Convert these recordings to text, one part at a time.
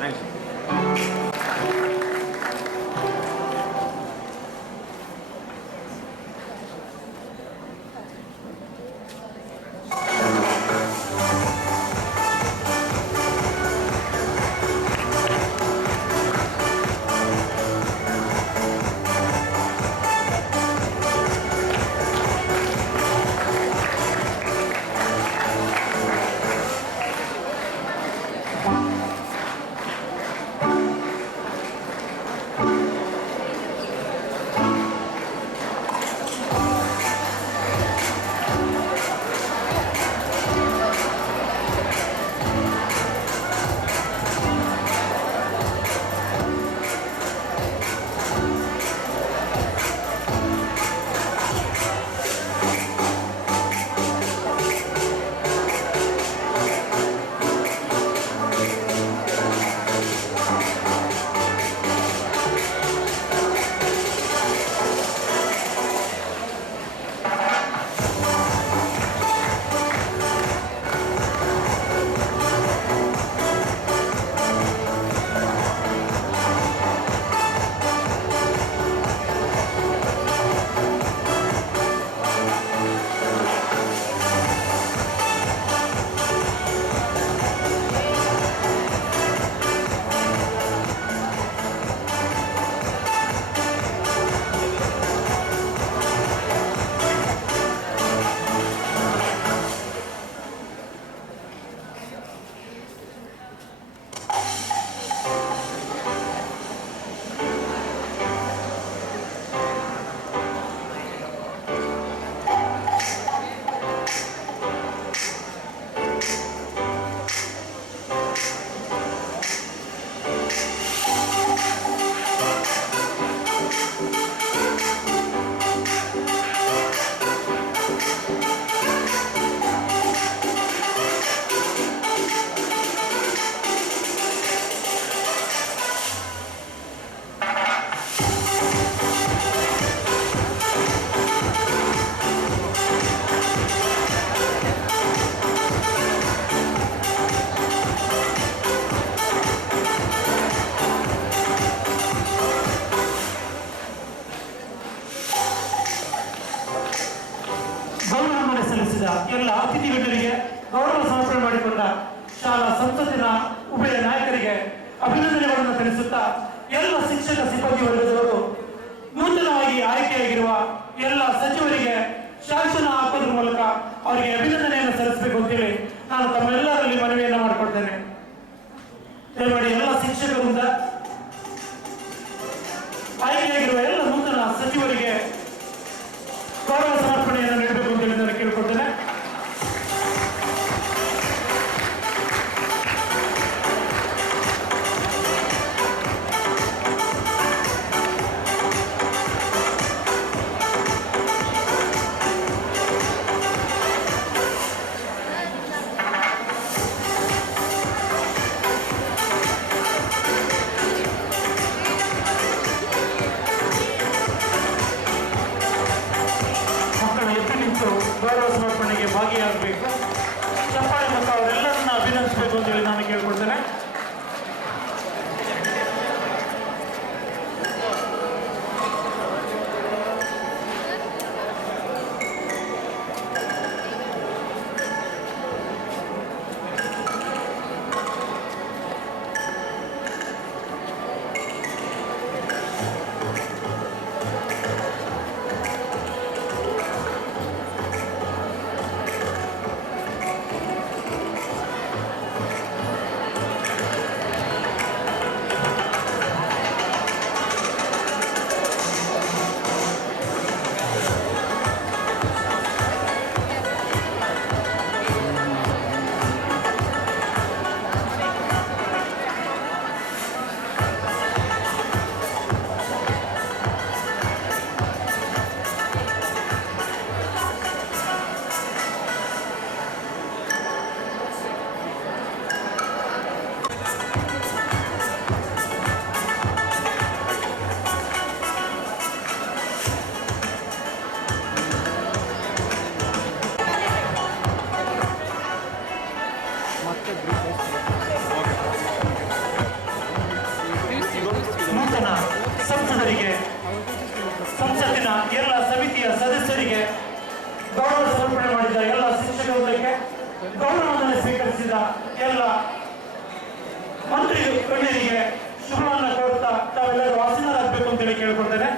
Thanks. ಎಲ್ಲ ಅತಿಥಿಗಳಿಗೆ ಗೌರವ ಸಮರ್ಪಣೆ ಮಾಡಿಕೊಂಡ ಶಾಲಾ ಸಂಸತ್ತಿನ ಉಭಯ ನಾಯಕರಿಗೆ ಅಭಿನಂದನೆಗಳನ್ನು ತಿಳಿಸುತ್ತಾ ಎಲ್ಲ ಶಿಕ್ಷಕ ಸಿಬ್ಬಂದಿ ವರ್ಗದವರು ನೂತನವಾಗಿ ಆಯ್ಕೆಯಾಗಿರುವ ಎಲ್ಲ ಸಚಿವರಿಗೆ ಶಾಸನ ಹಾಕೋದ್ರ ಮೂಲಕ ಅವರಿಗೆ ಅಭಿನಂದನೆಯನ್ನು ಸಲ್ಲಿಸಬೇಕು ಅಂತೇಳಿ ನಾನು ತಮ್ಮೆಲ್ಲರಲ್ಲಿ ಮನವಿಯನ್ನು ಮಾಡಿಕೊಡ್ತೇನೆ. ದಯಮಾಡಿ ಎಲ್ಲ ಶಿಕ್ಷಕರಿಂದ ಆಯ್ಕೆಯಾಗಿರುವ ಎಲ್ಲ ನೂತನ ಸಚಿವರಿಗೆ ಗೌರವ ಸಮರ್ಪಣೆಯನ್ನು ನೀಡಬೇಕು ಅಂತೇಳಿ ನಾನು ಕೇಳಿಕೊಳ್ತೇನೆ. ಎಲ್ಲ ಮಂತ್ರಿ ಗಣ್ಯರಿಗೆ ಶುಭವನ್ನ ಕೋರುತ್ತಾ ತಾವೆಲ್ಲರೂ ಆಸೀನರಾಗಬೇಕು ಅಂತೇಳಿ ಕೇಳ್ಕೊಳ್ತೇನೆ.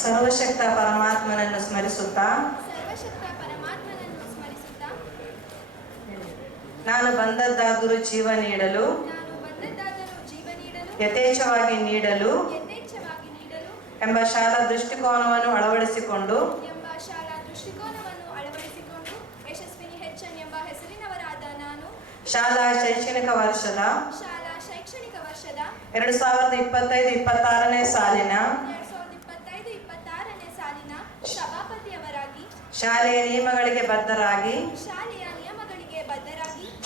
ಸರ್ವಶಕ್ತ ಪರಮಾತ್ಮನನ್ನು ಸ್ಮರಿಸುತ್ತಾ ನಾನು ಬಂದದ್ದಾದರೂ ಜೀವ ನೀಡಲು ಯಥೇಚ್ಛವಾಗಿ ನೀಡಲು ಎಂಬ ಶಾಲಾ ದೃಷ್ಟಿಕೋನವನ್ನು ಅಳವಡಿಸಿಕೊಂಡು ಶಾಲಾ ಶೈಕ್ಷಣಿಕ ವರ್ಷದ 2025-26ನೇ ಸಾಲಿನ ಶಾಲೆಯ ನಿಯಮಗಳಿಗೆ ಬದ್ಧರಾಗಿ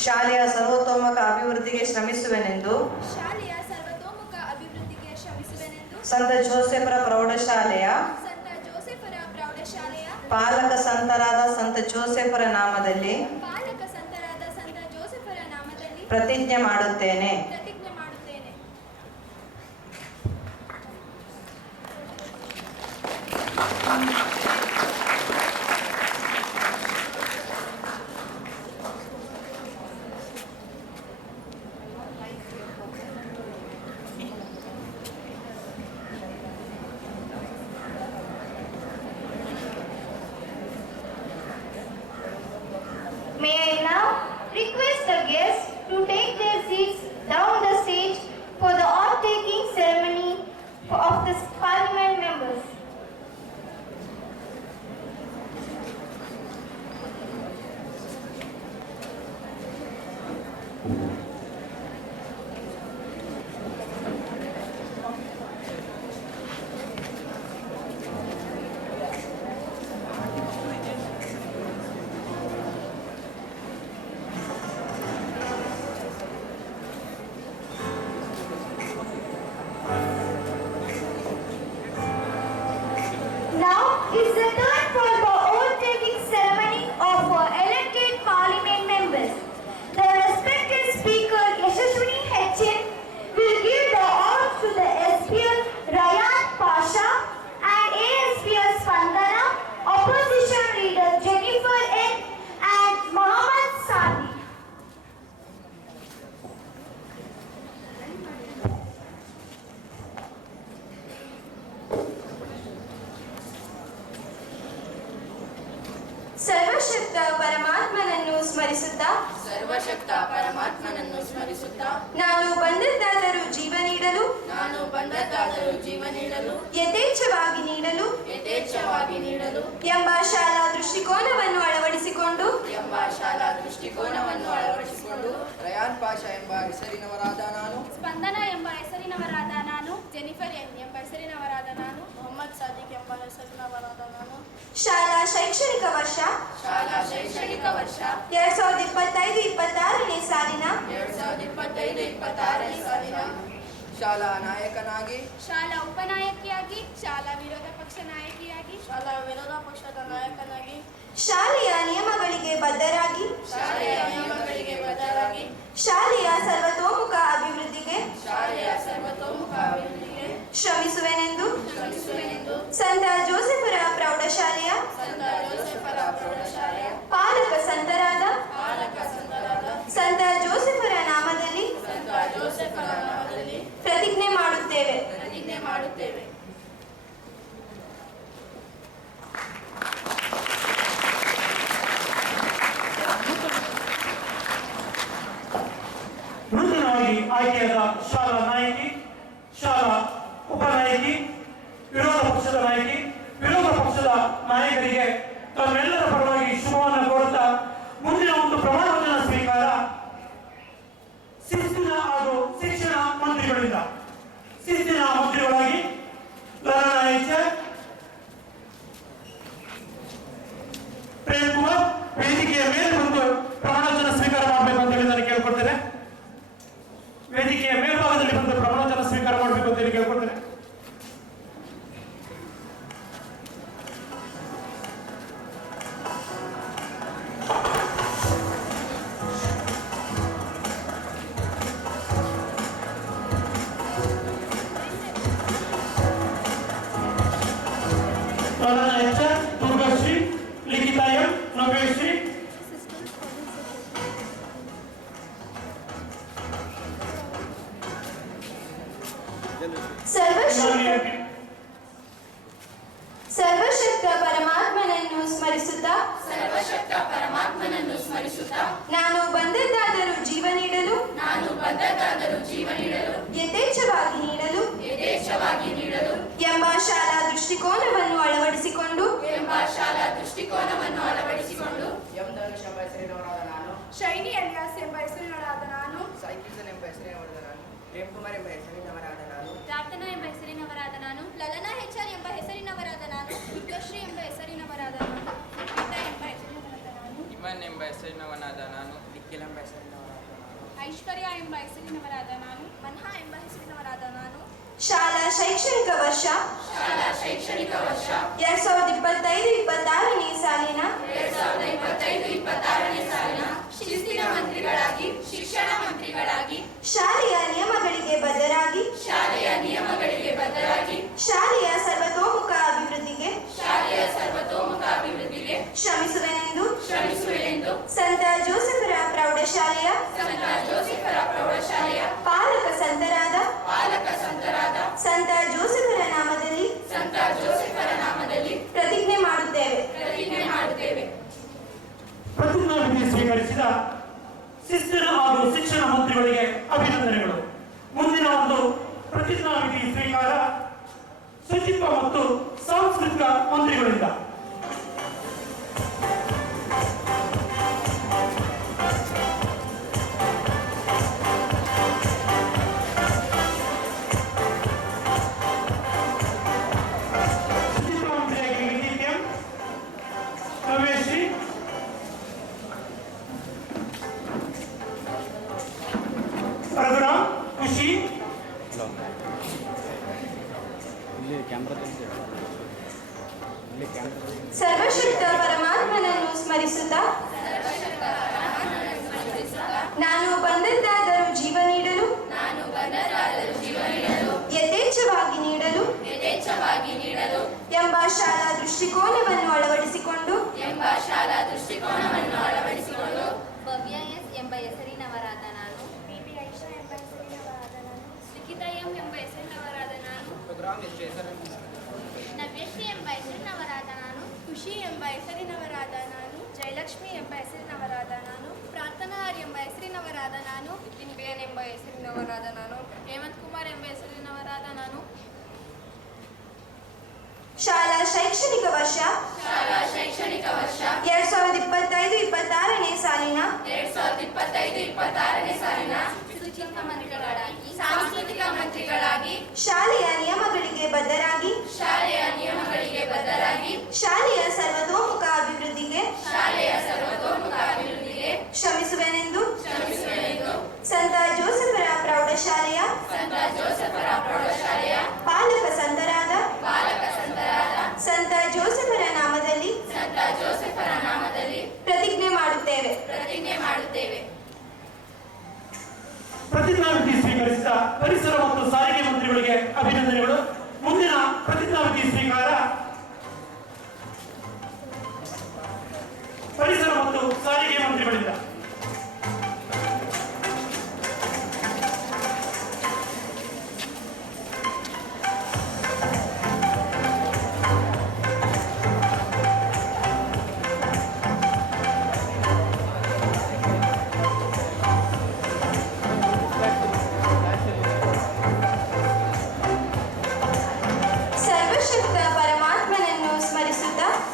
ಶಾಲೆಯ ಸರ್ವತೋಮುಖ ಅಭಿವೃದ್ಧಿಗೆ ಶ್ರಮಿಸುವೆನೆಂದು ಸಂತ ಜೋಸೆಫರ ಪ್ರೌಢಶಾಲೆಯ ಪಾಲಕ ಸಂತರಾದ ಸಂತ ಜೋಸೆಫರ ನಾಮದಲ್ಲಿ ಪ್ರತಿಜ್ಞೆ ಮಾಡುತ್ತೇನೆ. May I now request the guests to take their seats down the stage for the oath-taking ceremony of the Parliament members. Now is the turn for the oath-taking ceremony of our elected Parliament members. The respected Speaker Yashaswini H.N. will give the oath to the SPL Rayyan Pasha and ASPL Spandana, Opposition Leader Jennifer N. and Mohammed Sadi. ಸರ್ವಶಕ್ತ ಪರಮಾತ್ಮನನ್ನು ಸ್ಮರಿಸುತ್ತಾ ನಾನು ಬಂದದ್ದಾದರೂ ಜೀವ ನೀಡಲು ಯಥೇಚ್ಛವಾಗಿ ನೀಡಲು ಎಂಬ ಶಾಲಾ ದೃಷ್ಟಿಕೋನವನ್ನು ಅಳವಡಿಸಿಕೊಂಡು ರಯಾನ್ ಪಾಷಾ ಎಂಬ ಹೆಸರಿನವರಾದ ನಾನು, ಸ್ಪಂದನ ಎಂಬ ಹೆಸರಿನವರಾದ ನಾನು, ಜೆನಿಫರ್ ಎನ್ ಎಂಬ ಹೆಸರಿನವರಾದ ನಾನು, ಮೊಹಮ್ಮದ್ ಸಾದಿಕ್ ಎಂಬ ಹೆಸರಿನವರಾದ ನಾನು, ಶಾಲಾ ಶೈಕ್ಷಣಿಕ ವರ್ಷ 2025-26ನೇ ಸಾಲಿನ ಶಾಲಾ ನಾಯಕನಾಗಿ, ಶಾಲಾ ಉಪನಾಯಕಿಯಾಗಿ, ಶಾಲಾ ವಿರೋಧ ಪಕ್ಷ ನಾಯಕಿಯಾಗಿ, ಶಾಲಾ ವಿರೋಧ ಪಕ್ಷದ ನಾಯಕನಾಗಿ, ಶಾಲೆಯ ನಿಯಮಗಳಿಗೆ ಬದ್ಧರಾಗಿ, ಶಾಲೆಯ ನಿಯಮಗಳಿಗೆ ಬದ್ಧರಾಗಿ, ಶಾಲೆಯ ಸರ್ವತೋಮುಖ ಅಭಿವೃದ್ಧಿಗೆ ಶಾಲೆಯ ಸರ್ವತೋಮುಖ ಅಭಿವೃದ್ಧಿಗೆ ಶ್ರಮಿಸುವೆನೆಂದು ಶ್ರಮಿಸುವೆನೆಂದು ಸಂತ ಜೋಸೆಫರ ಪ್ರೌಢಶಾಲೆಯ ಸಂತ ಜೋಸೆಫರ ಪ್ರೌಢಶಾಲೆಯ ಪಾಲಕ ಸಂತರಾದ ಸಂತ ಜೋಸೆಫರ ನಾಮದಲ್ಲಿ ಸಂತ ಜೋಸೆಫರ ನಾಮದಲ್ಲಿ ಪ್ರತಿಜ್ಞೆ ಮಾಡುತ್ತೇವೆ. ಪ್ರತಿಜ್ಞೆ ಮಾಡುತ್ತೇವೆ. ನೂತನವಾಗಿ ಆಯ್ಕೆಯಾದ ಶಾಲಾ ನಾಯಕಿ, ಶಾಲಾ ಉಪನಾಯಕಿ, ವಿರೋಧ ಪಕ್ಷದ ನಾಯಕಿ, ವಿರೋಧ ಪಕ್ಷದ ನಾಯಕರಿಗೆ ತಮ್ಮೆಲ್ಲರ ಪರವಾಗಿ ಶುಭವನ್ನು ಕೋರುತ್ತಾ ಮುಂದಿನ ಒಂದು ಪ್ರಮಾಣ ವಚನ ಸ್ವೀಕಾರ ಶಿಸ್ತಿನ ಹಾಗೂ ಶಿಕ್ಷಣ ಮಂತ್ರಿಗಳಿಂದ. ಶಿಸ್ತಿನ ಮಂತ್ರಿಗಳಾಗಿ ಲರನಾಯ್ಕೆ ಪ್ರೇಮ್ ಕುಮಾರ್ ವೇದಿಕೆಯ ಮೇಲೆ ಬಂದು ಪ್ರಮಾಣ ವಚನ ಸ್ವೀಕಾರ ಮಾಡಬೇಕು ಅಂತ ಹೇಳಿ ನಾನು ಕೇಳ್ಕೊಳ್ತೇನೆ. ವೇದಿಕೆಯ ಮೇಲ್ಭಾಗದಲ್ಲಿ ಬಂದು ಪ್ರಮಾಣ ವಚನ ಸ್ವೀಕಾರ ಮಾಡಬೇಕು ಅಂತ ಹೇಳಿ ಕೇಳ್ಕೊಳ್ತೇನೆ. ದುರ್ಗಶ್ರೀ, ಲಿಖಿತಾ ಎಂ, ನವ್ಯಶ್ರೀ, ಸರ್ವಶಕ್ತ ಪರಮಾತ್ಮನನ್ನು ಸ್ಮರಿಸುತ್ತಾ ನಾನು ಬಂದದ್ದಾದರೂ ಜೀವ ನೀಡಲು ಯಥೇಚ್ಛವಾಗಿ ನೀಡಲು ಎಂಬ ಶಾಲಾ ದೃಷ್ಟಿಕೋನವನ್ನು ಅಳವಡಿಸಿಕೊಂಡು ಎಂ ಧನುಷ್ ಎಂಬ ಹೆಸರಿನವರಾದ ನಾನು, ಶೈನಿ ಅಲಿಯಾಸ್ ಎಂಬ ಹೆಸರಿನವರಾದ ನಾನು, ಸೈಕಿಲ್ಸನ್ ಎಂಬ ಹೆಸರಿನವರಾದ ನಾನು, ಪ್ರೇಮ್ ಕುಮಾರ್ ಎಂಬ ಹೆಸರಿನವರಾದ ನಾನು, ಪ್ರಾರ್ಥನಾ ಎಂಬ ಹೆಸರಿನವರಾದ ನಾನು, ಲಲನಾ ಹೆಚ್ಆರ್ ಎಂಬ ಹೆಸರಿನವರಾದ ನಾನು, ದುರ್ಗಶ್ರೀ ಎಂಬ ಹೆಸರಿನವರಾದ ನಾನು, ಗೀತಾ ಎಂಬ ಹೆಸರಿನವರಾದ ನಾನು, ಇಮನ್ ಎಂಬ ಹೆಸರಿನವನಾದ ನಾನು, ನಿಖಿಲ್ ಎಂಬ ಹೆಸರಿನವರಾದ ನಾನು, ಐಶ್ವರ್ಯ ಎಂಬ ಹೆಸರಿನವರಾದ ನಾನು, ಮನ್ಹಾ ಎಂಬ ಹೆಸರಿನವರಾದ ನಾನು, ಶಾಲಾ ಶೈಕ್ಷಣಿಕ ವರ್ಷ 2025-26ನೇ ಸಾಲಿನ ಶಿಸ್ತಿನ ಮಂತ್ರಿಗಳಾಗಿ, ಶಿಕ್ಷಣ ಮಂತ್ರಿಗಳಾಗಿ, ಶಾಲೆಯ ನಿಯಮಗಳಿಗೆ ಬದ್ಧರಾಗಿ, ಶಾಲೆಯ ಸರ್ವತೋಮುಖ ಅಭಿವೃದ್ಧಿಗೆ ಶ್ರಮಿಸುವೆನೆಂದು ಸಂತ ಜೋಸೆಫರ ಪ್ರೌಢಶಾಲೆಯ ಪಾಲಕ ಸಂತರಾದ ಸಂತ ಜೋಸೆಫರ ನಾಮದಲ್ಲಿ ಪ್ರತಿಜ್ಞೆ ಮಾಡುತ್ತೇವೆ. ಪ್ರತಿಜ್ಞಾವಿಧಿ ಸ್ವೀಕರಿಸಿದ ಶಿಸ್ತಿನ ಹಾಗೂ ಶಿಕ್ಷಣ ಮಂತ್ರಿಗಳಿಗೆ ಅಭಿನಂದನೆಗಳು. ಮುಂದಿನ ಒಂದು ಪ್ರತಿಜ್ಞಾವಿಧಿ ಸ್ವೀಕಾರ ಶುಚಿತ್ವ ಮತ್ತು ಸಾಂಸ್ಕೃತಿಕ ಮಂತ್ರಿಗಳಿಂದ. ಶುಚಿತ್ವ ಮಂತ್ರಿಯಾಗಿ ಲಿಖಿತಾ ಎಂ, ನವ್ಯಶ್ರೀ, ರಘುರಾಮ್, ಖುಷಿ, ಸರ್ವಶಕ್ತ ಪರಮಾತ್ಮನನ್ನು ಸ್ಮರಿಸುತ್ತಾ ನಾನು ಬಂದದ್ದಾದರೂ ಜೀವ ನೀಡಲು ಯಥೇಚ್ಛವಾಗಿ ನೀಡಲು ಎಂಬ ಶಾಲಾ ದೃಷ್ಟಿಕೋನವನ್ನು ಅಳವಡಿಸಿಕೊಂಡು ಭವ್ಯ ಎಸ್ ಎಂಬ ಹೆಸರಿನವರಾದ ನಾನು, ಬಿಬಿ ಐಷಾ ಎಂಬ ಹೆಸರಿನವರಾದ ನಾನು, ಲಿಖಿತಾ ಎಂ ಎಂಬ ಹೆಸರಿನವರಾದ ನಾನು, ಪ್ರೋಗ್ರಾಮ್ ಎಷ್ಟು ಹೆಸರು? ನವ್ಯಶ್ರೀ ಎಂಬ ಹೆಸರಿನವರಾದ ನಾನು, ಖುಷಿ ಎಂಬ ಹೆಸರಿನವರಾದ ನಾನು, ಜಯಲಕ್ಷ್ಮಿ ಎಂಬ ಹೆಸರಿನವರಾದ ನಾನು, ಪ್ರಾರ್ಥನಾ ಎಂಬ ಹೆಸರಿನವರಾದ ನಾನು, ನಿತಿನ್ ಬೇನ್ ಎಂಬ ಹೆಸರಿನವರಾದ ನಾನು, ಹೇಮಂತ್ ಕುಮಾರ್ ಎಂಬ ಹೆಸರಿನವರಾದ ನಾನು, ಶಾಲಾ ಶೈಕ್ಷಣಿಕ ವರ್ಷ 2025-26ನೇ ಸಾಲಿನ ಶಿಕ್ಷಣ ಮಂತ್ರಿಗಳಾಗಿ, ಸಾಂಸ್ಕೃತಿಕ ಮಂತ್ರಿಗಳಾಗಿ, ಶಾಲೆಯ ನಿಯಮಗಳಿಗೆ ಬದ್ಧರಾಗಿ, ಶಾಲೆಯ ಸರ್ವತೋಮುಖ ಅಭಿವೃದ್ಧಿಗೆ ಶ್ರಮಿಸುವೆನೆಂದು ಸಂತ ಜೋಸೆಫರ ಪ್ರೌಢಶಾಲೆಯ ಪ್ರತಿಜ್ಞಾವಿಧಿ ಸ್ವೀಕರಿಸಿದ ಪರಿಸರ ಮತ್ತು ಸಾರಿಗೆ ಮಂತ್ರಿಗಳಿಗೆ ಅಭಿನಂದನೆಗಳು. ಮುಂದಿನ ಪ್ರತಿಜ್ಞಾವಿಧಿ ಸ್ವೀಕಾರ ಪರಿಸರ ಮತ್ತು ಸಾರಿಗೆ ಮಂತ್ರಿಗಳಿಂದ.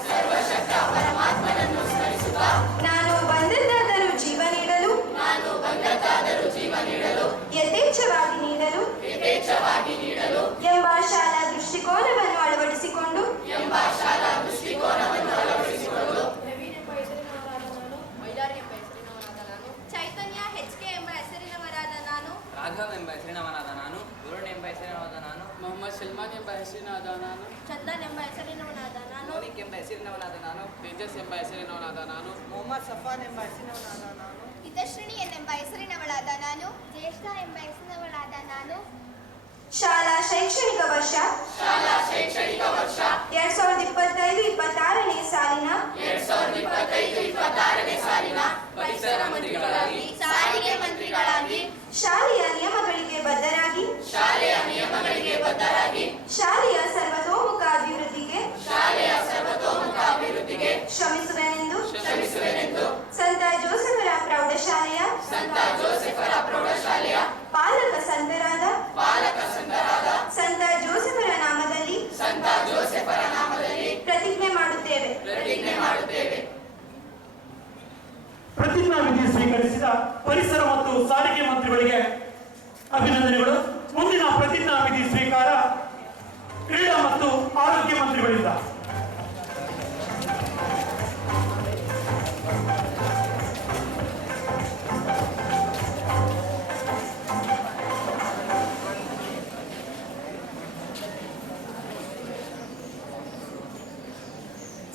ಸರ್ವಶಕ್ತ ಪರಮಾತ್ಮನನ್ನು ಸ್ಮರಿಸುತ್ತಾ ನಾನು ಬಂದದ್ದಾದರೂ ಜೀವ ನೀಡಲು ಯಥೇಚ್ಛವಾಗಿ ನೀಡಲು ಎಂಬ ಶಾಲಾ ದೃಷ್ಟಿಕೋನವನ್ನು ಅಳವಡಿಸಿಕೊಂಡು ಪ್ರವೀಣ್ ಎಂಬ ಹೆಸರಿನವರಾದ ನಾನು. ಮೈಲಾರಿ ಎಂಬ ಹೆಸರಿನವರಾದ ನಾನು. ಚೈತನ್ಯ ಹೆಚ್ಕೆ ಎಂಬ ಹೆಸರಿನವರಾದ ನಾನು. ರಾಘವ್ ಎಂಬ ಹೆಸರಿನವನಾದ ನಾನು. ವರುಣ್ ಎಂಬ ಹೆಸರಿನವಾದ ನಾನು. ಮೊಹಮ್ಮದ್ ಸಲ್ಮಾನ್ ಎಂಬ ಹೆಸರಿನವಾದ ನಾನು. ಚಂದನ್ ಎಂಬ ಹೆಸರಿನವನಾದ ನಾನು. ಮೌನಿಕ್ ಎಂಬ ಹೆಸರಿನವನಾದ ನಾನು. ತೇಜಸ್ ಎಂಬ ಹೆಸರಿನವನಾದ ನಾನು. ಮೊಹಮ್ಮದ್ ಸಫಾನ್ ಎಂಬ ಹೆಸರಿನವನಾದ ನಾನು. ಹಿತಶ್ರೇಣಿ ಎಂಬ ಹೆಸರಿನವಳಾದ ನಾನು. ಜ್ಯೇಷ್ಠ ಎಂಬ ಹೆಸರಿನವಳಾದ ನಾನು. ಶಾಲಾ ಶೈಕ್ಷಣಿಕ ವರ್ಷ 2025-26ನೇ ಸಾಲಿನ ಪರಿಸರ ಮಂತ್ರಿಗಳಾಗಿ, ಸಾರಿಗೆ ಮಂತ್ರಿಗಳಾಗಿ, ಶಾಲೆಯ ನಿಯಮಗಳಿಗೆ ಬದ್ಧರಾಗಿ ಶಾಲೆಯ ಸರ್ವತೋಮುಖ ಅಭಿವೃದ್ಧಿಗೆ ಶ್ರಮಿಸುವೆನೆಂದು ಸಂತ ಜೋಸೆಫರ ಪ್ರೌಢಶಾಲೆಯ ಪಾಲಕ ಸಂತರಾದ ಸಂತ ಜೋಸೆಫರ ನಾಮದಲ್ಲಿ ಪ್ರತಿಜ್ಞೆ ಮಾಡುತ್ತೇವೆ. ಪ್ರತಿಜ್ಞಾವಿಧಿ ಸ್ವೀಕರಿಸಿದ ಪರಿಸರ ಮತ್ತು ಸಾರಿಗೆ ಮಂತ್ರಿಗಳಿಗೆ ಅಭಿನಂದನೆಗಳು. ಮುಂದಿನ ಪ್ರತಿಜ್ಞಾವಿಧಿ ಸ್ವೀಕಾರ ಕ್ರೀಡಾ ಮತ್ತು ಆರೋಗ್ಯ ಮಂತ್ರಿಗಳಿಂದ.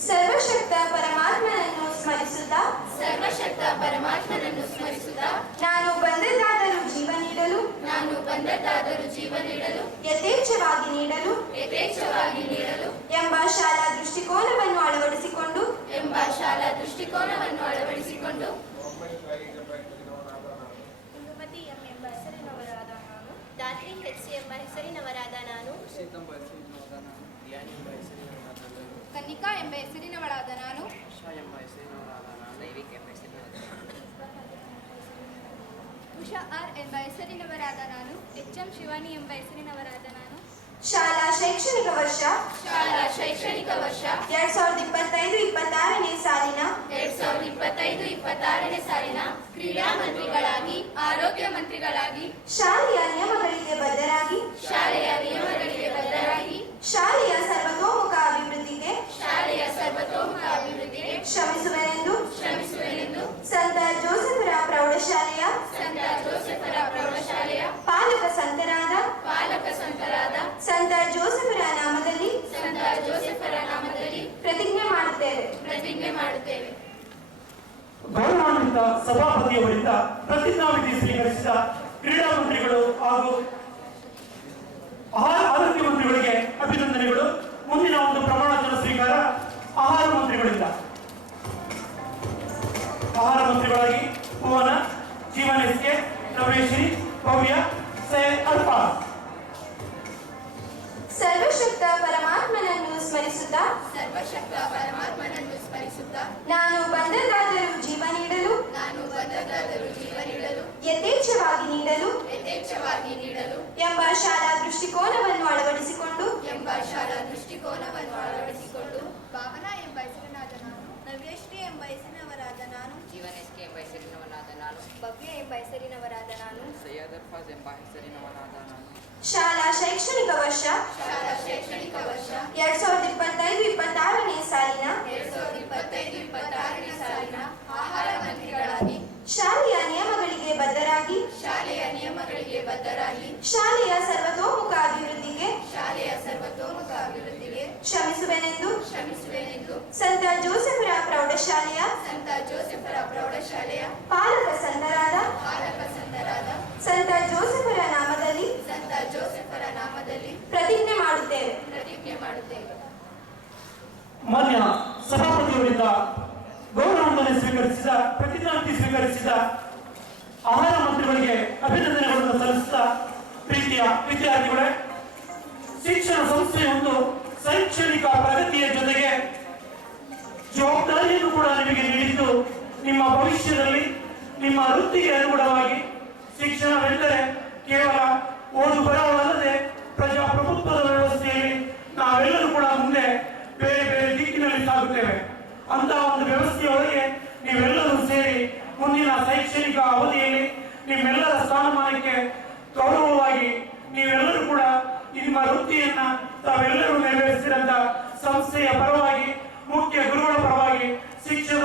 ಸರ್ವಶಕ್ತ ಪರಮಾತ್ಮನನ್ನು ಸ್ಮರಿಸುತ್ತಾ ನಾನು ಬಂದದ್ದಾದರೂ ಜೀವ ನೀಡಲು ಯಥೇಚ್ಛವಾಗಿ ನೀಡಲು ಎಂಬ ಶಾಲಾ ದೃಷ್ಟಿಕೋನವನ್ನು ಅಳವಡಿಸಿಕೊಂಡು ಇಂದುಮತಿ ಎಂಬ ಹೆಸರಿನವರಾದ ನಾನು. ದಾತ್ರಿ ಎಂಬ ಹೆಸರಿನವರಾದ ನಾನು. ಹರ್ಷಿತ್ ಎಂಬ ಹೆಸರಿನವಾದ ನಾನು. ಧ್ಯಾನಿ ಎಂಬ ಹೆಸರಿನವನಾದ ನಾನು. ಕನ್ನಿಕಾ ಎಂಬ ಹೆಸರಿನವಳಾದ ನಾನು. ಉಷಾ ಎಂಬ ಹೆಸರಿನವರಾದ ನಾನು. ದೈವಿಕ್ ಎಂಬ ಹೆಸರಿನವಾದ ನಾನು. ಉಷಾ ಎಂಬ ಹೆಸರಿನವರಾದ ನಾನು. ಎಚ್.ಎಂ. ಶಿವಾನಿ ಎಂಬ ಹೆಸರಿನವರಾದ ನಾನು. ಶಾಲಾ ಶೈಕ್ಷಣಿಕ ವರ್ಷ 2025-26ನೇ ಸಾಲಿನ ಕ್ರೀಡಾ ಮಂತ್ರಿಗಳಾಗಿ, ಆರೋಗ್ಯ ಮಂತ್ರಿಗಳಾಗಿ, ಶಾಲೆಯ ನಿಯಮಗಳಿಗೆ ಬದ್ಧರಾಗಿ ಶಾಲೆಯ ಸರ್ವತೋಮುಖ ಅಭಿವೃದ್ಧಿಗೆ ಶ್ರಮಿಸುವೆನೆಂದು ಸಂತ ಜೋಸೆಫರ ಪ್ರೌಢಶಾಲೆಯ ಪಾಲಕ ಸಂತರಾದ ಸಂತ ಜೋಸೆಫರ ನಾಮದಲ್ಲಿ ಪ್ರತಿಜ್ಞೆ ಮಾಡುತ್ತೇವೆ. ಗೌರವಾನ್ವಿತ ಸಭಾಪತಿಯವರಿಂದ ಪ್ರತಿಜ್ಞಾವಿಧಿ ಸ್ವೀಕರಿಸಿದ ಕ್ರೀಡಾ ಮಂತ್ರಿಗಳು ಹಾಗೂ ಆರೋಗ್ಯ ಮಂತ್ರಿಗಳಿಗೆ ಅಭಿನಂದನೆಗಳು. ಮುಂದಿನ ಒಂದು ಪ್ರಮಾಣವಚನ ಸ್ವೀಕಾರ ಆಹಾರ ಮಂತ್ರಿಗಳಿಂದ. ಆಹಾರ ಮಂತ್ರಿಗಳಾಗಿ ಭುವನ, ಜೀವನ ಎಸ್ಕೆ, ನವೇಶ್ರೀ, ಭವ್ಯ, ಸೈಯದ್ ಅರ್ಫಾನ್. ಸರ್ವಶಕ್ತ ಪರಮಾತ್ಮನನ್ನು ಸ್ಮರಿಸುತ್ತಾ ನಾನು ಬಂದದ್ದಾದರೂ ಜೀವ ನೀಡಲು ಯಥೇಚ್ಛವಾಗಿ ನೀಡಲು ಎಂಬ ಶಾಲಾ ದೃಷ್ಟಿಕೋನವನ್ನು ಅಳವಡಿಸಿಕೊಂಡು ಭಾವನಾ ಎಂಬ ಹೆಸರಿನಾದ ನಾನು. ನವ್ಯಶ್ರೀ ಎಂಬ ಹೆಸರಿನವರಾದ ನಾನು. ಜೀವನ್ ಎಸ್ಕೆ ಎಂಬ ಹೆಸರಿನವನಾದ ನಾನು. ಭವ್ಯ ಎಂಬ ಹೆಸರಿನವರಾದ ನಾನು. ಸೈಯದ್ ಅರ್ಫಾಜ್ ಎಂಬ ಹೆಸರಿನವನಾದ ನಾನು. ಶಾಲಾ ಶೈಕ್ಷಣಿಕ ವರ್ಷ 2025-26ನೇ ಸಾಲಿನ ಆಹಾರ ಮಂತ್ರಿಗಳಾಗಿ, ಶಾಲೆಯ ನಿಯಮಗಳಿಗೆ ಬದ್ಧರಾಗಿ ಶಾಲೆಯ ಸರ್ವತೋಮುಖ ಅಭಿವೃದ್ಧಿಗೆ ಶ್ರಮಿಸುವೆನೆಂದು ಸಂತ ಜೋಸೆಫರ ಪ್ರೌಢಶಾಲೆಯ ಪಾಲಕ ಸಂತರಾದ ಸಂತ ಜೋಸೆಫರ ಮಾನ್ಯ ಸಭಾಪತಿಯವರಿಂದ ಗೌರವವನ್ನು ಸ್ವೀಕರಿಸಿದ ಪ್ರತಿಜ್ಞಾಂತಿ ಸ್ವೀಕರಿಸಿದ ಆಹಾರ ಮಂತ್ರಿಗಳಿಗೆ ಅಭಿನಂದನೆಗಳನ್ನು ಸಲ್ಲಿಸಿದ ಪ್ರೀತಿಯ ವಿದ್ಯಾರ್ಥಿಗಳೇ, ಶಿಕ್ಷಣ ಸಂಸ್ಥೆಯೊಂದು ಶೈಕ್ಷಣಿಕ ಪ್ರಗತಿಯ ಜೊತೆಗೆ ಜವಾಬ್ದಾರಿಯನ್ನು ಕೂಡ ನಿಮಗೆ ನೀಡಿದ್ದು, ನಿಮ್ಮ ಭವಿಷ್ಯದಲ್ಲಿ ನಿಮ್ಮ ವೃತ್ತಿಗೆ ಅನುಗುಣವಾಗಿ ಶಿಕ್ಷಣವೆಂದರೆ ಕೇವಲ ಓದು ಬರಹವಲ್ಲದೆ ಪ್ರಜಾಪ್ರಭುತ್ವದ ವ್ಯವಸ್ಥೆಯಲ್ಲಿ ನಾವೆಲ್ಲರೂ ಕೂಡ ಮುಂದೆ ಬೇರೆ ಬೇರೆ ದಿಕ್ಕಿನಲ್ಲಿ ಸಾಗುತ್ತೇವೆ. ಅಂತಹ ಒಂದು ವ್ಯವಸ್ಥೆಯೊಳಗೆ ನೀವೆಲ್ಲರೂ ಸೇರಿ ಮುಂದಿನ ಶೈಕ್ಷಣಿಕ ಅವಧಿಯಲ್ಲಿ ನಿಮ್ಮೆಲ್ಲರ ಸ್ಥಾನಮಾನಕ್ಕೆ ಗೌರವವಾಗಿ ನೀವೆಲ್ಲರೂ ಕೂಡ ನಿಮ್ಮ ವೃತ್ತಿಯನ್ನ ತಾವೆಲ್ಲರೂ ನೆರವೇರಿಸಿದಂತ ಸಂಸ್ಥೆಯ ಪರವಾಗಿ, ಮುಖ್ಯ ಗುರುಗಳ ಪರವಾಗಿ, ಶಿಕ್ಷಕ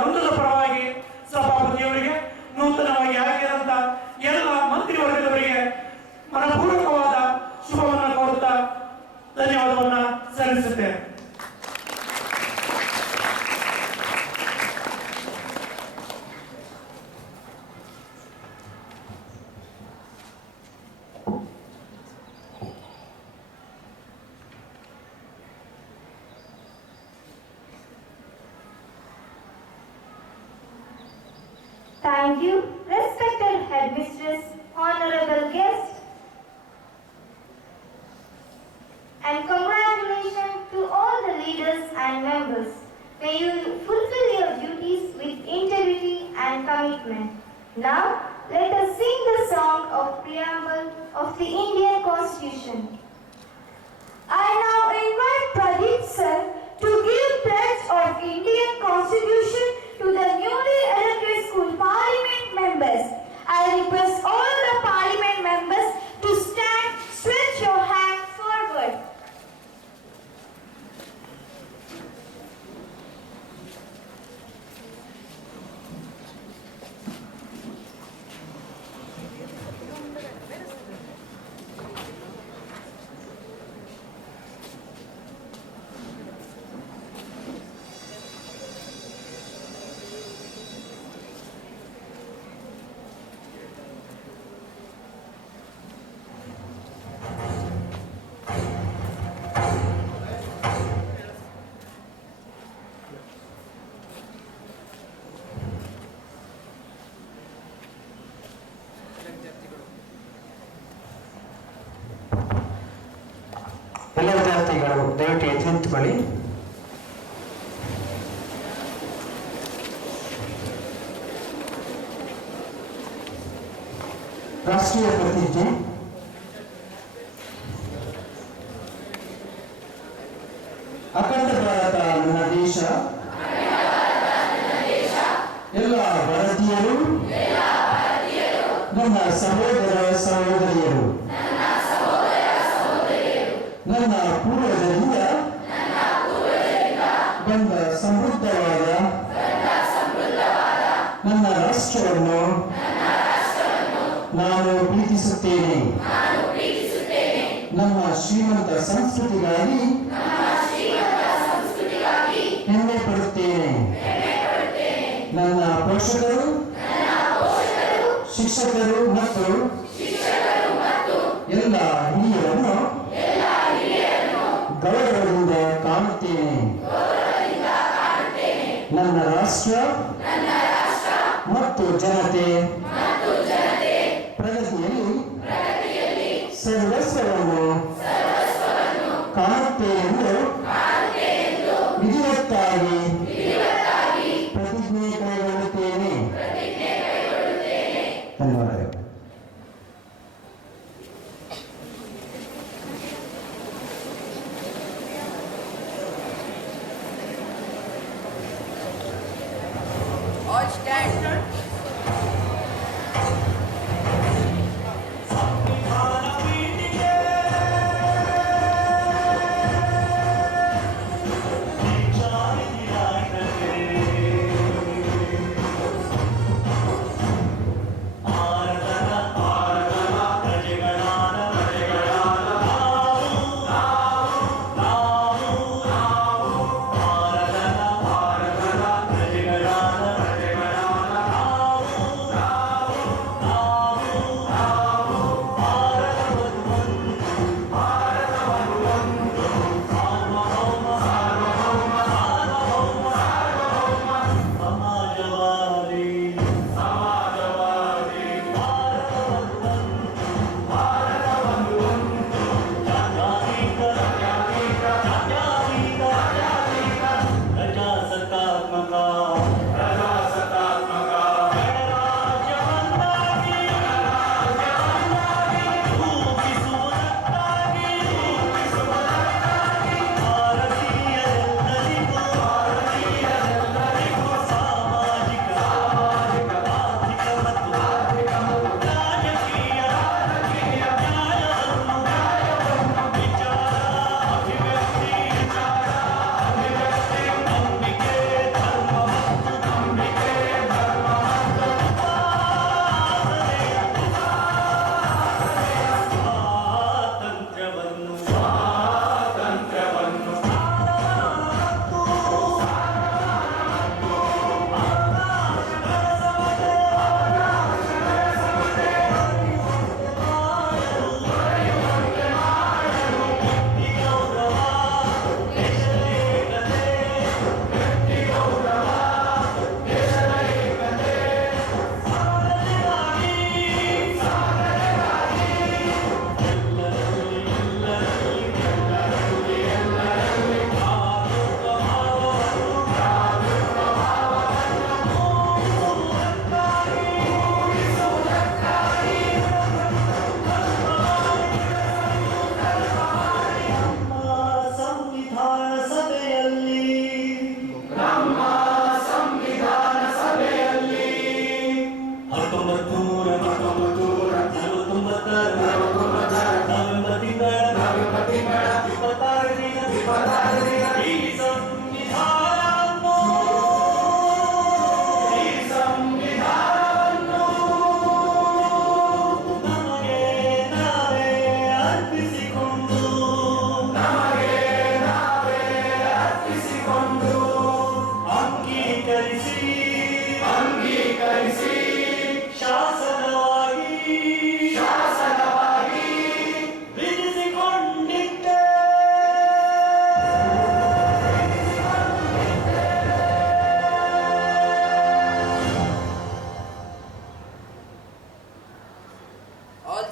ವೃಂದದ ಪರವಾಗಿ, ಸಭಾಪತಿಯವರಿಗೆ, ನೂತನವಾಗಿ ಆಗಿರುವಂತ ಎಲ್ಲ ಮಂತ್ರಿವರ್ಗದವರಿಗೆ ಮನಪೂರ್ವಕವಾದ ಶುಭವನ್ನು ಕೋರುತ್ತಾ ಧನ್ಯವಾದವನ್ನ ಸಲ್ಲಿಸುತ್ತೇನೆ. Thank you, respected headmistress, honorable guests, and congratulations to all the leaders and members. May you fulfill your duties with integrity and commitment. Now, let us sing the song of preamble of the Indian Constitution. I now invite Pradeep sir to give pledge of Indian Constitution to the newly elected school parliament members. I request all the parliament members to stand, stretch your hand forward. ಎಲ್ಲ ವಿದ್ಯಾರ್ಥಿಗಳು ದಯವಿಟ್ಟು ಎದ್ದು ನಿಂತುಕೊಳ್ಳಿ. ರಾಷ್ಟ್ರೀಯ ಪ್ರತಿಜ್ಞೆ. ಅಖಂಡ ಭಾರತ ನನ್ನ ದೇಶ, ಎಲ್ಲ ಭಾರತೀಯರು ನನ್ನ ಸಹೋದರ ಸಹೋದರಿಯರು, ನನ್ನ ಪೂರ್ವಜರಿಂದ ಬಂದ ಸಮೃದ್ಧವಾದ ನನ್ನ ರಾಷ್ಟ್ರವನ್ನು ನಾನು ಪ್ರೀತಿಸುತ್ತೇನೆ. ನಮ್ಮ ಶ್ರೀಮಂತ ಸಂಸ್ಕೃತಿಗಾಗಿ ಹೆಮ್ಮೆ ಪಡುತ್ತೇನೆ. ನನ್ನ ಪೋಷಕರು, ಶಿಕ್ಷಕರು ಮತ್ತು ಎಲ್ಲ ಹಿರಿಯರನ್ನು ಗೌರವದಿಂದ ಕಾಣುತ್ತೇನೆ. ನನ್ನ ರಾಷ್ಟ್ರ ಮತ್ತು ಜನತೆ ಪ್ರಗತಿಯಲ್ಲಿ ಸರ್ವಸ್ವವನ್ನು ಕಾಣುತ್ತೇನೆಂದು ವಿಧಿವತ್ತಾಗಿ ಪ್ರತಿಜ್ಞೆ ಕೈಗೊಳ್ಳುತ್ತೇನೆ. ಧನ್ಯವಾದಗಳು. All stand.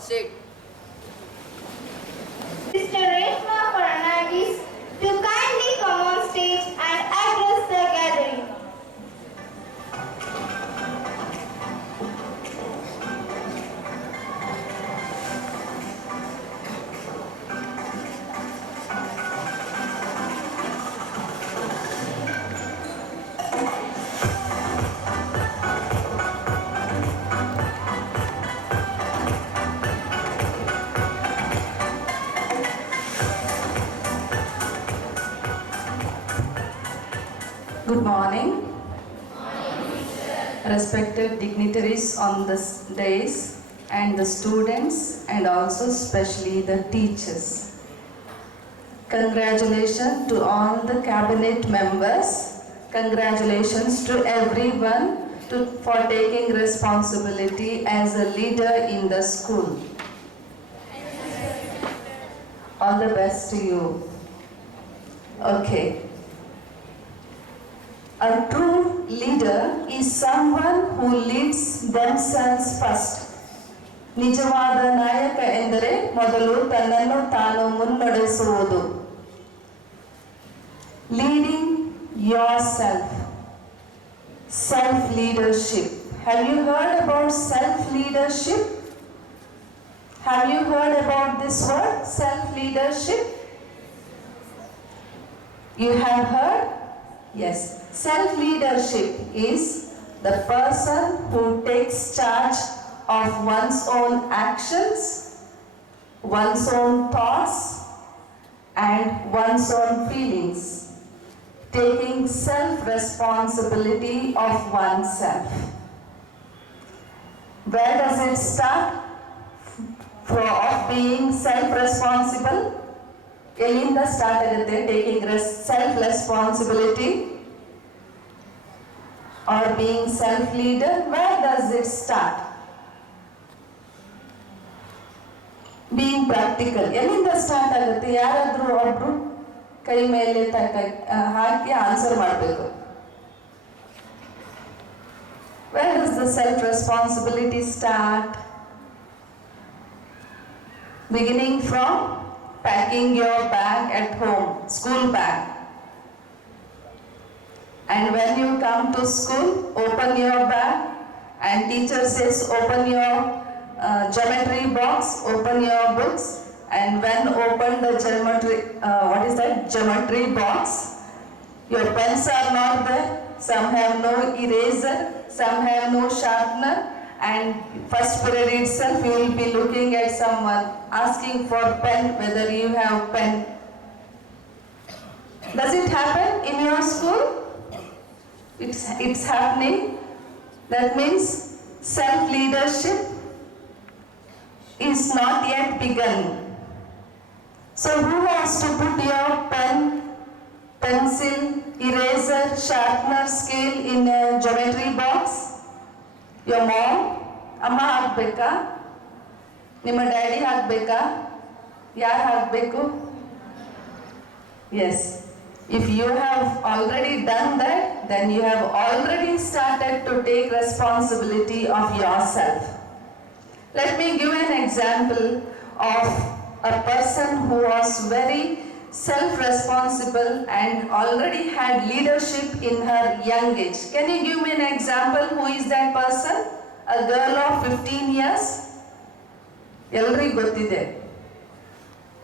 Sit. Sister Reshma Fernandez to kindly come on stage and address the gathering. Good morning. Respected dignitaries on this days and the students and also especially the teachers. Congratulations to all the cabinet members. Congratulations to everyone for taking responsibility as a leader in the school. All the best to you. Okay. A true leader is someone who leads themselves first. ನಿಜವಾದ ನಾಯಕ ಎಂದರೆ ಮೊದಲು ತನ್ನನ್ನು ತಾನು ಮುನ್ನಡೆಸುವುದು. Leading yourself. Self-leadership. Have you heard about self-leadership? Have you heard about this word, self-leadership? You have heard? Yes. Self-leadership is the person who takes charge of one's own actions, one's own thoughts, and one's own feelings, taking self-responsibility of oneself. Where does it start? Of being self-responsible? ಎಲ್ಲಿಂದ start ಆಗುತ್ತೆ taking self-responsibility or being self-leader? Where does it start? Being practical. ಎಲ್ಲಿಂದ start ಆಗುತ್ತೆ? ಯಾರಾದ್ರೂ ಒಬ್ರು ಕೈ ಮೇಲೆ ಹಾಕಿ answer ಮಾಡಬೇಕು. Where does the self-responsibility start? Beginning from packing your bag at home, school bag. And when you come to school, open your bag and teacher says open your geometry box, open your books, and when open the geometry box, your pens are not there, some have no eraser, some have no sharpener, and first period itself you will be looking at someone asking for pen, whether you have pen. Does it happen in your school? It's happening. That means self-leadership is not yet begun. So who has to put your pen, pencil, eraser, sharpener, scale in a geometry box? Your mom? ಅಮ್ಮ ಹಾಕ್ಬೇಕಾ? ನಿಮ್ಮ daddy ಹಾಕ್ಬೇಕಾ? ಯಾರು ಹಾಕಬೇಕು? Yes. If you have already done that, then you have already started to take responsibility of yourself. Let me give an example of a person who was very self-responsible and already had leadership in her young age. Can you give me an example? Who is that person? A girl of 15 years? Elrigu gottide.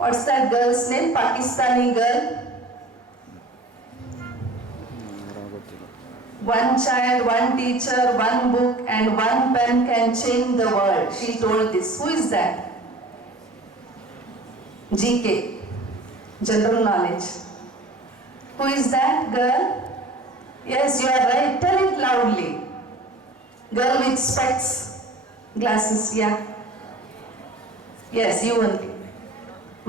What's that girl's name? Pakistani girl. One child, one teacher, one book and one pen can change the world. She told this. Who is that? GK. General knowledge. Who is that girl? Yes, you are right. Tell it loudly. Girl with specs, glasses, yeah. Yes, you only.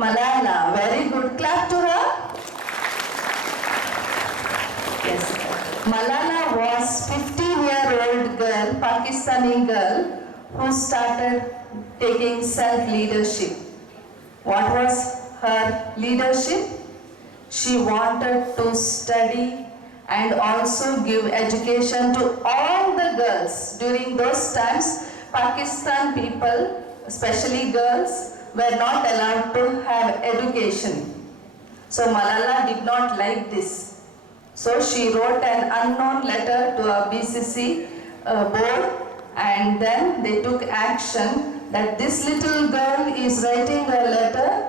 Malala, very good. Clap to her. Yes. Malala was 15-year-old girl, Pakistani girl, who started taking self-leadership. What was her leadership? She wanted to study and also give education to all the girls. During those times, Pakistan people especially girls, were not allowed to have education. So Malala did not like this. So she wrote an unknown letter to a BCC board, and then they took action that this little girl is writing a letter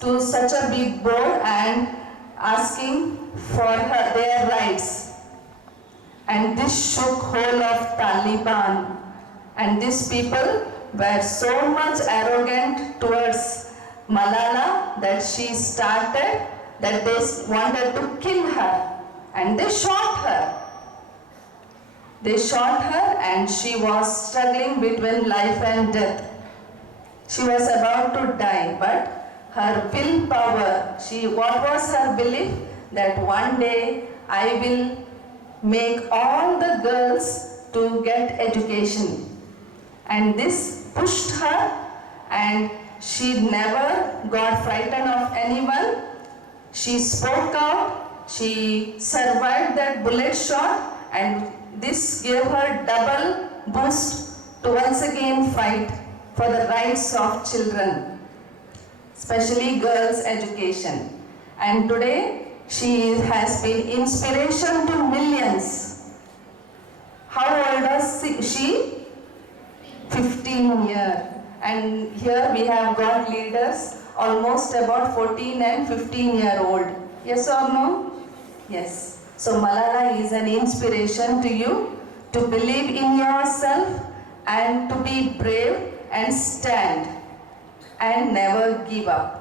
to such a big board and asking for their rights. And this shook whole of Taliban. And these people were so much arrogant towards Malala that she started that they wanted to kill her. And they shot her. They shot her and she was struggling between life and death. She was about to die, but her willpower, what was her belief? That one day I will make all the girls to get education. And this pushed her, and she never got frightened of anyone. She spoke out, she survived that bullet shot, and this gave her double boost to once again fight for the rights of children, especially girls' education. And today, she has been inspiration to millions. How old is she? 15 years. And here we have got leaders almost about 14 and 15-year-old. Yes or no? Yes. So Malala is an inspiration to you to believe in yourself and to be brave and stand and never give up.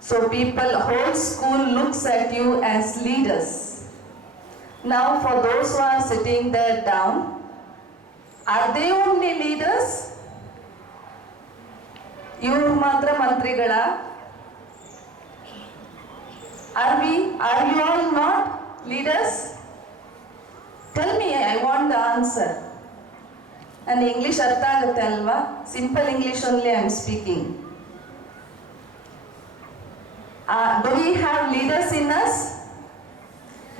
So whole school looks at you as leaders. Now for those who are sitting there down, are they only leaders? Iವರು ಮಾತ್ರ ಮಂತ್ರಿಗಳ? Are you all not leaders? Tell me, I want the answer. And English ಅರ್ಥ ಆಗುತ್ತೆ ಅಲ್ವಾ? Simple English only I am speaking. Do we have leaders in us?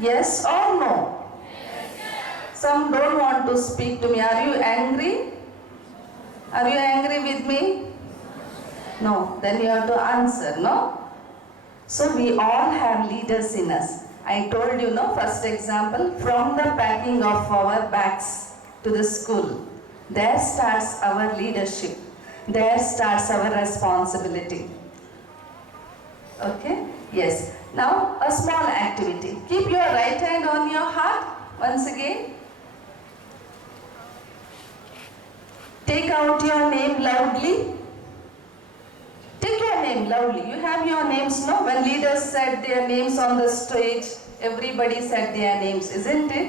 Yes or no? Some don't want to speak to me. Are you angry? Are you angry with me? No. Then you have to answer, no? So we all have leaders in us. I told you, no, first example, from the packing of our bags to the school. There starts our leadership. There starts our responsibility. Okay? Yes. Now, a small activity. Keep your right hand on your heart. Once again. Take out your name loudly. Take your name loudly. You have your names, no? When leaders said their names on the stage, everybody said their names, isn't it?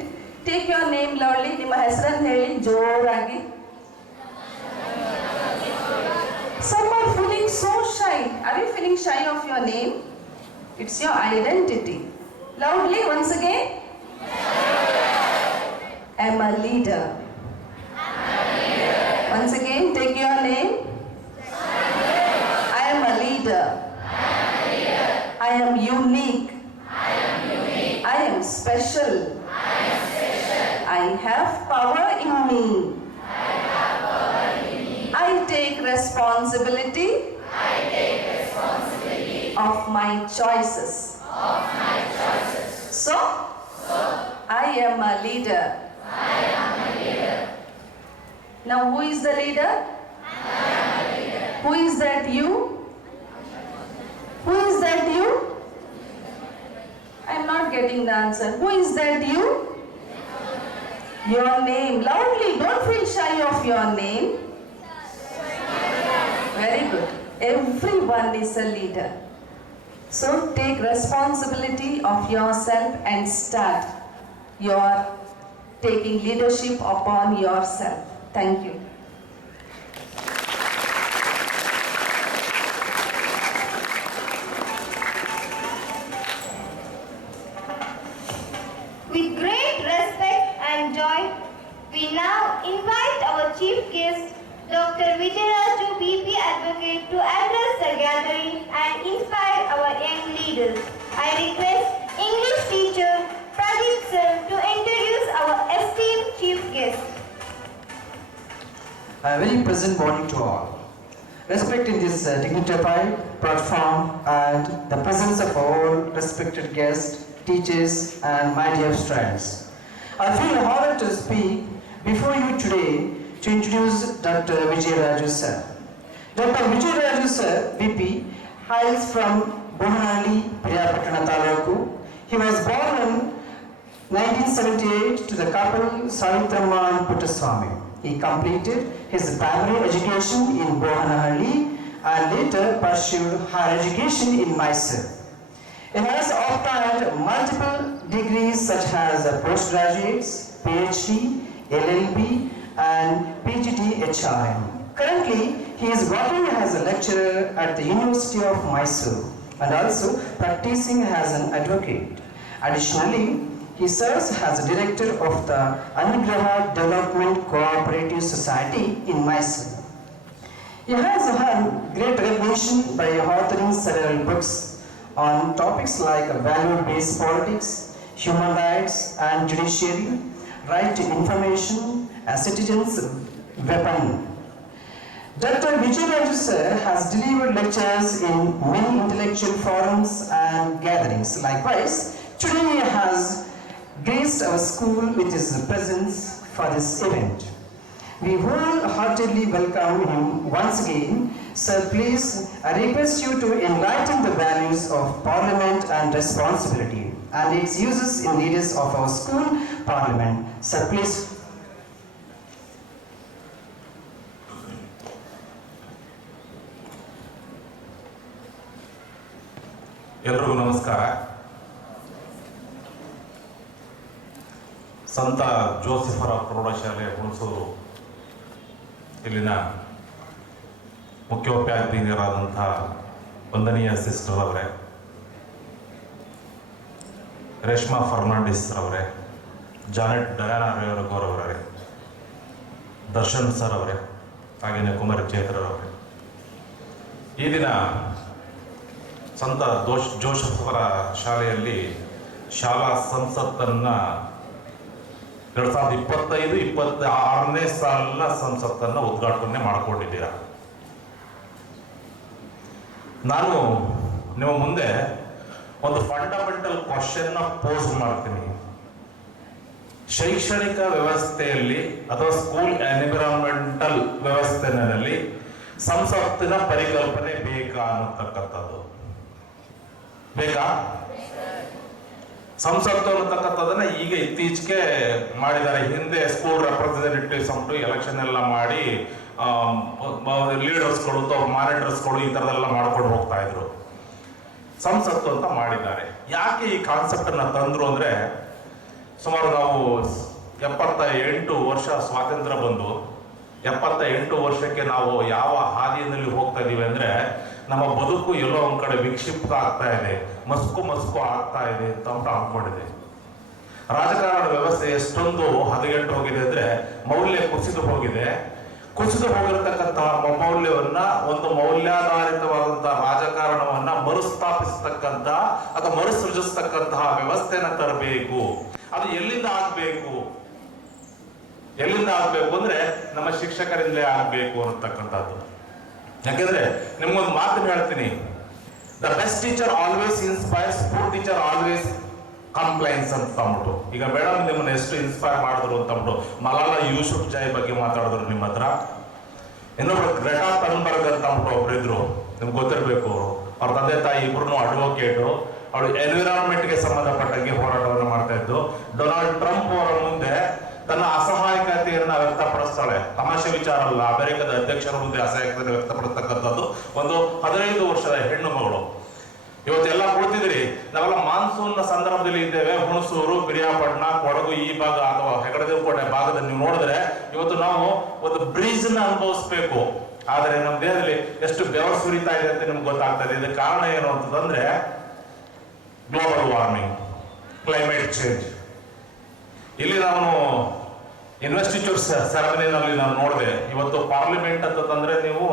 Take your name loudly. ನಿಮ್ಮ ಹೆಸರನ್ನು ಹೇಳಿ ಜೋರಾಗಿ. Some are feeling so shy. Are you feeling shy of your name? It's your identity. Loudly, once again. I am a leader. Once again, take your name. I am a leader. I am unique. I am special. I have power in me. I take responsibility of my choices. So, I am a leader. Now, who is the leader? Who is that you? Who is that you? I am not getting the answer. Who is that you? Your name. Loudly. Don't feel shy of your name. Very good. Everyone is a leader. So take responsibility of yourself and start your taking leadership upon yourself. Thank you. With great respect and joy, we now invite our chief guest, Dr. Vijayaraju BP Advocate, to address the gathering and inspire our young leaders. I request English teacher Pradeep sir to introduce our esteemed chief guest. A very pleasant morning to all. Respecting this dignified platform and the presence of all respected guests, teachers, and my dear friends, I feel honored to speak before you today to introduce Dr. Vijay Raju sir. Dr. Vijay Raju sir, VP, hails from Bohanali, Priyapatana Taluku. He was born in 1978 to the couple Savitramma and Puttaswamy. He completed his primary education in Bohanali and later pursued higher education in Mysore. He has obtained multiple degrees such as postgraduates, PhD, LLB, and PGD HRM. Currently, he is working as a lecturer at the University of Mysore and also practicing as an advocate. Additionally, he serves as a director of the Anugraha Development Cooperative Society in Mysore. He has had great recognition by authoring several books on topics like value-based politics, human rights and judiciary, right to information, a citizen's weapon. Dr. Vijay Raju sir has delivered lectures in many intellectual forums and gatherings. Likewise, today he has graced our school with his presence for this event. We wholeheartedly welcome him once again. Sir, please, I request you to enlighten the values of Parliament and responsibility and its uses in leaders of our school, Parliament. Sir, please. ಎಲ್ರಿಗೂ ನಮಸ್ಕಾರ. ಸಂತ ಜೋಸೆಫರ ಪ್ರೌಢಶಾಲೆ ಹುಣಸೂರು ಇಲ್ಲಿನ ಮುಖ್ಯೋಪಾಧ್ಯಾಯರಾದಂಥ ವಂದನೀಯ sister ಅವರೇ, ರೇಷ್ಮಾ ಫರ್ನಾಂಡಿಸ್ ಅವರೇ, Janet Diana ರೇವರಗೋರವರೇ, Darshan sir ಅವರೇ, ಹಾಗೆಯೇ ಕುಮಾರಿ ಚೈತ್ರರವರೇ, ಈ ದಿನ ಸಂತ ಜೋಸೆಫರ ಶಾಲೆಯಲ್ಲಿ ಶಾಲಾ ಸಂಸತ್ತನ್ನು 2025-26ನೇ ಸಾಲಿನ ಸಂಸತ್ತನ್ನು ಉದ್ಘಾಟನೆ ಮಾಡಿಕೊಂಡಿದ್ದೀರಾ. ನಾನು ನಿಮ್ಮ ಮುಂದೆ ಒಂದು ಫಂಡಮೆಂಟಲ್ ಕ್ವಶನ್ನ ಪೋಸ್ ಮಾಡ್ತೀನಿ. ಶೈಕ್ಷಣಿಕ ವ್ಯವಸ್ಥೆಯಲ್ಲಿ ಅಥವಾ ಸ್ಕೂಲ್ ಎನ್ವಿರಾನ್ಮೆಂಟಲ್ ವ್ಯವಸ್ಥೆನಲ್ಲಿ ಸಂಸತ್ತಿನ ಪರಿಕಲ್ಪನೆ ಬೇಕಾ ಅನ್ನತಕ್ಕಂಥದ್ದು. ಬೇಕಾ? ಸಂಸತ್ತು ಅನ್ನತಕ್ಕಂಥದ್ದನ್ನ ಈಗ ಇತ್ತೀಚೆಗೆ ಮಾಡಿದ್ದಾರೆ. ಹಿಂದೆ ಸ್ಕೂಲ್ ರೆಪ್ರೆಸೆಂಟೇಟಿವ್ಸ್ ಅಂಟು ಎಲೆಕ್ಷನ್ ಎಲ್ಲ ಮಾಡಿ ಲೀಡರ್ಸ್ಗಳು ಅಥವಾ ಮಾನಿಟರ್ಸ್ಗಳು ಈ ಥರದೆಲ್ಲ ಮಾಡ್ಕೊಂಡು ಹೋಗ್ತಾ ಇದ್ರು. ಸಂಸತ್ತು ಅಂತ ಮಾಡಿದ್ದಾರೆ. ಯಾಕೆ ಈ ಕಾನ್ಸೆಪ್ಟ್ ಅನ್ನ ತಂದ್ರು ಅಂದ್ರೆ, ಸುಮಾರು ನಾವು 78 ವರ್ಷ ಸ್ವಾತಂತ್ರ್ಯ ಬಂದು 78 ವರ್ಷಕ್ಕೆ ನಾವು ಯಾವ ಹಾದಿಯಲ್ಲಿ ಹೋಗ್ತಾ ಇದೀವಿ ಅಂದ್ರೆ, ನಮ್ಮ ಬದುಕು ಎಲ್ಲೋ ಒಂದ್ ಕಡೆ ವಿಕ್ಷಿಪ್ತ ಆಗ್ತಾ ಇದೆ, ಮಸ್ಕು ಆಗ್ತಾ ಇದೆ ಅಂತ ಅನ್ಕೊಂಡಿದೆ. ರಾಜಕಾರಣದ ವ್ಯವಸ್ಥೆ ಎಷ್ಟೊಂದು ಹದಗೆಟ್ಟು ಹೋಗಿದೆ ಅಂದ್ರೆ, ಮೌಲ್ಯ ಕುಸಿದು ಹೋಗಿದೆ. ಕುಸಿದು ಹೋಗಿರತಕ್ಕಂತಹ ಮೌಲ್ಯವನ್ನ, ಒಂದು ಮೌಲ್ಯಾಧಾರಿತವಾದಂತಹ ರಾಜಕಾರಣವನ್ನ ಮರುಸ್ಥಾಪಿಸತಕ್ಕಂತ ಅಥವಾ ಮರುಸೃಜಿಸ್ತಕ್ಕಂತಹ ವ್ಯವಸ್ಥೆನ ತರಬೇಕು. ಅದು ಎಲ್ಲಿಂದ ಆಗ್ಬೇಕು ಅಂದ್ರೆ ನಮ್ಮ ಶಿಕ್ಷಕರಿಂದಲೇ ಆಗ್ಬೇಕು ಅನ್ನತಕ್ಕಂಥದ್ದು. ಯಾಕೆಂದ್ರೆ ನಿಮ್ಗೊಂದು ಮಾತನ್ನು ಹೇಳ್ತೀನಿ, the best teacher always inspires, poor teacher always compliance ಅಂತ ಅಂದ್ಬಿಟ್ಟು. ಈಗ ಮೇಡಮ್ ನಿಮ್ಮನ್ನ ಎಷ್ಟು ಇನ್ಸ್ಪೈರ್ ಮಾಡಿದ್ರು ಅಂತ ಅಂದ್ಬಿಟ್ಟು ಮಲಾಲಾ ಯೂಸುಫ್ ಜಾಯ್ ಬಗ್ಗೆ ಮಾತಾಡಿದ್ರು ನಿಮ್ಮ ಹತ್ರ. ಇನ್ನೊಬ್ರು ಗ್ರೆಟಾ ಥನ್ಬರ್ಗ್ ಅಂತ ಅಂದ್ಬಿಟ್ಟು ಒಬ್ರಿದ್ರು, ನಿಮ್ಗೆ ಗೊತ್ತಿರ್ಬೇಕು. ಅವ್ರ ತಂದೆ ತಾಯಿ ಇಬ್ರು ಅಡ್ವೊಕೇಟು. ಅವಳು ಎನ್ವಿರಾನ್ಮೆಂಟ್ಗೆ ಸಂಬಂಧಪಟ್ಟಂಗೆ ಹೋರಾಟವನ್ನು ಮಾಡ್ತಾ ಇದ್ದು, ಡೊನಾಲ್ಡ್ ಟ್ರಂಪ್ ಅವರ ಮುಂದೆ ತನ್ನ ಅಸಹಾಯಕತೆಯನ್ನ ವ್ಯಕ್ತಪಡಿಸ್ತಾಳೆ. ತಮಾಷೆ ವಿಚಾರ ಅಲ್ಲ. ಅಮೆರಿಕದ ಅಧ್ಯಕ್ಷರ ಮುಂದೆ ಅಸಹಾಯಕತೆ ವ್ಯಕ್ತಪಡಿಸ್ತಕ್ಕಂಥದ್ದು ಒಂದು 15 ವರ್ಷದ ಹೆಣ್ಣು ಮಗಳು. ಇವತ್ತೆಲ್ಲ ಕುಳಿತಿದ್ರಿ, ನಾವೆಲ್ಲ ಮಾನ್ಸೂನ್ ಸಂದರ್ಭದಲ್ಲಿ ಇದ್ದೇವೆ. ಹುಣಸೂರು, ಪಿರಿಯಾಪಟ್ಟಣ, ಕೊಡಗು ಈ ಭಾಗ ಅಥವಾ ಹೆಗಡೆದೇವಕೋಟೆ ಭಾಗದಲ್ಲಿ ನೀವು ನೋಡಿದ್ರೆ ಇವತ್ತು ನಾವು ಒಂದು ಬ್ರಿಡ್ಜ್ ನ ಅನುಭವಿಸ್ಬೇಕು. ಆದ್ರೆ ನಮ್ಮ ದೇಹದಲ್ಲಿ ಎಷ್ಟು ಬೆವರು ಸುರಿತಾ ಇದೆ ಅಂತ ನಿಮ್ಗೆ ಗೊತ್ತಾಗ್ತಾ ಇದೆ. ಇದಕ್ಕೆ ಕಾರಣ ಏನು ಅಂತಂದ್ರೆ ಗ್ಲೋಬಲ್ ವಾರ್ಮಿಂಗ್, ಕ್ಲೈಮೇಟ್ ಚೇಂಜ್. ಇಲ್ಲಿ ನಾನು ಇನ್ವೆಸ್ಟಿಟ್ಯೂರ್ ಸೆರೆಮನಿನಲ್ಲಿ ನಾನು ನೋಡಿದೆ. ಇವತ್ತು ಪಾರ್ಲಿಮೆಂಟ್ ಅಂತಂದ್ರೆ ನೀವು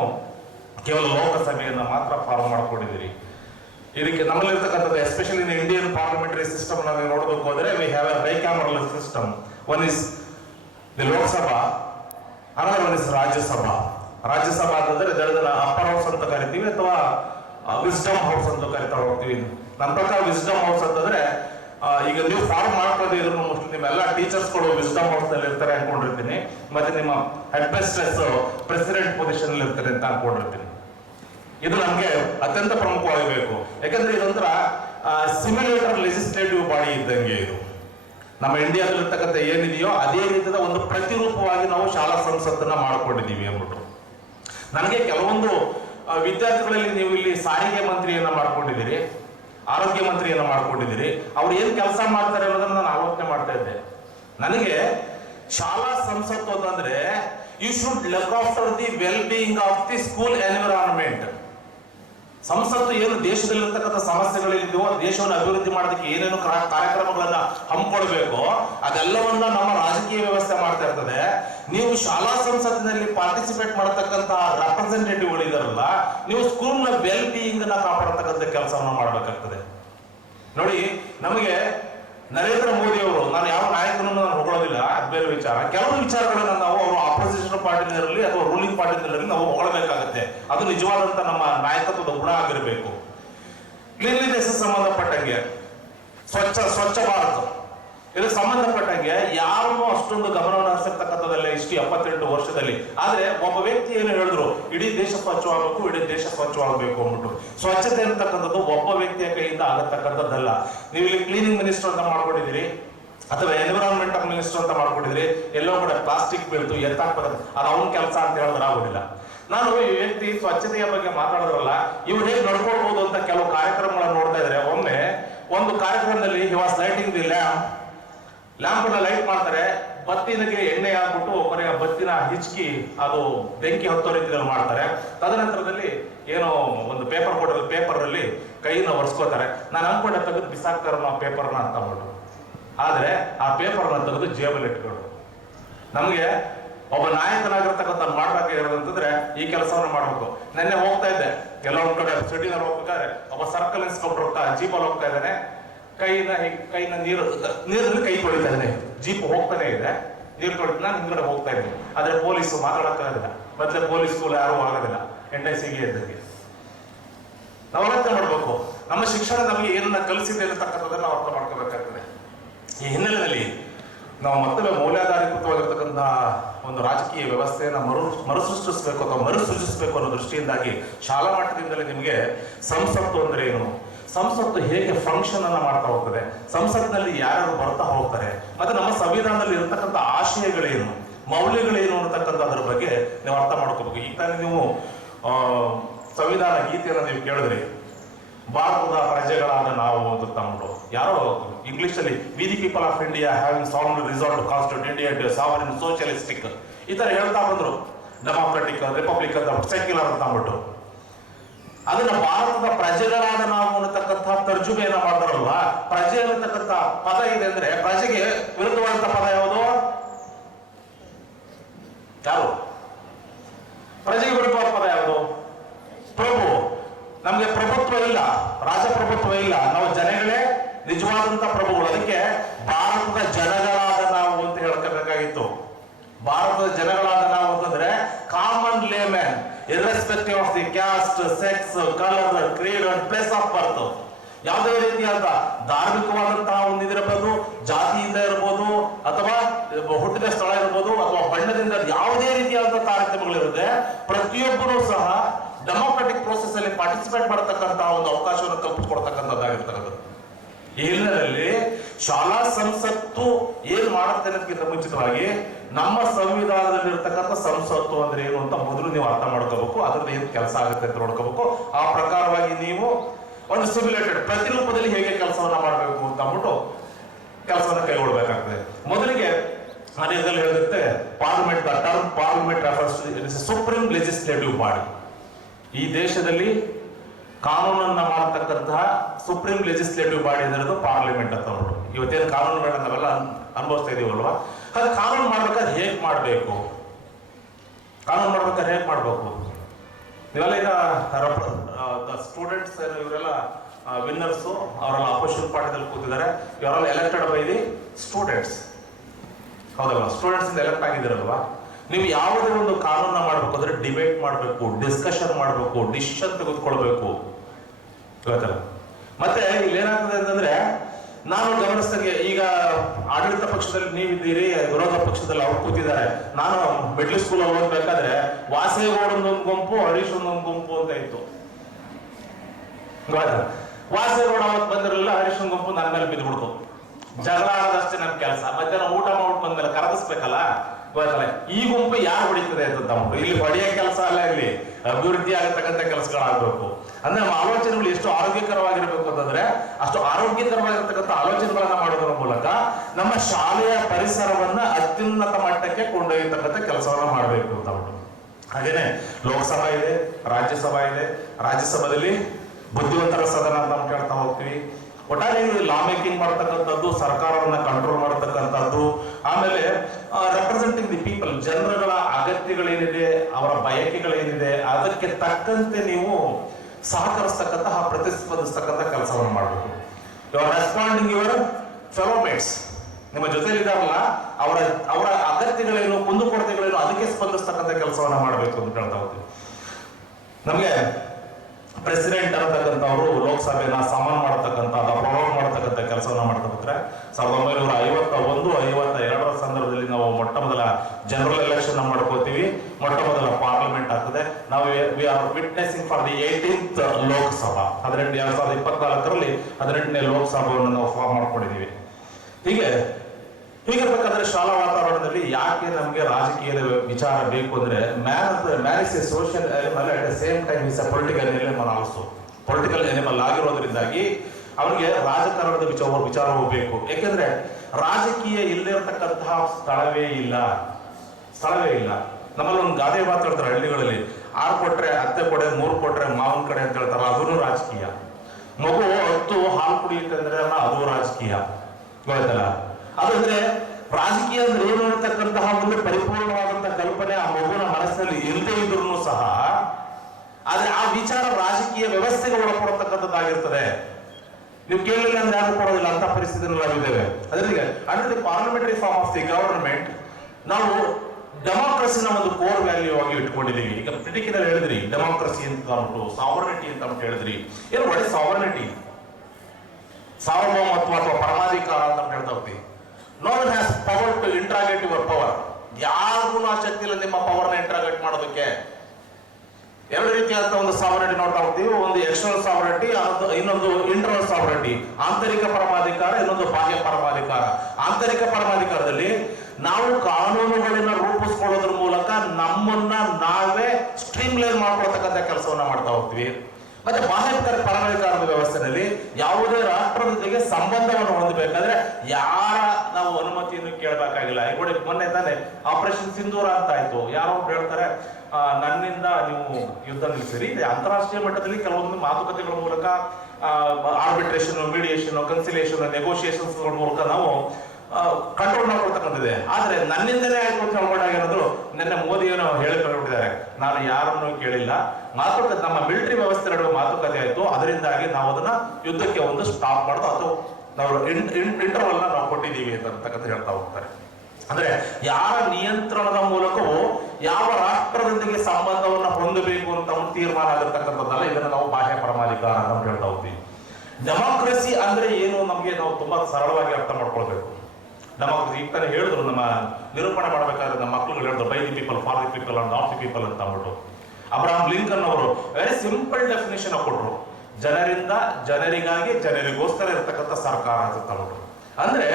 ಕೇವಲ ಲೋಕಸಭೆಯನ್ನ ಮಾತ್ರ ಫಾರ್ಮ್ ಮಾಡ್ಕೊಂಡಿದ್ದೀರಿ. ಇದಕ್ಕೆ ನಮ್ಮಲ್ಲಿರ್ತಕ್ಕಂಥದ್ದು especially in Indian parliamentary system ನಾವು ನೋಡಬೇಕು ಹೋದ್ರೆ we have a bicameral system. One is the Lok Sabha, another one is Rajya Sabha. Rajya Sabha ಅಂತಂದ್ರೆ ಇದರ ಅಪ್ಪರ್ ಹೌಸ್ ಅಂತ ಕರಿತೀವಿ ಅಥವಾ ವಿಸ್ಡಮ್ ಹೌಸ್ ಅಂತ ಕರಿತಾ ಹೋಗ್ತೀವಿ. ನನ್ನ ಪ್ರಕಾರ ವಿಸ್ಡಮ್ ಹೌಸ್ ಅಂತಂದ್ರೆ ಈಗ ನೀವು ಫಾರ್ಮ್ ಮಾಡ್ಕೊಳ್ಳೋದೇ ಇದ್ರು ಮೋಸ್ಟ್ಲಿ ನಿಮ್ಮೆಲ್ಲ ಟೀಚರ್ಸ್ಗಳು ವಿಸ್ಡಮ್ ಹೌಸ್ ನಲ್ಲಿ ಇರ್ತಾರೆ ಅನ್ಕೊಂಡಿರ್ತೀನಿ. ಮತ್ತೆ ನಿಮ್ಮ ಹೆಡ್ ಮಿಸ್ಟ್ರೆಸ್ ಪ್ರೆಸಿಡೆಂಟ್ ಪೊಸಿಷನ್ ಅಲ್ಲಿ ಇರ್ತಾರೆ ಅಂತ ಅನ್ಕೊಂಡಿರ್ತೀನಿ. ಇದು ನಮ್ಗೆ ಅತ್ಯಂತ ಪ್ರಮುಖವಾಗಿ ಬೇಕು. ಯಾಕಂದ್ರೆ ಇದೊಂಥರ ಸಿಮ್ಯುಲೇಟರ್ ಲೆಜಿಸ್ಲೇಟಿವ್ ಬಾಡಿ ಇದ್ದಂಗೆ ಇದು. ನಮ್ಮ ಇಂಡಿಯಾದಲ್ಲಿರ್ತಕ್ಕಂಥ ಏನಿದೆಯೋ ಅದೇ ರೀತಿಯ ಒಂದು ಪ್ರತಿರೂಪವಾಗಿ ನಾವು ಶಾಲಾ ಸಂಸತ್ತನ್ನ ಮಾಡ್ಕೊಂಡಿದ್ದೀವಿ ಅಂದ್ಬಿಟ್ಟು. ನನಗೆ ಕೆಲವೊಂದು ವಿದ್ಯಾರ್ಥಿಗಳಲ್ಲಿ ನೀವು ಇಲ್ಲಿ ಸಾರಿಗೆ ಮಂತ್ರಿಯನ್ನ ಮಾಡ್ಕೊಂಡಿದ್ದೀರಿ, ಆರೋಗ್ಯ ಮಂತ್ರಿಯನ್ನ ಮಾಡ್ಕೊಂಡಿದ್ದೀರಿ, ಅವ್ರು ಏನ್ ಕೆಲಸ ಮಾಡ್ತಾರೆ ಅನ್ನೋದನ್ನ ನಾನು ಆಲೋಚನೆ ಮಾಡ್ತಾ ಇದ್ದೆ. ನನಗೆ ಶಾಲಾ ಸಂಸತ್ತು ಅಂತಂದ್ರೆ you should look after the well being of the school environment. ಸಂಸತ್ತು ಏನು ದೇಶದಲ್ಲಿರ್ತಕ್ಕಂಥ ಸಮಸ್ಯೆಗಳಿದೆಯೋ, ದೇಶವನ್ನು ಅಭಿವೃದ್ಧಿ ಮಾಡೋದಕ್ಕೆ ಏನೇನು ಕಾರ್ಯಕ್ರಮಗಳನ್ನ ಹಮ್ಮಿಕೊಳ್ಬೇಕೋ ಅದೆಲ್ಲವನ್ನ ನಮ್ಮ ರಾಜಕೀಯ ವ್ಯವಸ್ಥೆ ಮಾಡ್ತಾ ಇರ್ತದೆ. ನೀವು ಶಾಲಾ ಸಂಸತ್ತಿನಲ್ಲಿ ಪಾರ್ಟಿಸಿಪೇಟ್ ಮಾಡತಕ್ಕಂತ ರೆಪ್ರೆಸೆಂಟೇಟಿವ್ಗಳಿದಾರಲ್ಲ, ನೀವು ಸ್ಕೂಲ್ ನ ವೆಲ್ ಬೀಯಿಂಗ್ ನ ಕಾಪಾಡತಕ್ಕಂಥ ಕೆಲಸವನ್ನು ಮಾಡ್ಬೇಕಾಗ್ತದೆ. ನೋಡಿ, ನಮಗೆ ನರೇಂದ್ರ ಮೋದಿ ಅವರು, ನಾನು ಯಾವ ನಾಯಕನನ್ನು ನಾನು ಹೊಗಳೋದಿಲ್ಲ, ಅದು ಬೇರೆ ವಿಚಾರ. ಕೆಲವು ವಿಚಾರಗಳನ್ನ ನಾವು ಅವರು ಆಪೋಸಿಷನ್ ಪಾರ್ಟಿನಲ್ಲಿ ಅಥವಾ ರೂಲಿಂಗ್ ಪಾರ್ಟಿನಲ್ಲಿ ನಾವು ಹೊಗಳಬೇಕಾಗತ್ತೆ. ಅದು ನಿಜವಾದಂತ ನಮ್ಮ ನಾಯಕತ್ವದ ಗುಣ ಆಗಿರಬೇಕು. ಕ್ಲೀನ್ಲಿನೆಸ್ ಸಂಬಂಧಪಟ್ಟಂಗೆ ಸ್ವಚ್ಛ ಭಾರತ್ ಇದಕ್ಕೆ ಸಂಬಂಧಪಟ್ಟಂಗೆ ಯಾರು ಅಷ್ಟೊಂದು ಗಮನವನ್ನು ಹರಿಸಿರ್ತಕ್ಕಂಥದ್ದಲ್ಲ ಇಷ್ಟು 78 ವರ್ಷದಲ್ಲಿ. ಆದ್ರೆ ಒಬ್ಬ ವ್ಯಕ್ತಿ ಏನು ಹೇಳಿದ್ರು, ಇಡೀ ದೇಶ ಸ್ವಚ್ಛವಾಗಬೇಕು, ಇಡೀ ದೇಶ ಸ್ವಚ್ಛವಾಗಬೇಕು ಅಂದ್ಬಿಟ್ಟು. ಸ್ವಚ್ಛತೆ ಅಂತಕ್ಕಂಥದ್ದು ಒಬ್ಬ ವ್ಯಕ್ತಿಯ ಕೈಯಿಂದ ಆಗತಕ್ಕಂಥದ್ದಲ್ಲ. ನೀವು ಇಲ್ಲಿ ಕ್ಲೀನಿಂಗ್ ಮಿನಿಸ್ಟರ್ ಅಂತ ಮಾಡ್ಕೊಂಡಿದ್ದೀರಿ ಅಥವಾ ಎನ್ವಿರಾನ್ಮೆಂಟಲ್ ಮಿನಿಸ್ಟರ್ ಅಂತ ಮಾಡ್ಕೊಂಡಿದ್ರಿ, ಎಲ್ಲೋ ಕಡೆ ಪ್ಲಾಸ್ಟಿಕ್ ಬೀಳ್ತು ಎತ್ತಾಕ್ಬೇಕು, ಅದು ಅವನ ಕೆಲಸ ಅಂತ ಹೇಳಿದ್ರೆ ಆಗೋದಿಲ್ಲ. ನಾನು ಈ ವ್ಯಕ್ತಿ ಸ್ವಚ್ಛತೆಯ ಬಗ್ಗೆ ಮಾತಾಡಿದ್ರಲ್ಲ, ಇವ್ರು ಹೇಗೆ ನಡ್ಕೊಳ್ಬಹುದು ಅಂತ ಕೆಲವು ಕಾರ್ಯಕ್ರಮಗಳನ್ನ ನೋಡ್ತಾ ಇದ್ರೆ, ಒಮ್ಮೆ ಒಂದು ಕಾರ್ಯಕ್ರಮದಲ್ಲಿ he was lighting the lamp ಅನ್ನ ಲೈಟ್ ಮಾಡ್ತಾರೆ, ಬತ್ತಿನಿಗೆ ಎಣ್ಣೆ ಹಾಕ್ಬಿಟ್ಟು ಕೊನೆಯ ಬತ್ತಿನ ಹಿಚ್ಕಿ ಅದು ಬೆಂಕಿ ಹತ್ತೋ ರೀತಿಯಲ್ಲಿ ಮಾಡ್ತಾರೆ. ತದನಂತರದಲ್ಲಿ ಏನೋ ಒಂದು ಪೇಪರ್ ಕೊಡೋದು, ಪೇಪರ್ ಅಲ್ಲಿ ಕೈನ ಒರೆಸ್ಕೋತಾರೆ. ನಾನು ಅನ್ಕೊಂಡೆ ತೆಗೆದು ಬಿಸಾಕ್ತಾರ ಆ ಪೇಪರ್ನ ಅಂತ ಅಂದ್ಬಿಟ್ಟು. ಆದ್ರೆ ಆ ಪೇಪರ್ನ ತೆಗೆದು ಜೇಬಲ್ಲಿ ಇಟ್ಕೊಂಡು, ನಮ್ಗೆ ಒಬ್ಬ ನಾಯಕನಾಗಿರ್ತಕ್ಕಂಥ ಮಾಡ್ಬೇಕಾಗಿರೋದಂತಂದ್ರೆ ಈ ಕೆಲಸವನ್ನ ಮಾಡ್ಬೇಕು. ನೆನ್ನೆ ಹೋಗ್ತಾ ಇದ್ದೆ ಕೆಲವೊಂದ್ ಕಡೆ ಸಿಟಿನಲ್ಲಿ ಹೋಗ್ಬೇಕಾದ್ರೆ, ಒಬ್ಬ ಸರ್ಕಲ್ ಇನ್ಸ್ಪೆಕ್ಟರ್ ಜೀಪಲ್ಲಿ ಹೋಗ್ತಾ ಇದ್ದಾನೆ, ಕೈನ ನೀರಲ್ಲಿ ಕೈ ತೊಳಿತಾ ಇದ್ದಾನೆ. ಜೀಪ್ ಹೋಗ್ತಾನೆ ಇದೆ, ನೀರು ತೊಳಿತ, ನಾನು ಹಿಂದ್ಗಡೆ ಹೋಗ್ತಾ ಇದ್ದೀನಿ. ಆದ್ರೆ ಪೊಲೀಸ್ ಮಾತಾಡಕ್ಕಾಗೋದಿಲ್ಲ, ಮತ್ತೆ ಪೊಲೀಸ್ಗಳು ಯಾರು ಆಗೋದಿಲ್ಲ, NICಗೆ ಇದ್ದಂಗೆ. ನಾವು ಅರ್ಥ ಮಾಡ್ಬೇಕು, ನಮ್ಮ ಶಿಕ್ಷಣ ನಮಗೆ ಏನನ್ನ ಕಲಿಸಿದೆ ಅನ್ನತಕ್ಕಂಥದ್ದನ್ನ ನಾವು ಅರ್ಥ ಮಾಡ್ಕೋಬೇಕಾಗ್ತದೆ. ಈ ಹಿನ್ನೆಲೆಯಲ್ಲಿ ನಾವು ಮತ್ತೊಮ್ಮೆ ಮೌಲ್ಯಾಧಾರಿತವಾಗಿರ್ತಕ್ಕಂಥ ಒಂದು ರಾಜಕೀಯ ವ್ಯವಸ್ಥೆಯನ್ನು ಮರುಸೃಷ್ಟಿಸಬೇಕು ಅಥವಾ ಮರುಸೃಜಿಸಬೇಕು ಅನ್ನೋ ದೃಷ್ಟಿಯಿಂದಾಗಿ ಶಾಲಾ ಮಟ್ಟದಿಂದಲೇ ನಿಮಗೆ ಸಂಸತ್ತು ಅಂದ್ರೆ ಏನು, ಸಂಸತ್ತು ಹೇಗೆ ಫಂಕ್ಷನ್ ಅನ್ನ ಮಾಡ್ತಾ ಹೋಗ್ತದೆ, ಸಂಸತ್ನಲ್ಲಿ ಯಾರ್ಯಾರು ಬರ್ತಾ ಹೋಗ್ತಾರೆ, ಮತ್ತೆ ನಮ್ಮ ಸಂವಿಧಾನದಲ್ಲಿ ಇರತಕ್ಕಂಥ ಆಶಯಗಳೇನು, ಮೌಲ್ಯಗಳೇನು ಅನ್ನತಕ್ಕಂಥದ್ರ ಬಗ್ಗೆ ನೀವು ಅರ್ಥ ಮಾಡ್ಕೋಬೇಕು. ಈಗ ತಾನೇ ನೀವು ಸಂವಿಧಾನ ಗೀತೆಯನ್ನು ನೀವು ಕೇಳಿದ್ರಿ, ಭಾರತದ ಪ್ರಜೆಗಳಾದ ನಾವು ಅಂತ ತಂದ್ಬಿಟ್ಟು ಯಾರೋ ಇಂಗ್ಲಿಷ್ ಅಲ್ಲಿ we the people of India having sovereign resolve to constitute India into sovereign socialistic ಈ ತರ ಹೇಳ್ತಾ ಬಂದ್ರು. ಡೆಮಾಕ್ರೆಟಿಕ್, ರಿಪಬ್ಲಿಕ್ ಅಂತ, ಸೆಕ್ಯುಲರ್ ಅಂತ ಅಂದ್ಬಿಟ್ಟು ಅದನ್ನ ಭಾರತದ ಪ್ರಜೆಗಳಾದ ನಾವು ಅನ್ನತಕ್ಕಂಥ ತರ್ಜುಮೆಯನ್ನ ಮಾಡ್ತಾರಲ್ವಾ. ಪ್ರಜೆ ಅನ್ನತಕ್ಕಂಥ ಪದ ಇದೆ ಅಂದ್ರೆ ಪ್ರಜೆಗೆ ವಿರುದ್ಧವಾದಂತ ಪದ ಯಾವುದು? ಯಾರು? ಪ್ರಜೆಗೆ ವಿರುದ್ಧವಾದ ಪದ ಯಾವುದು? ಪ್ರಭು. ನಮ್ಗೆ ಪ್ರಭುತ್ವ ಇಲ್ಲ, ರಾಜಪ್ರಭುತ್ವ ಇಲ್ಲ, ನಾವು ಜನಗಳೇ ನಿಜವಾದಂತ ಪ್ರಭುಗಳು. ಅದಕ್ಕೆ ಭಾರತದ ಜನಗಳಾದ ನಾವು ಅಂತ ಹೇಳ್ಕೋಬೇಕಾಗಿತ್ತು. ಭಾರತದ ಜನಗಳಾದ ನಾವು ಅಂತಂದ್ರೆ common layman, irrespective of the caste, sex, colour, Creed and place of birth, ಯಾವುದೇ ರೀತಿಯಾದ ಧಾರ್ಮಿಕವಾದಂತಹ ಒಂದು ಇದಿರಬಹುದು, ಜಾತಿಯಿಂದ ಇರಬಹುದು ಅಥವಾ ಹುಟ್ಟಿದ ಸ್ಥಳ ಇರಬಹುದು ಅಥವಾ ಬಣ್ಣದಿಂದ, ಯಾವುದೇ ರೀತಿಯಾದಂತಹ ತಾರತಮ್ಯಗಳಿರುತ್ತೆ. ಪ್ರತಿಯೊಬ್ಬರೂ ಸಹ ಡೆಮೋಕ್ರೆಟಿಕ್ ಪ್ರೋಸೆಸ್ ಅಲ್ಲಿ ಪಾರ್ಟಿಸಿಪೇಟ್ ಮಾಡತಕ್ಕಂತಹ ಒಂದು ಅವಕಾಶವನ್ನು ಕಲ್ಪಿಸಿಕೊಡ್ತಕ್ಕಂಥದ್ದಾಗಿರ್ತಕ್ಕಂಥದ್ದು. ಈ ಹಿನ್ನೆಲೆಯಲ್ಲಿ ಶಾಲಾ ಸಂಸತ್ತು ಏನ್ ಮಾಡುತ್ತೆ ಅನ್ನೋದಕ್ಕಿಂತ ಮುಂಚಿತವಾಗಿ ನಮ್ಮ ಸಂವಿಧಾನದಲ್ಲಿ ಇರತಕ್ಕಂಥ ಸಂಸತ್ತು ಅಂದ್ರೆ ಏನು ಅಂತ ಮೊದಲು ನೀವು ಅರ್ಥ ಮಾಡ್ಕೋಬೇಕು. ಅದ್ರದ್ದು ಏನು ಕೆಲಸ ಆಗುತ್ತೆ ಅಂತ ನೋಡ್ಕೋಬೇಕು. ಆ ಪ್ರಕಾರವಾಗಿ ನೀವು ಒಂದು ಸಿಮ್ಯುಲೇಟೆಡ್ ಪ್ರತಿರೂಪದಲ್ಲಿ ಹೇಗೆ ಕೆಲಸವನ್ನ ಮಾಡಬೇಕು ಅಂತ ಅಂದ್ಬಿಟ್ಟು ಕೆಲಸವನ್ನ ಕೈಗೊಳ್ಳಬೇಕಾಗ್ತದೆ. ಮೊದಲಿಗೆ ನಾನು ಇದರಲ್ಲಿ ಹೇಳಿರುತ್ತೆ, parliament, the term parliament refers to it is supreme legislative body. ಈ ದೇಶದಲ್ಲಿ ಕಾನೂನನ್ನ ಮಾಡತಕ್ಕಂತಹ ಸುಪ್ರೀಂ ಲೆಜಿಸ್ಲೇಟಿವ್ ಬಾಡಿ ಅನ್ನೋದು ಪಾರ್ಲಿಮೆಂಟ್ ಅಂತ ಅಂದ್ಬಿಟ್ಟು. ಇವತ್ತೇನು ಕಾನೂನುಗಳನ್ನ ನಾವೆಲ್ಲ ಅನುಭವಿಸ್ತಾ ಇದೀವಲ್ವಾ, ಅದು ಕಾನೂನು ಮಾಡ್ಬೇಕಾದ್ರೆ ಹೇಗ್ ಮಾಡ್ಬೇಕು, ಕಾನೂನು ಮಾಡ್ಬೇಕಾದ್ರೆ ಹೇಗ್ ಮಾಡ್ಬೇಕು. ನೀವೆಲ್ಲ ಈಗ ಸ್ಟೂಡೆಂಟ್ಸ್ ಇವರೆಲ್ಲ ವಿನ್ನರ್ಸು, ಅವರೆಲ್ಲ ಅಪೋಸಿಷನ್ ಪಾರ್ಟಿದಲ್ಲಿ ಕೂತಿದ್ದಾರೆ, ಇವರೆಲ್ಲ ಎಲೆಕ್ಟೆಡ್ ಬೈ ದಿ ಸ್ಟೂಡೆಂಟ್ಸ್, ಹೌದಲ್ವಾ? ಸ್ಟೂಡೆಂಟ್ಸ್ ಇಂದ ಎಲೆಕ್ಟ್ ಆಗಿದ್ದೀರಲ್ವಾ? ನೀವು ಯಾವುದೇ ಒಂದು ಕಾನೂನ ಮಾಡ್ಬೇಕು ಅಂದ್ರೆ ಡಿಬೇಟ್ ಮಾಡಬೇಕು, ಡಿಸ್ಕಷನ್ ಮಾಡಬೇಕು, ಡಿಸಿಷನ್ ತೆಗೆದುಕೊಳ್ಬೇಕು. ಗೊತ್ತಲ್ಲ? ಮತ್ತೆ ಇಲ್ಲಿ ಏನಾಗ್ತದೆ ಅಂತಂದ್ರೆ, ನಾನು ಗಮನಿಸಿದಂಗೆ ಈಗ ಆಡಳಿತ ಪಕ್ಷದಲ್ಲಿ ನೀವಿದ್ದೀರಿ, ವಿರೋಧ ಪಕ್ಷದಲ್ಲಿ ಅವ್ರು ಕೂತಿದ್ದಾರೆ. ನಾನು ಮಿಡ್ಲ್ ಸ್ಕೂಲ್ ಓದ್ಬೇಕಾದ್ರೆ ವಾಸೇಗೌಡ ಒಂದೊಂದು ಗುಂಪು, ಹರೀಶ್ ಒಂದೊಂದು ಗುಂಪು ಅಂತ ಇತ್ತು. ವಾಸೇಗೌಡ ಅವತ್ತು ಬಂದಿರಲಿಲ್ಲ, ಹರೀಶ್ ಒಂದು ಗುಂಪು ನನ್ನ ಮೇಲೆ ಬಿದ್ದುಬಿಡ್ತು. ಜಗಳ ಆಡೋದಷ್ಟೇ ನನ್ನ ಕೆಲಸ. ಮಧ್ಯಾಹ್ನ ಊಟ ಮಾಡ್ಬಿಟ್ಟು ಬಂದ್ಮೇಲೆ ಕರಗಿಸ್ಬೇಕಲ್ಲ, ಗೊತ್ತಲ್ಲ? ಈ ಗುಂಪು ಯಾರು ಹೊಡಿತದೆ ಅಂತ ಇಲ್ಲಿ ಹೊಡೆಯೋ ಕೆಲಸ ಅಲ್ಲ, ಇಲ್ಲಿ ಅಭಿವೃದ್ಧಿ ಆಗತಕ್ಕಂಥ ಕೆಲಸಗಳಾಗಬೇಕು. ಅಂದ್ರೆ ನಮ್ಮ ಆಲೋಚನೆಗಳು ಎಷ್ಟು ಆರೋಗ್ಯಕರವಾಗಿರ್ಬೇಕು ಅಂತಂದ್ರೆ ಅಷ್ಟು ಆರೋಗ್ಯಕರವಾಗಿರ್ತಕ್ಕಂಥ ಆಲೋಚನೆಗಳನ್ನ ಮಾಡೋದ್ರ ಮೂಲಕ ನಮ್ಮ ಶಾಲೆಯ ಪರಿಸರವನ್ನ ಅತ್ಯುನ್ನತ ಮಟ್ಟಕ್ಕೆ ಕೊಂಡೊಯ್ಯತಕ್ಕಂಥ ಕೆಲಸವನ್ನ ಮಾಡಬೇಕು ಅಂತ ಉಂಟು. ಹಾಗೇನೆ ಲೋಕಸಭಾ ಇದೆ, ರಾಜ್ಯಸಭಾ ಇದೆ. ರಾಜ್ಯಸಭಾದಲ್ಲಿ ಬುದ್ಧಿವಂತರ ಸದನ ಅಂತ ನಾವು ಕೇಳ್ತಾ ಹೋಗ್ತೀವಿ. ಒಟ್ಟಾರೆ ಲಾ ಮೇಕಿಂಗ್ ಮಾಡ್ತಕ್ಕಂಥದ್ದು, ಸರ್ಕಾರವನ್ನ ಕಂಟ್ರೋಲ್ ಮಾಡತಕ್ಕಂಥದ್ದು, ಆಮೇಲೆ ರೆಪ್ರೆಸೆಂಟಿಂಗ್ ದಿ ಪೀಪಲ್, ಜನರುಗಳ ಅಗತ್ಯಗಳೇನಿದೆ, ಅವರ ಬಯಕೆಗಳೇನಿದೆ, ಅದಕ್ಕೆ ತಕ್ಕಂತೆ ನೀವು ಸಹಕರಿಸ್ತಕ್ಕಂತಹ, ಪ್ರತಿಸ್ಪಂದಿಸ್ತಕ್ಕಂಥ ಕೆಲಸವನ್ನು ಮಾಡಬೇಕು. You are responding your fellow mates, ನಿಮ್ಮ ಜೊತೆಲಿದ್ದಾರಲ್ಲ ಅವರ ಅವರ ಅಗತ್ಯಗಳೇನು, ಕುಂದುಕೊರತೆಗಳೇನು, ಅದಕ್ಕೆ ಸ್ಪಂದಿಸ್ತಕ್ಕಂಥ ಕೆಲಸವನ್ನ ಮಾಡಬೇಕು ಅಂತ ಹೇಳ್ತಾ ಹೋಗ್ತೀವಿ. ನಮಗೆ ಪ್ರೆಸಿಡೆಂಟ್ ಅನ್ನತಕ್ಕಂಥವ್ರು ಲೋಕಸಭೆನ ಸಾಮಾನ್ಯ ಮಾಡತಕ್ಕಂಥ, ಅಪ್ರೂವ್ ಮಾಡತಕ್ಕಂಥ ಕೆಲಸವನ್ನ ಮಾಡ್ತಾ ಹೋದ್ರೆ 1951-52 ಸಂದರ್ಭದಲ್ಲಿ ನಾವು ಮೊಟ್ಟ ಮೊದಲ ಜನರಲ್ ಎಲೆಕ್ಷನ್ ಮಾಡ್ಕೋತೀವಿ. ಮೊಟ್ಟ ಮೊದಲ ಪಾರ್ಲಿಮೆಂಟ್ ಆಗ್ತದೆ. ನಾವು we are witnessing for the 18th Lok Sabha. 2024ರಲ್ಲಿ 18ನೇ ಲೋಕಸಭೆಯನ್ನು ನಾವು ಫಾರ್ಮ್ ಮಾಡ್ಕೊಂಡಿದೀವಿ. ಹೀಗಿರ್ಬೇಕಾದ್ರೆ ಶಾಲಾ ವಾತಾವರಣದಲ್ಲಿ ಯಾಕೆ ನಮಗೆ ರಾಜಕೀಯದ ವಿಚಾರ ಬೇಕು ಅಂದ್ರೆ, man is a social animal, at the same time is a political animal also. Political animal ಆಗಿರೋದ್ರಿಂದಾಗಿ ಅವನಿಗೆ ರಾಜಕಾರಣದ ವಿಚಾರವೂ ಬೇಕು. ಯಾಕೆಂದ್ರೆ ರಾಜಕೀಯ ಇಲ್ಲಿರತಕ್ಕಂತಹ ಸ್ಥಳವೇ ಇಲ್ಲ. ನಮ್ಮಲ್ಲಿ ಒಂದು ಗಾದೆ ಮಾತು ಹೇಳ್ತಾರೆ ಹಳ್ಳಿಗಳಲ್ಲಿ, 6 ಕೊಟ್ರೆ ಅತ್ತೆ ಕೊಡೆ, 3 ಕೊಟ್ರೆ ಮಾವನ ಕಡೆ ಅಂತ ಹೇಳ್ತಾರ. ಅದೂ ರಾಜಕೀಯ. ಮಗು 10 ಹಾಲು ಕುಡಿಯುತ್ತಂದ್ರೆ ಅದು ರಾಜಕೀಯ. ಗೊತ್ತಲ್ಲ? ಅದಂದ್ರೆ ರಾಜಕೀಯ ಅಂದ್ರೆ ಏನು ಅನ್ನತಕ್ಕಂತಹ ಒಂದು ಪರಿಪೂರ್ಣವಾದಂತಹ ಕಲ್ಪನೆ ಆ ಮಗುವಿನ ಮನಸ್ಸಿನಲ್ಲಿ ಇಲ್ಲದೆ ಇದ್ರೂ ಸಹ, ಆದ್ರೆ ಆ ವಿಚಾರ ರಾಜಕೀಯ ವ್ಯವಸ್ಥೆಗೆ ಒಳಪಡತಕ್ಕಂಥದ್ದಾಗಿರ್ತದೆ. ನೀವು ಕೇಳಲಿಲ್ಲ ಅಂದ್ರೆ ಯಾರು ಕೊಡೋದಿಲ್ಲ ಅಂತ ಪರಿಸ್ಥಿತಿ ನಾವಿದ್ದೇವೆ. ಅದರಿಗೆ under the parliamentary form of the government ನಾವು ಡೆಮಾಕ್ರಸಿನ ಒಂದು ಕೋರ್ ವ್ಯಾಲ್ಯೂ ಆಗಿ ಇಟ್ಕೊಂಡಿದ್ದೀವಿ. ಈಗ ಕ್ರಿಟಿಕಲ್ ಹೇಳಿದ್ರಿ ಡೆಮಾಕ್ರಸಿ ಅಂತ ಅಂದ್ಬಿಟ್ಟು, ಸಾವರ್ನಿಟಿ ಅಂತ ಹೇಳ್ತೀರಿ. ಏನು ಒಳ್ಳೆ ಸಾವರ್ನಿಟಿ, ಸಾರ್ವಭೌಮತ್ವ ಅಥವಾ ಪರಮಾಧಿಕಾರ ಅಂತ ಹೇಳ್ತಾ ಹೋಗ್ತೀವಿ. No one has power to interrogate your power. ಯಾರಿಗೂ ಆ ಶಕ್ತಿ ಇಲ್ಲ ನಿಮ್ಮ ಪವರ್ನ ಇಂಟ್ರಾಗೇಟ್ ಮಾಡೋದಕ್ಕೆ. 2 ರೀತಿಯಾದ ಒಂದು ಸಾವರ್ನಿಟಿ ನೋಡ್ತಾ ಹೋಗ್ತೀವಿ. ಒಂದು ಎಕ್ಸ್ಟರ್ನಲ್ ಸಾವರ್ನಿಟಿ, ಇನ್ನೊಂದು ಇಂಟರ್ನಲ್ ಸಾವರ್ನಿಟಿ. ಆಂತರಿಕ ಪರಮಾಧಿಕಾರ, ಇನ್ನೊಂದು ಬಾಹ್ಯ ಪರಮಾಧಿಕಾರ. ಆಂತರಿಕ ಪರಮಾಧಿಕಾರದಲ್ಲಿ ನಾವು ಕಾನೂನುಗಳನ್ನ ರೂಪಿಸ್ಕೊಳ್ಳೋದ್ರ ಮೂಲಕ ನಮ್ಮನ್ನ ನಾವೇ ಸ್ಟ್ರೀಮ್ ಲೈನ್ ಮಾಡ್ಕೊಳ್ತಕ್ಕಂಥ ಕೆಲಸವನ್ನ ಮಾಡ್ತಾ ಹೋಗ್ತೀವಿ. ಮತ್ತೆ ಬಾಹ್ಯ ಪರಮಾಧಿಕಾರದ ವ್ಯವಸ್ಥೆಯಲ್ಲಿ ಯಾವುದೇ ರಾಷ್ಟ್ರದೊಂದಿಗೆ ಸಂಬಂಧವನ್ನು ಹೊಂದಬೇಕಾದ್ರೆ ಯಾರ ನಾವು ಅನುಮತಿಯನ್ನು ಕೇಳಬೇಕಾಗಿಲ್ಲ. ಈಗ ಮೊನ್ನೆ ತಾನೆ ಆಪರೇಷನ್ ಸಿಂಧೂರ ಅಂತ ಆಯ್ತು. ಯಾರೋ ಹೇಳ್ತಾರೆ ನನ್ನಿಂದ ನೀವು ಯುದ್ಧ ನಿಲ್ಲಿಸಿರಿ. ಅಂತಾರಾಷ್ಟ್ರೀಯ ಮಟ್ಟದಲ್ಲಿ ಕೆಲವೊಂದು ಮಾತುಕತೆಗಳ ಮೂಲಕ, ಆರ್ಬಿಟ್ರೇಷನ್, ಮೀಡಿಯೇಷನ್, ಕನ್ಸಿಲೇಷನ್, ನೆಗೋಷಿಯೇಷನ್ಸ್ ಮೂಲಕ ನಾವು ಕಂಟ್ರೋಲ್ ಮಾಡ್ಕೊಳ್ತಕ್ಕಂಥದ್ದಿದೆ. ಆದ್ರೆ ನನ್ನಿಂದಲೇ ಆಯ್ತು ಅಂತ ಹೇಳ್ಕೊಂಡಾಗಿರೋದು ನಿನ್ನೆ ಮೋದಿಯನ್ನು ಹೇಳಿಕೊಂಡಿದ್ದಾರೆ. ನಾನು ಯಾರನ್ನು ಕೇಳಿಲ್ಲ, ಮಾತುಕತೆ ನಮ್ಮ ಮಿಲಿಟರಿ ವ್ಯವಸ್ಥೆ ನಡುವೆ ಮಾತುಕತೆ ಆಯ್ತು, ಅದರಿಂದಾಗಿ ನಾವು ಅದನ್ನ ಯುದ್ಧಕ್ಕೆ ಒಂದು ಸ್ಟಾಪ್ ಮಾಡೋದು ಅಥವಾ ನಾವು ಇಂಟರ್ವಲ್ ನಾವು ಕೊಟ್ಟಿದ್ದೀವಿ ಅಂತಕ್ಕಂಥ ಹೇಳ್ತಾ ಹೋಗ್ತಾರೆ. ಅಂದ್ರೆ ಯಾರ ನಿಯಂತ್ರಣದ ಮೂಲಕವೂ ಯಾವ ರಾಷ್ಟ್ರದೊಂದಿಗೆ ಸಂಬಂಧವನ್ನ ಹೊಂದಬೇಕು ಅಂತ ಒಂದು ತೀರ್ಮಾನ ಆಗಿರ್ತಕ್ಕಂಥದ್ದಲ್ಲ. ಇದನ್ನ ನಾವು ಬಾಹ್ಯ ಪರಮಾಧಿಕಾರ ಅಂತ ಹೇಳ್ತಾ ಹೋಗ್ತೀವಿ. ಡೆಮಾಕ್ರಸಿ ಅಂದ್ರೆ ಏನು ನಮ್ಗೆ ನಾವು ತುಂಬಾ ಸರಳವಾಗಿ ಅರ್ಥ ಮಾಡ್ಕೊಳ್ಬೇಕು. ಡೆಮಾಕ್ರಸಿ ಈಗ ತಾನೇ ಹೇಳಿದ್ರು, ನಮ್ಮ ನಿರೂಪಣೆ ಮಾಡ್ಬೇಕಾದ್ರೆ ನಮ್ಮ ಮಕ್ಕಳು ಹೇಳಿದ್ರು, by the people, for the people and not the people ಅಂತ ಅಂದ್ಬಿಟ್ಟು. ಅಬ್ರಹಾಂ ಲಿಂಕನ್ ಅವರು ವೆರಿ ಸಿಂಪಲ್ ಡೆಫಿನೇಷನ್ ಕೊಟ್ಟರು. ಜನರಿಂದ, ಜನರಿಗಾಗಿ, ಜನರಿಗೋಸ್ಕರ ಇರತಕ್ಕಂಥ ಸರ್ಕಾರ ಅಂತ ಅಂದ್ಬಿಟ್ಟು. ಅಂದ್ರೆ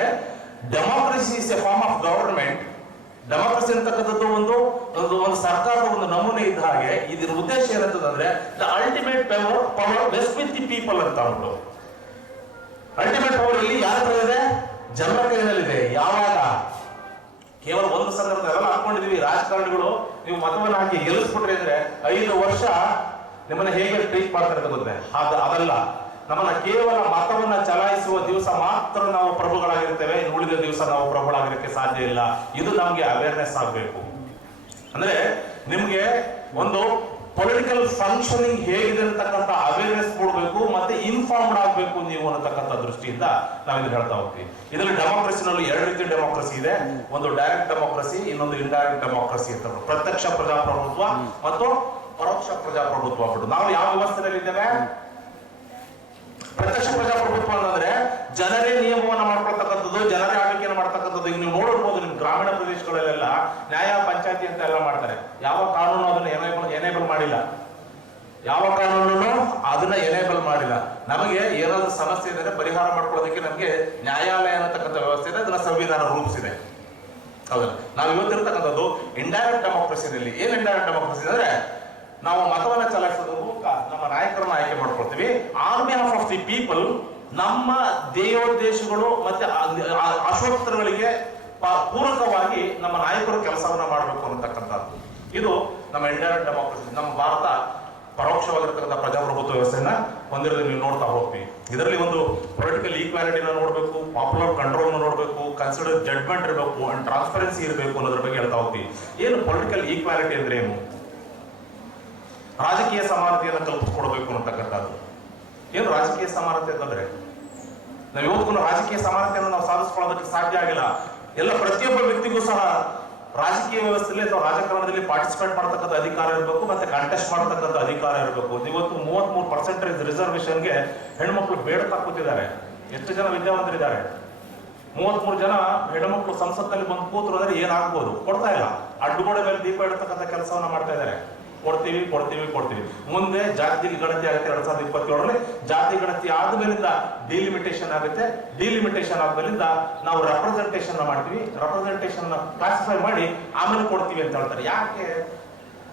democracy is a form of government. Democracy ಅಂತಕ್ಕಂಥದ್ದು ಒಂದು ಸರ್ಕಾರದ ಒಂದು ನಮೂನೆ ಇದ್ದ ಹಾಗೆ. ಇದರ ಉದ್ದೇಶ ಏನಂತಂದ್ರೆ the ultimate power vest with the people ಅಂತ ಅಂದ್ಬಿಟ್ಟು. ಅಲ್ಟಿಮೇಟ್ ಪವರ್ ಇಲ್ಲಿ ಯಾರ ಹತ್ರ ಇದೆ? ಜನರ ಕೈನಲ್ಲಿದೆ. ಯಾವಾಗ? ಕೇವಲ ಒಂದು ಸಂದರ್ಭದಲ್ಲಿ ಹಾಕೊಂಡಿದೀವಿ ರಾಜಕಾರಣಿಗಳು, ನೀವು ಮತವನ್ನು ಹಾಕಿ ಗೆಲ್ಲಿಸ್ಬಿಟ್ರಿ ಅಂದ್ರೆ 5 ವರ್ಷ ನಿಮ್ಮನ್ನ ಹೇಗೆ ಟ್ರೀಟ್ ಮಾಡ್ತಾರೆ ಅಂತ ಗೊತ್ತೇ? ಅದಲ್ಲ. ನಮ್ಮನ್ನ ಕೇವಲ ಮತವನ್ನ ಚಲಾಯಿಸುವ ದಿವಸ ಮಾತ್ರ ನಾವು ಪ್ರಭುಗಳಾಗಿರ್ತೇವೆ, ಇನ್ನು ಉಳಿದ ದಿವಸ ನಾವು ಪ್ರಭುಗಳಾಗಿರಕ್ಕೆ ಸಾಧ್ಯ ಇಲ್ಲ. ಇದು ನಮ್ಗೆ ಅವೇರ್ನೆಸ್ ಆಗಬೇಕು. ಅಂದ್ರೆ ನಿಮ್ಗೆ ಒಂದು ಪೊಲಿಟಿಕಲ್ ಫಂಕ್ಷನಿಂಗ್ ಹೇಗಿದೆ ಅಂತಕ್ಕಂಥ ಅವೇರ್ನೆಸ್ ಕೊಡಬೇಕು, ಮತ್ತೆ ಇನ್ಫಾರ್ಮ್ಡ್ ಆಗಬೇಕು ನೀವು ಅನ್ನತಕ್ಕಂಥ ದೃಷ್ಟಿಯಿಂದ ನಾವು ಇದನ್ನ ಹೇಳ್ತಾ ಹೋಗ್ತೀವಿ. ಇದರಲ್ಲಿ ಡೆಮೋಕ್ರಸಿನಲ್ಲಿ 2 ರೀತಿ ಡೆಮೋಕ್ರಸಿ ಇದೆ. ಒಂದು ಡೈರೆಕ್ಟ್ ಡೆಮೋಕ್ರಸಿ, ಇನ್ನೊಂದು ಇಂಡೈರೆಕ್ಟ್ ಡೆಮೋಕ್ರಸಿ ಅಂತ. ಪ್ರತ್ಯಕ್ಷ ಪ್ರಜಾಪ್ರಭುತ್ವ ಮತ್ತು ಪರೋಕ್ಷ ಪ್ರಜಾಪ್ರಭುತ್ವ ಬಿಟ್ಟು ನಾವು ಯಾವ ವ್ಯವಸ್ಥೆಯಲ್ಲಿ ಇದ್ದೇವೆ? ಪ್ರತ್ಯಕ್ಷ ಪ್ರಜಾಪ್ರಭುತ್ವ ಅಂತಂದ್ರೆ ಜನರೇ ನಿಯಮವನ್ನ ಮಾಡ್ಕೊಳ್ತಕ್ಕಂಥದ್ದು, ಜನರೇ ಆಳ್ವಿಕೆಯನ್ನು ಮಾಡ್ತಕ್ಕಂಥದ್ದು. ಈಗ ನೀವು ನೋಡಿರ್ಬೋದು, ನಿಮ್ ಗ್ರಾಮೀಣ ಪ್ರದೇಶಗಳಲ್ಲೆಲ್ಲ ನ್ಯಾಯ ಪಂಚಾಯತಿ ಅಂತ ಎಲ್ಲ ಮಾಡ್ತಾರೆ. ಯಾವ ಕಾನೂನು ಅದನ್ನ ಎನೇಬಲ್ ಮಾಡಿಲ್ಲ, ಯಾವ ಕಾನೂನು ಅದನ್ನ ಎನೇಬಲ್ ಮಾಡಿಲ್ಲ. ನಮಗೆ ಏನಾದ್ರು ಸಮಸ್ಯೆ ಇದ್ರೆ ಪರಿಹಾರ ಮಾಡ್ಕೊಳ್ಳೋದಕ್ಕೆ ನಮಗೆ ನ್ಯಾಯಾಲಯ ಅನ್ನತಕ್ಕಂಥ ವ್ಯವಸ್ಥೆ ಇದೆ, ಅದನ್ನ ಸಂವಿಧಾನ ರೂಪಿಸಿದೆ. ಹೌದಲ್ಲ? ನಾವು ಇವತ್ತಿರ್ತಕ್ಕಂಥದ್ದು ಇಂಡೈರೆಕ್ಟ್ ಡೆಮೋಕ್ರಸಿನಲ್ಲಿ. ಏನ್ ಇಂಡೈರೆಕ್ಟ್ ಡೆಮೋಕ್ರಸಿ ಅಂದ್ರೆ ನಾವು ಮತವನ್ನ ಚಲಾಯಿಸೋದ್ರ ಮೂಲಕ ನಮ್ಮ ನಾಯಕರನ್ನ ಆಯ್ಕೆ ಮಾಡ್ಕೊಳ್ತೀವಿ. On behalf of the people ನಮ್ಮ ಧ್ಯೇಯೋದ್ದೇಶಗಳು ಮತ್ತೆ ಆಶೋತ್ತರಗಳಿಗೆ ಪೂರಕವಾಗಿ ನಮ್ಮ ನಾಯಕರು ಕೆಲಸವನ್ನ ಮಾಡಬೇಕು ಅನ್ನತಕ್ಕಂಥದ್ದು. ಇದು ನಮ್ಮ ಇಂಡೈರೆಕ್ಟ್ ಡೆಮೋಕ್ರಸಿ. ನಮ್ಮ ಭಾರತ ಪರೋಕ್ಷವಾಗಿರ್ತಕ್ಕಂಥ ಪ್ರಜಾಪ್ರಭುತ್ವ ವ್ಯವಸ್ಥೆಯನ್ನ ಹೊಂದಿರೋದನ್ನ ನೀವು ನೋಡ್ತಾ ಹೋಗ್ತೀವಿ. ಇದರಲ್ಲಿ ಒಂದು ಪೊಲಿಟಿಕಲ್ ಈಕ್ವಾಲಿಟಿನ ನೋಡಬೇಕು, ಪಾಪ್ಯುಲರ್ ಕಂಟ್ರೋಲ್ ನೋಡಬೇಕು, ಕನ್ಸಿಡರ್ ಜಡ್ಜ್ಮೆಂಟ್ ಇರಬೇಕು ಅಂಡ್ ಟ್ರಾನ್ಸ್ಪರೆನ್ಸಿ ಇರಬೇಕು ಅನ್ನೋದ್ರ ಬಗ್ಗೆ ಹೇಳ್ತಾ ಹೋಗ್ತೀವಿ. ಏನು ಪೊಲಿಟಿಕಲ್ ಈಕ್ವಾಲಿಟಿ ಅಂದ್ರೆ ಏನು? ರಾಜಕೀಯ ಸಮಾನತೆಯನ್ನು ಕಲ್ಪಿಸ್ಕೊಡ್ಬೇಕು ಅನ್ನತಕ್ಕಂಥದ್ದು. ಏನು ರಾಜಕೀಯ ಸಮಾನತೆ ಅಂತಂದ್ರೆ, ನಾವು ಇವತ್ತು ರಾಜಕೀಯ ಸಮಾನತೆಯನ್ನು ನಾವು ಸಾಧಿಸ್ಕೊಳ್ಳೋದಕ್ಕೆ ಸಾಧ್ಯ ಆಗಿಲ್ಲ. ಎಲ್ಲ ಪ್ರತಿಯೊಬ್ಬ ವ್ಯಕ್ತಿಗೂ ಸಹ ರಾಜಕೀಯ ವ್ಯವಸ್ಥೆಯಲ್ಲಿ ಅಥವಾ ರಾಜಕಾರಣದಲ್ಲಿ ಪಾರ್ಟಿಸಿಪೇಟ್ ಮಾಡತಕ್ಕಂಥ ಅಧಿಕಾರ ಇರಬೇಕು, ಮತ್ತೆ ಕಾಂಟೆಸ್ಟ್ ಮಾಡತಕ್ಕಂಥ ಅಧಿಕಾರ ಇರಬೇಕು. ಇವತ್ತು 33% ರಿಸರ್ವೇಶನ್ಗೆ ಹೆಣ್ಮಕ್ಳು ಬೇಡ ಕೂತಿದ್ದಾರೆ. ಎಷ್ಟು ಜನ ವಿದ್ಯಾವಂತರಿದ್ದಾರೆ? 33 ಜನ ಹೆಣ್ಮಕ್ಳು ಸಂಸತ್ನಲ್ಲಿ ಬಂದು ಕೂತರು ಅಂದ್ರೆ ಏನಾಗ್ಬೋದು? ಕೊಡ್ತಾ ಇಲ್ಲ. ಅಡ್ಡುಗೋಡೆ ಮೇಲೆ ದೀಪ ಇಡತಕ್ಕಂಥ ಕೆಲಸವನ್ನ ಮಾಡ್ತಾ ಇದ್ದಾರೆ. ಕೊಡ್ತೀವಿ. ಮುಂದೆ ಜಾತಿ ಗಣತಿ ಆಗುತ್ತೆ 2027ರಲ್ಲಿ. ಜಾತಿ ಗಣತಿ ಆದ್ಮೇಲಿಂದ ಡಿಲಿಮಿಟೇಷನ್ ಆಗುತ್ತೆ. ಡಿಲಿಮಿಟೇಷನ್ ಆದ್ಮೇಲಿಂದ ನಾವು ರೆಪ್ರೆಸೆಂಟೇಷನ್ ಮಾಡ್ತೀವಿ. ರೆಪ್ರೆಸೆಂಟೇಷನ್ ಕ್ಲಾಸಿಫೈ ಮಾಡಿ ಆಮೇಲೆ ಕೊಡ್ತೀವಿ ಅಂತ ಹೇಳ್ತಾರೆ. ಯಾಕೆ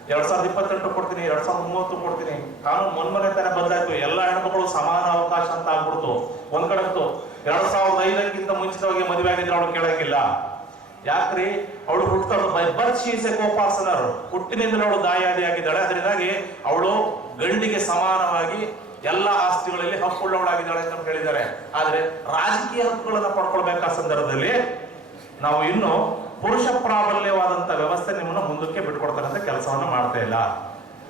2028 ಕೊಡ್ತೀನಿ, 2030 ಕೊಡ್ತೀನಿ? ಕಾನೂನು ಮೊನ್ನೆ ತರ ಬದಲಾಯ್ತು. ಎಲ್ಲ ಹೆಣ್ಮಕ್ಳು ಸಮಾನ ಅವಕಾಶ ಅಂತ ಆಗ್ಬಿಡ್ತು. ಒಂದ್ ಕಡೆತ್ತು 2005ಕ್ಕಿಂತ ಮುಂಚಿತವಾಗಿ ಮದುವೆ ಆಗಿದ್ರೆ ಅವಳು ಕೇಳಂಗಿಲ್ಲ. ಯಾಕ್ರಿ? ಅವಳು ಹುಟ್ಟುತ್ತಾಳು by birth she is a coparcener. ಹುಟ್ಟಿನಿಂದಲೇ ಅವಳು ದಾಯಾದಿ ಆಗಿದ್ದಾಳೆ. ಅದರಿಂದಾಗಿ ಅವಳು ಗಂಡಿಗೆ ಸಮಾನವಾಗಿ ಎಲ್ಲ ಆಸ್ತಿಗಳಲ್ಲಿ ಹಕ್ಕುಳ್ಳವಳಾಗಿದ್ದಾಳೆ ಅಂತ ಹೇಳಿದ್ದಾರೆ. ಆದ್ರೆ ರಾಜಕೀಯ ಹಕ್ಕುಗಳನ್ನ ಪಡ್ಕೊಳ್ಬೇಕಾದ ಸಂದರ್ಭದಲ್ಲಿ ನಾವು ಇನ್ನು ಪುರುಷ ಪ್ರಾಬಲ್ಯವಾದಂತ ವ್ಯವಸ್ಥೆ ನಿಮ್ಮನ್ನ ಮುಂದಕ್ಕೆ ಬಿಟ್ಕೊಡ್ತಕ್ಕಂಥ ಕೆಲಸವನ್ನ ಮಾಡ್ತಾ ಇಲ್ಲ.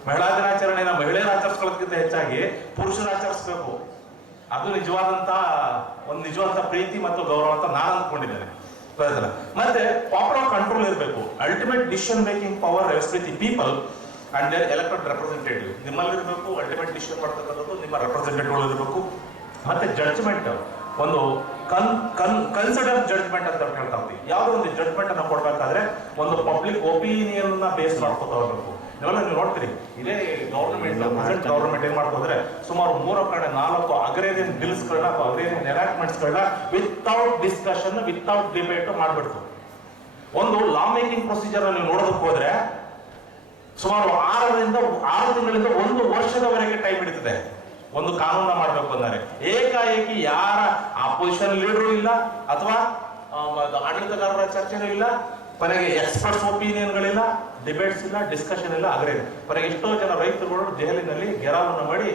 ಮಹಿಳಾ ದಿನಾಚರಣೆನ ಮಹಿಳೆಯರು ಆಚರಿಸ್ಕೊಳ್ಳೋದಕ್ಕಿಂತ ಹೆಚ್ಚಾಗಿ ಪುರುಷರು ಆಚರಿಸಬೇಕು. ಅದು ನಿಜವಾದಂತ ಪ್ರೀತಿ ಮತ್ತು ಗೌರವ ಅಂತ ನಾನು ಅಂದ್ಕೊಂಡಿದ್ದೇನೆ. ಮತ್ತೆ ಪಾಪ್ಯುಲರ್ ಕಂಟ್ರೋಲ್ ಇರಬೇಕು. Ultimate decision making power rest with the people and their elected representative ನಿಮ್ಮಲ್ಲಿ ಇರಬೇಕು. ಅಲ್ಟಿಮೇಟ್ ಡಿಸಿಷನ್ ಮಾಡ್ತಕ್ಕಂಥದ್ದು ನಿಮ್ಮ ರೆಪ್ರೆಸೆಂಟೇಟಿವ್ ಇರಬೇಕು. ಮತ್ತೆ ಜಡ್ಜ್ಮೆಂಟ್, ಒಂದು ಕನ್ಸಿಡರ್ ಜಡ್ಜ್ಮೆಂಟ್ ಅಂತ ಹೇಳ್ತಾ ಹೋಗ್ತೀವಿ. ಯಾವುದೋ ಒಂದು ಜಡ್ಜ್ಮೆಂಟ್ ಅನ್ನ ಕೊಡ್ಬೇಕಾದ್ರೆ ಒಂದು ಪಬ್ಲಿಕ್ ಒಪಿನಿಯನ್ ಬೇಸ್ ಮಾಡ್ಕೊತಾ ಹೋಗ್ಬೇಕು. ನೀವೆಲ್ಲ ನೀವು ನೋಡ್ತೀರಿ, ಇದೇ ಪ್ರೆಸೆಂಟ್ ಗವರ್ಮೆಂಟ್ ಏನ್ ಮಾಡ್ಕೋದ್ರೆ ಸುಮಾರು 3-4 ಅಗ್ರೇರಿಯನ್ ಬಿಲ್ಸ್ ಗಳನ್ನ ಅಥವಾ ಅಗ್ರೇರಿಯನ್ ಎನಾಕ್ಟ್ಮೆಂಟ್ಸ್ ಗಳನ್ನ ವಿತೌಟ್ ಡಿಸ್ಕಷನ್, ವಿತೌಟ್ ಡಿಬೇಟ್ ಮಾಡ್ಬಿಡ್ತು. ಒಂದು ಲಾ ಮೇಕಿಂಗ್ ಪ್ರೊಸೀಜರ್ ನೀವು ನೋಡೋದಕ್ಕೆ ಹೋದ್ರೆ ಸುಮಾರು 6 ತಿಂಗಳಿಂದ 1 ವರ್ಷದವರೆಗೆ ಟೈಮ್ ಹಿಡಿತದೆ ಒಂದು ಕಾನೂನ ಮಾಡ್ಬೇಕು ಅಂದರೆ. ಏಕಾಏಕಿ ಯಾರ ಅಪೋಸಿಷನ್ ಲೀಡರು ಇಲ್ಲ ಅಥವಾ ಆಡಳಿತಗಾರರ ಚರ್ಚೆನೂ ಇಲ್ಲ, ಕೊನೆಗೆ ಎಕ್ಸ್ಪರ್ಟ್ಸ್ ಒಪಿನಿಯನ್ಗಳಿಲ್ಲ, ಡಿಬೇಟ್ಸ್ ಇಲ್ಲ, ಡಿಸ್ಕಷನ್ ಇಲ್ಲ. ಅಗ್ರೇರಿಯನ್ ಕೊನೆಗೆ ಎಷ್ಟೋ ಜನ ರೈತರುಗಳು ದೆಹಲಿನಲ್ಲಿ ಗೆರಾವನ್ನು ಮಾಡಿ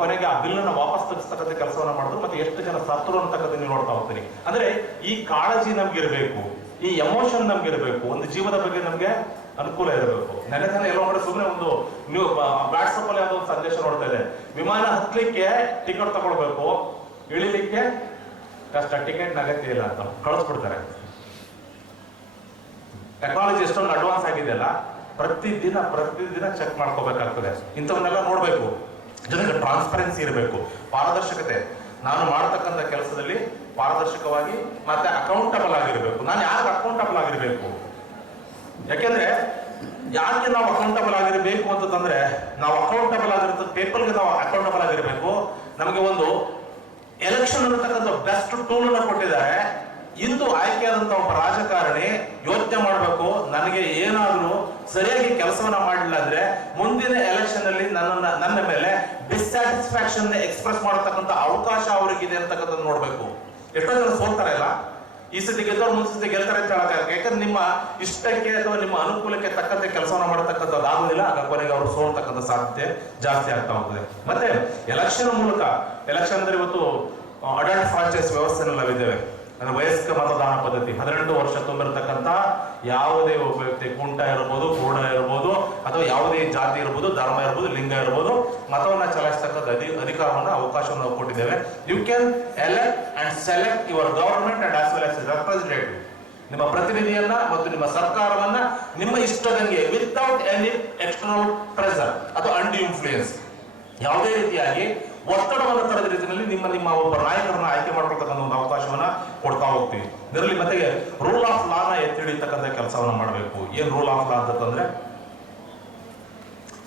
ಕೊನೆಗೆ ಆ ಬಿಲ್ ಅನ್ನ ವಾಪಸ್ ತೆಗೆಸ್ತಕ್ಕಂಥ ಕೆಲಸವನ್ನ ಮಾಡಿದ್ರು. ಮತ್ತೆ ಎಷ್ಟು ಜನ ಸತ್ರು ಅಂತಕ್ಕಂಥ ನೀವು ನೋಡ್ತಾ ಹೋಗ್ತೀನಿ. ಅಂದ್ರೆ ಈ ಕಾಳಜಿ ನಮ್ಗಿರ್ಬೇಕು, ಈ ಎಮೋಷನ್ ನಮ್ಗಿರ್ಬೇಕು, ಒಂದು ಜೀವದ ಬಗ್ಗೆ ನಮ್ಗೆ ಅನುಕೂಲ ಇರಬೇಕು. ನೆನೆ ಎಲ್ಲೋ ಕಡೆ ಸುಮ್ಮನೆ ಒಂದು ನೀವು ವಾಟ್ಸಪ್ ಅಲ್ಲಿ ಯಾವುದೋ ಒಂದು ಸಂದೇಶ ನೋಡ್ತಾ ಇದೆ, ವಿಮಾನ ಹತ್ಲಿಕ್ಕೆ ಟಿಕೆಟ್ ತಗೊಳ್ಬೇಕು, ಇಳಿಲಿಕ್ಕೆ ಕಷ್ಟ, ಟಿಕೆಟ್ ಅಗತ್ಯ ಇಲ್ಲ ಅಂತ ಕಳಿಸ್ಬಿಡ್ತಾರೆ. ಟೆಕ್ನಾಲಜಿ ಎಷ್ಟೊಂದು ಅಡ್ವಾನ್ಸ್ ಆಗಿದೆಯಲ್ಲ, ಪ್ರತಿದಿನ ಚೆಕ್ ಮಾಡ್ಕೋಬೇಕಾಗ್ತದೆ. ಇಂಥವನ್ನೆಲ್ಲ ನೋಡ್ಬೇಕು. ಜನಕ್ಕೆ ಟ್ರಾನ್ಸ್ಪರೆನ್ಸಿ ಇರಬೇಕು, ಪಾರದರ್ಶಕತೆ. ನಾನು ಮಾಡತಕ್ಕಂಥ ಕೆಲಸದಲ್ಲಿ ಪಾರದರ್ಶಕವಾಗಿ ಮತ್ತೆ ಅಕೌಂಟಬಲ್ ಆಗಿರ್ಬೇಕು. ನಾನು ಯಾರು ಅಕೌಂಟಬಲ್ ಆಗಿರ್ಬೇಕು? ಯಾಕೆಂದ್ರೆ ಯಾಕೆ ನಾವು ಅಕೌಂಟಬಲ್ ಆಗಿರಬೇಕು ಅಂತಂದ್ರೆ, ನಾವು ಅಕೌಂಟಬಲ್ ಆಗಿರ್ತದೆ ಪೀಪಲ್ಗೆ ನಾವು ಅಕೌಂಟಬಲ್ ಆಗಿರ್ಬೇಕು. ನಮಗೆ ಒಂದು ಎಲೆಕ್ಷನ್ ಅನ್ನತಕ್ಕಂಥ ಬೆಸ್ಟ್ ಟೂಲ್ ಅನ್ನ ಕೊಟ್ಟಿದ್ದಾರೆ. ಇಂದು ಆಯ್ಕೆಯಾದಂತ ಒಬ್ಬ ರಾಜಕಾರಣಿ ಯೋಚನೆ ಮಾಡಬೇಕು, ನನಗೆ ಏನಾದ್ರೂ ಸರಿಯಾಗಿ ಕೆಲಸವನ್ನ ಮಾಡಲಿಲ್ಲ ಅಂದ್ರೆ ಮುಂದಿನ ಎಲೆಕ್ಷನ್ ಅಲ್ಲಿ ನನ್ನ ಮೇಲೆ ಡಿಸ್ಸ್ಯಾಟಿಸ್ಫ್ಯಾಕ್ಷನ್ ಎಕ್ಸ್ಪ್ರೆಸ್ ಮಾಡತಕ್ಕಂಥ ಅವಕಾಶ ಅವರಿಗಿದೆ ಅಂತಕ್ಕಂಥದ್ದು ನೋಡ್ಬೇಕು. ಎಷ್ಟೋ ಜನ ಸೋಲ್ತಾರೆ ಇಲ್ಲ, ಈ ಸತಿ ಗೆದ್ದವ್ರು ಮುಂಚೆ ಗೆಲ್ತಾರೆ ಅಂತ ಹೇಳಕ್ಕೆ. ಯಾಕಂದ್ರೆ ನಿಮ್ಮ ಇಷ್ಟಕ್ಕೆ ಅಥವಾ ನಿಮ್ಮ ಅನುಕೂಲಕ್ಕೆ ತಕ್ಕಂತೆ ಕೆಲಸವನ್ನ ಮಾಡತಕ್ಕಂಥದ್ದು ಆಗುದಿಲ್ಲ. ಆಗ ಕೊನೆಗೆ ಅವರು ಸೋಲ್ತಕ್ಕಂಥ ಸಾಧ್ಯತೆ ಜಾಸ್ತಿ ಆಗ್ತಾ ಹೋಗ್ತದೆ. ಮತ್ತೆ ಎಲೆಕ್ಷನ್ ಮೂಲಕ, ಎಲೆಕ್ಷನ್ ಅಂದ್ರೆ ಇವತ್ತು ಅಡಲ್ಟ್ ಫ್ರಾಂಚೈಸ್ ವ್ಯವಸ್ಥೆನಲ್ಲಿ ನಾವಿದ್ದೇವೆ. ಅಂದ್ರೆ ವಯಸ್ಕ ಮತದಾನ ಪದ್ಧತಿ. 18 ವರ್ಷ ತುಂಬಿರತಕ್ಕಂಥ ಯಾವುದೇ ಒಬ್ಬ ವ್ಯಕ್ತಿ, ಕುಂಟ ಇರಬಹುದು, ಕೂಡ ಇರಬಹುದು, ಅಥವಾ ಅಥವಾ ಯಾವುದೇ ಜಾತಿ ಇರ್ಬೋದು, ಧರ್ಮ ಇರ್ಬೋದು, ಲಿಂಗ ಇರ್ಬೋದು, ಮತವನ್ನ ಚಲಾಯಿಸ್ತಕ್ಕಂಥ ಅಧಿಕಾರವನ್ನು ಅವಕಾಶವನ್ನು ನಾವು ಕೊಟ್ಟಿದ್ದೇವೆ. You can elect and select your government and as well as representative. ನಿಮ್ಮ ಪ್ರತಿನಿಧಿಯನ್ನ ಮತ್ತು ನಿಮ್ಮ ಸರ್ಕಾರವನ್ನ ನಿಮ್ಮ ಇಷ್ಟದಂಗೆ ವಿತೌಟ್ ಎನಿ ಎಕ್ಸ್ಟರ್ನಲ್ ಪ್ರೆಸರ್ ಅಥವಾ ಅಂಡ್ ಇನ್ಫ್ಲೂಯೆನ್ಸ್, ಯಾವುದೇ ರೀತಿಯಾಗಿ ಒತ್ತಡವನ್ನು ತರದ ರೀತಿಯಲ್ಲಿ ನಿಮ್ಮ ಒಬ್ಬ ನಾಯಕರನ್ನ ಆಯ್ಕೆ ಮಾಡ್ಕೊಳ್ತಕ್ಕಂಥ ಒಂದು ಅವಕಾಶವನ್ನ ಕೊಡ್ತಾ ಹೋಗ್ತೀವಿ. ಇದರಲ್ಲಿ ಮತ್ತೆ ರೂಲ್ ಆಫ್ ಲಾನ ಎತ್ತಿ ಹಿಡಿತಕ್ಕಂಥ ಕೆಲಸವನ್ನ ಮಾಡಬೇಕು. ಏನ್ ರೂಲ್ ಆಫ್ ಲಾ ಅಂತಂದ್ರೆ,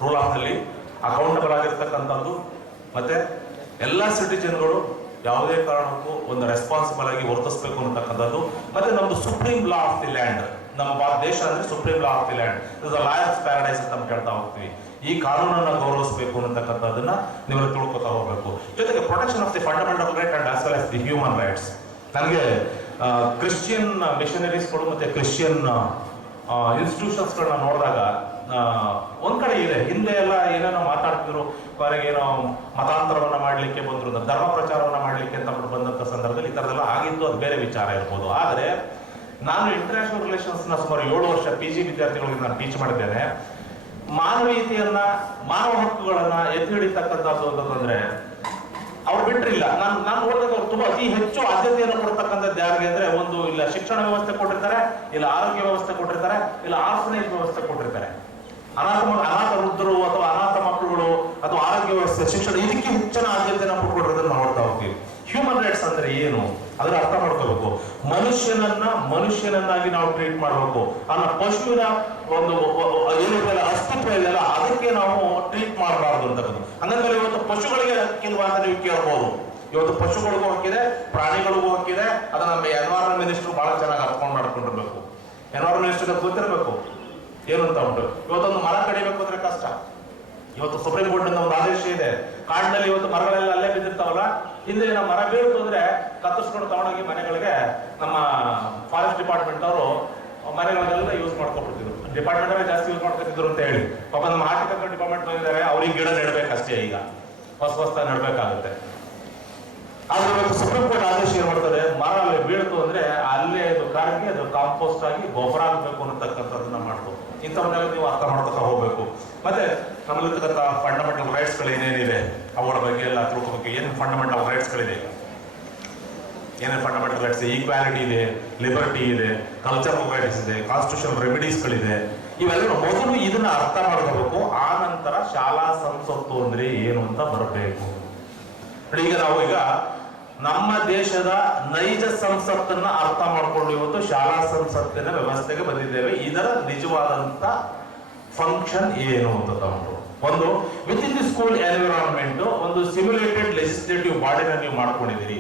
ರೂಲ್ ಆಫ್ ನಲ್ಲಿ ಅಕೌಂಟಬಲ್ ಆಗಿರ್ತಕ್ಕಂಥದ್ದು, ಮತ್ತೆ ಎಲ್ಲ ಸಿಟಿಜನ್ಗಳು ಯಾವುದೇ ಕಾರಣಕ್ಕೂ ಒಂದು ರೆಸ್ಪಾನ್ಸಿಬಲ್ ಆಗಿ ವರ್ತಿಸಬೇಕು ಅನ್ನತಕ್ಕಂಥದ್ದು, ಮತ್ತೆ ನಮ್ದು supreme law of the land. ನಮ್ಮ ದೇಶ ಅಂದ್ರೆ supreme law of the land, lawyers paradise ಅಂತ ನಾವು ಕೇಳ್ತಾ ಹೋಗ್ತೀವಿ. ಈ ಕಾನೂನನ್ನ ಗೌರವಿಸಬೇಕು ಅನ್ನತಕ್ಕಂಥದ್ದನ್ನ ನೀವು ತಿಳ್ಕೊತಾ ಹೋಗ್ಬೇಕು. ಜೊತೆಗೆ protection of the fundamental right and as well as the human rights. ನನಗೆ ಕ್ರಿಶ್ಚಿಯನ್ ಮಿಷನರೀಸ್ಗಳು ಮತ್ತೆ ಕ್ರಿಶ್ಚಿಯನ್ ಇನ್ಸ್ಟಿಟ್ಯೂಷನ್ಸ್ಗಳನ್ನ ನೋಡಿದಾಗ ಒಂದ್ ಕಡೆ ಇದೆ, ಹಿಂದೆ ಎಲ್ಲ ಏನೇನೋ ಮಾತಾಡ್ತಿದ್ರು, ಏನೋ ಮತಾಂತರವನ್ನ ಮಾಡ್ಲಿಕ್ಕೆ ಬಂದ್ರು, ಧರ್ಮ ಪ್ರಚಾರವನ್ನ ಮಾಡ್ಲಿಕ್ಕೆ ಅಂತ ಬಂದಂತ ಸಂದರ್ಭದಲ್ಲಿ ಈ ತರದೆಲ್ಲ ಆಗಿತ್ತು, ಅದು ಬೇರೆ ವಿಚಾರ ಇರ್ಬೋದು. ಆದ್ರೆ ನಾನು ಇಂಟರ್ನ್ಯಾಷನಲ್ ರಿಲೇಷನ್ಸ್ ನ ಸುಮಾರು 7 ವರ್ಷ PG ವಿದ್ಯಾರ್ಥಿಗಳಿಗೆ ನಾನು ಟೀಚ್ ಮಾಡಿದ್ದೇನೆ. ಮಾನವೀಯತೆಯನ್ನ, ಮಾನವ ಹಕ್ಕುಗಳನ್ನ ಎತ್ತಿ ಹಿಡಿತಕ್ಕಂಥದ್ದು ಅಂತಂದ್ರೆ ಅವ್ರು ಬಿಟ್ರಿಲ್ಲ. ನಾನು ನೋಡಿದಾಗ ಅವ್ರು ತುಂಬಾ ಅತಿ ಹೆಚ್ಚು ಆದ್ಯತೆಯನ್ನು ಕೊಡ್ತಕ್ಕಂಥದ್ದು ಯಾರಿಗೆ ಅಂದ್ರೆ, ಒಂದು ಇಲ್ಲ ಶಿಕ್ಷಣ ವ್ಯವಸ್ಥೆ ಕೊಟ್ಟಿರ್ತಾರೆ, ಇಲ್ಲ ಆರೋಗ್ಯ ವ್ಯವಸ್ಥೆ ಕೊಟ್ಟಿರ್ತಾರೆ, ಇಲ್ಲ ಆರ್ಫನೇಜ್ ವ್ಯವಸ್ಥೆ ಕೊಟ್ಟಿರ್ತಾರೆ. ಅನಾಥ ವೃದ್ಧರು ಅಥವಾ ಅನಾಥ ಮಕ್ಕಳುಗಳು ಅಥವಾ ಆರೋಗ್ಯ ವ್ಯವಸ್ಥೆ, ಶಿಕ್ಷಣ, ಇದಕ್ಕೆ ಹೆಚ್ಚಿನ ಆದ್ಯತೆಯನ್ನು ಕೊಟ್ಟಿರೋದನ್ನ ನಾವು ನೋಡ್ತಾ ಹೋಗ್ತೀವಿ. ಹ್ಯೂಮನ್ ರೈಟ್ಸ್ ಅಂದ್ರೆ ಏನು ಅದನ್ನ ಅರ್ಥ ಮಾಡ್ಕೋಬೇಕು. ಮನುಷ್ಯನನ್ನಾಗಿ ನಾವು ಟ್ರೀಟ್ ಮಾಡಬೇಕು. ಅನ್ನ ಪಶುವಿನ ಒಂದು ಏನಿದೆಯಲ್ಲ ಅಸ್ತಿತ್ವ ಇದೆಯಲ್ಲ ಅದಕ್ಕೆ ನಾವು ಟ್ರೀಟ್ ಮಾಡಬಾರ್ದು ಅಂತಕ್ಕಂಥ. ಹಂಗಂದ್ರೆ ಇವತ್ತು ಪಶುಗಳಿಗೆ ಹಕ್ಕಿಲ್ವಾ ಅಂತ ನೀವು ಕೇಳ್ಬೋದು. ಇವತ್ತು ಪಶುಗಳಿಗೂ ಹಕ್ಕಿದೆ, ಪ್ರಾಣಿಗಳಿಗೂ ಹಕ್ಕಿದೆ. ಅದನ್ನ ನಮ್ಮ ಎನ್ವೈರನ್ಮೆಂಟ್ ಮಿನಿಸ್ಟರ್ ಬಹಳ ಚೆನ್ನಾಗಿ ಅರ್ಥಕೊಂಡು ಮಾಡ್ಕೊಂಡಿರ್ಬೇಕು. ಎನ್ವೈರನ್ಮೆಂಟ್ ಮಿನಿಸ್ಟರ್ ಗೊತ್ತಿರಬೇಕು ಏನು ಅಂತ ಉಂಟು. ಇವತ್ತೊಂದು ಮರ ಕಡಿಬೇಕು ಅಂದ್ರೆ ಕಷ್ಟ. ಇವತ್ತು ಸುಪ್ರೀಂ ಕೋರ್ಟ್ ಇಂದ ಒಂದು ಆದೇಶ ಇದೆ, ಕಾಡಿನಲ್ಲಿ ಇವತ್ತು ಮರಗಳೆಲ್ಲ ಅಲ್ಲೇ ಬಿದ್ದಿರ್ತಾವಲ್ಲ, ಹಿಂದೆ ನಮ್ಮ ಮರ ಬೀಳ್ತು ಅಂದ್ರೆ ಕತ್ತರಿಸ್ಕೊಂಡು ತಗೊಂಡೋಗಿ ಮನೆಗಳಿಗೆ ನಮ್ಮ ಫಾರೆಸ್ಟ್ ಡಿಪಾರ್ಟ್ಮೆಂಟ್ ಅವರು ಮನೆಗಳಿಗೆಲ್ಲ ಯೂಸ್ ಮಾಡ್ಕೊಬಿಡ್ತಿದ್ರು. ಡಿಪಾರ್ಟ್ಮೆಂಟ್ ಅವರೇ ಜಾಸ್ತಿ ಯೂಸ್ ಮಾಡ್ಕೊತಿದ್ರು ಅಂತ ಹೇಳಿ. ಪಾಪ ನಮ್ಮ ಹಾರ್ಟಿಕಲ್ಚರ್ ಡಿಪಾರ್ಟ್ಮೆಂಟ್ ಬಂದಿದ್ದಾರೆ, ಅವ್ರಿಗೆ ಗಿಡ ನೆಡ್ಬೇಕಷ್ಟೇ, ಈಗ ಹೊಸ ನೆಡ್ಬೇಕಾಗುತ್ತೆ. ಆದ್ರೆ ಇವತ್ತು ಸುಪ್ರೀಂ ಕೋರ್ಟ್ ಆದೇಶ ಏನ್ ಮಾಡ್ತಾರೆ, ಮರ ಅಲ್ಲಿ ಬೀಳ್ತು ಅಂದ್ರೆ ಅಲ್ಲೇ ಅದು ಕರಗಿ ಅದು ಕಾಂಪೋಸ್ಟ್ ಆಗಿ ಗೊಬ್ಬರ ಆಗಬೇಕು ಅನ್ನತಕ್ಕಂಥದ್ದನ್ನ ಮಾಡ್ತು. ಇಂಥವನ್ನೆಲ್ಲ ನೀವು ಅರ್ಥ ಮಾಡ್ಕೊತಾ ಹೋಗ್ಬೇಕು. ಮತ್ತೆ ನಮ್ಮಲ್ಲಿರ್ತಕ್ಕಂಥ ಫಂಡಮೆಂಟಲ್ ರೈಟ್ಸ್ ಗಳು ಏನೇನಿದೆ ಅವುಗಳ ಬಗ್ಗೆ ಎಲ್ಲ ತಿಳ್ಕೊಬೇಕು. ಏನೇನು ಫಂಡಮೆಂಟಲ್ ರೈಟ್ಸ್ ಗಳಿದೆ, ಏನೇನು ಫಂಡಮೆಂಟಲ್ ರೈಟ್ಸ್, ಈಕ್ವಾಲಿಟಿ ಇದೆ, ಲಿಬರ್ಟಿ ಇದೆ, ಕಲ್ಚರಲ್ ರೈಟ್ಸ್ ಇದೆ, ಕಾನ್ಸ್ಟಿಟ್ಯೂಷನ್ ರೆಮಿಡೀಸ್ಗಳಿದೆ. ಇವೆಲ್ಲ ಮೊದಲು ಇದನ್ನ ಅರ್ಥ ಮಾಡ್ಕೋಬೇಕು. ಆ ನಂತರ ಶಾಲಾ ಸಂಸತ್ತು ಅಂದ್ರೆ ಏನು ಅಂತ ಬರಬೇಕು. ಈಗ ನಾವು ನಮ್ಮ ದೇಶದ ನೈಜ ಸಂಸತ್ತನ್ನ ಅರ್ಥ ಮಾಡ್ಕೊಂಡು ಇವತ್ತು ಶಾಲಾ ಸಂಸತ್ತಿನ ವ್ಯವಸ್ಥೆಗೆ ಬಂದಿದ್ದೇವೆ. ಇದರ ನಿಜವಾದಂತ ಫಂಕ್ಷನ್ ಏನು ಅಂತ ತಗೊಂಡು, ಒಂದು with in the school environment ಒಂದು ಸಿಮ್ಯುಲೇಟೆಡ್ ಲೆಜಿಸ್ಲೇಟಿವ್ ಬಾಡಿನ ನೀವು ಮಾಡ್ಕೊಂಡಿದ್ದೀರಿ.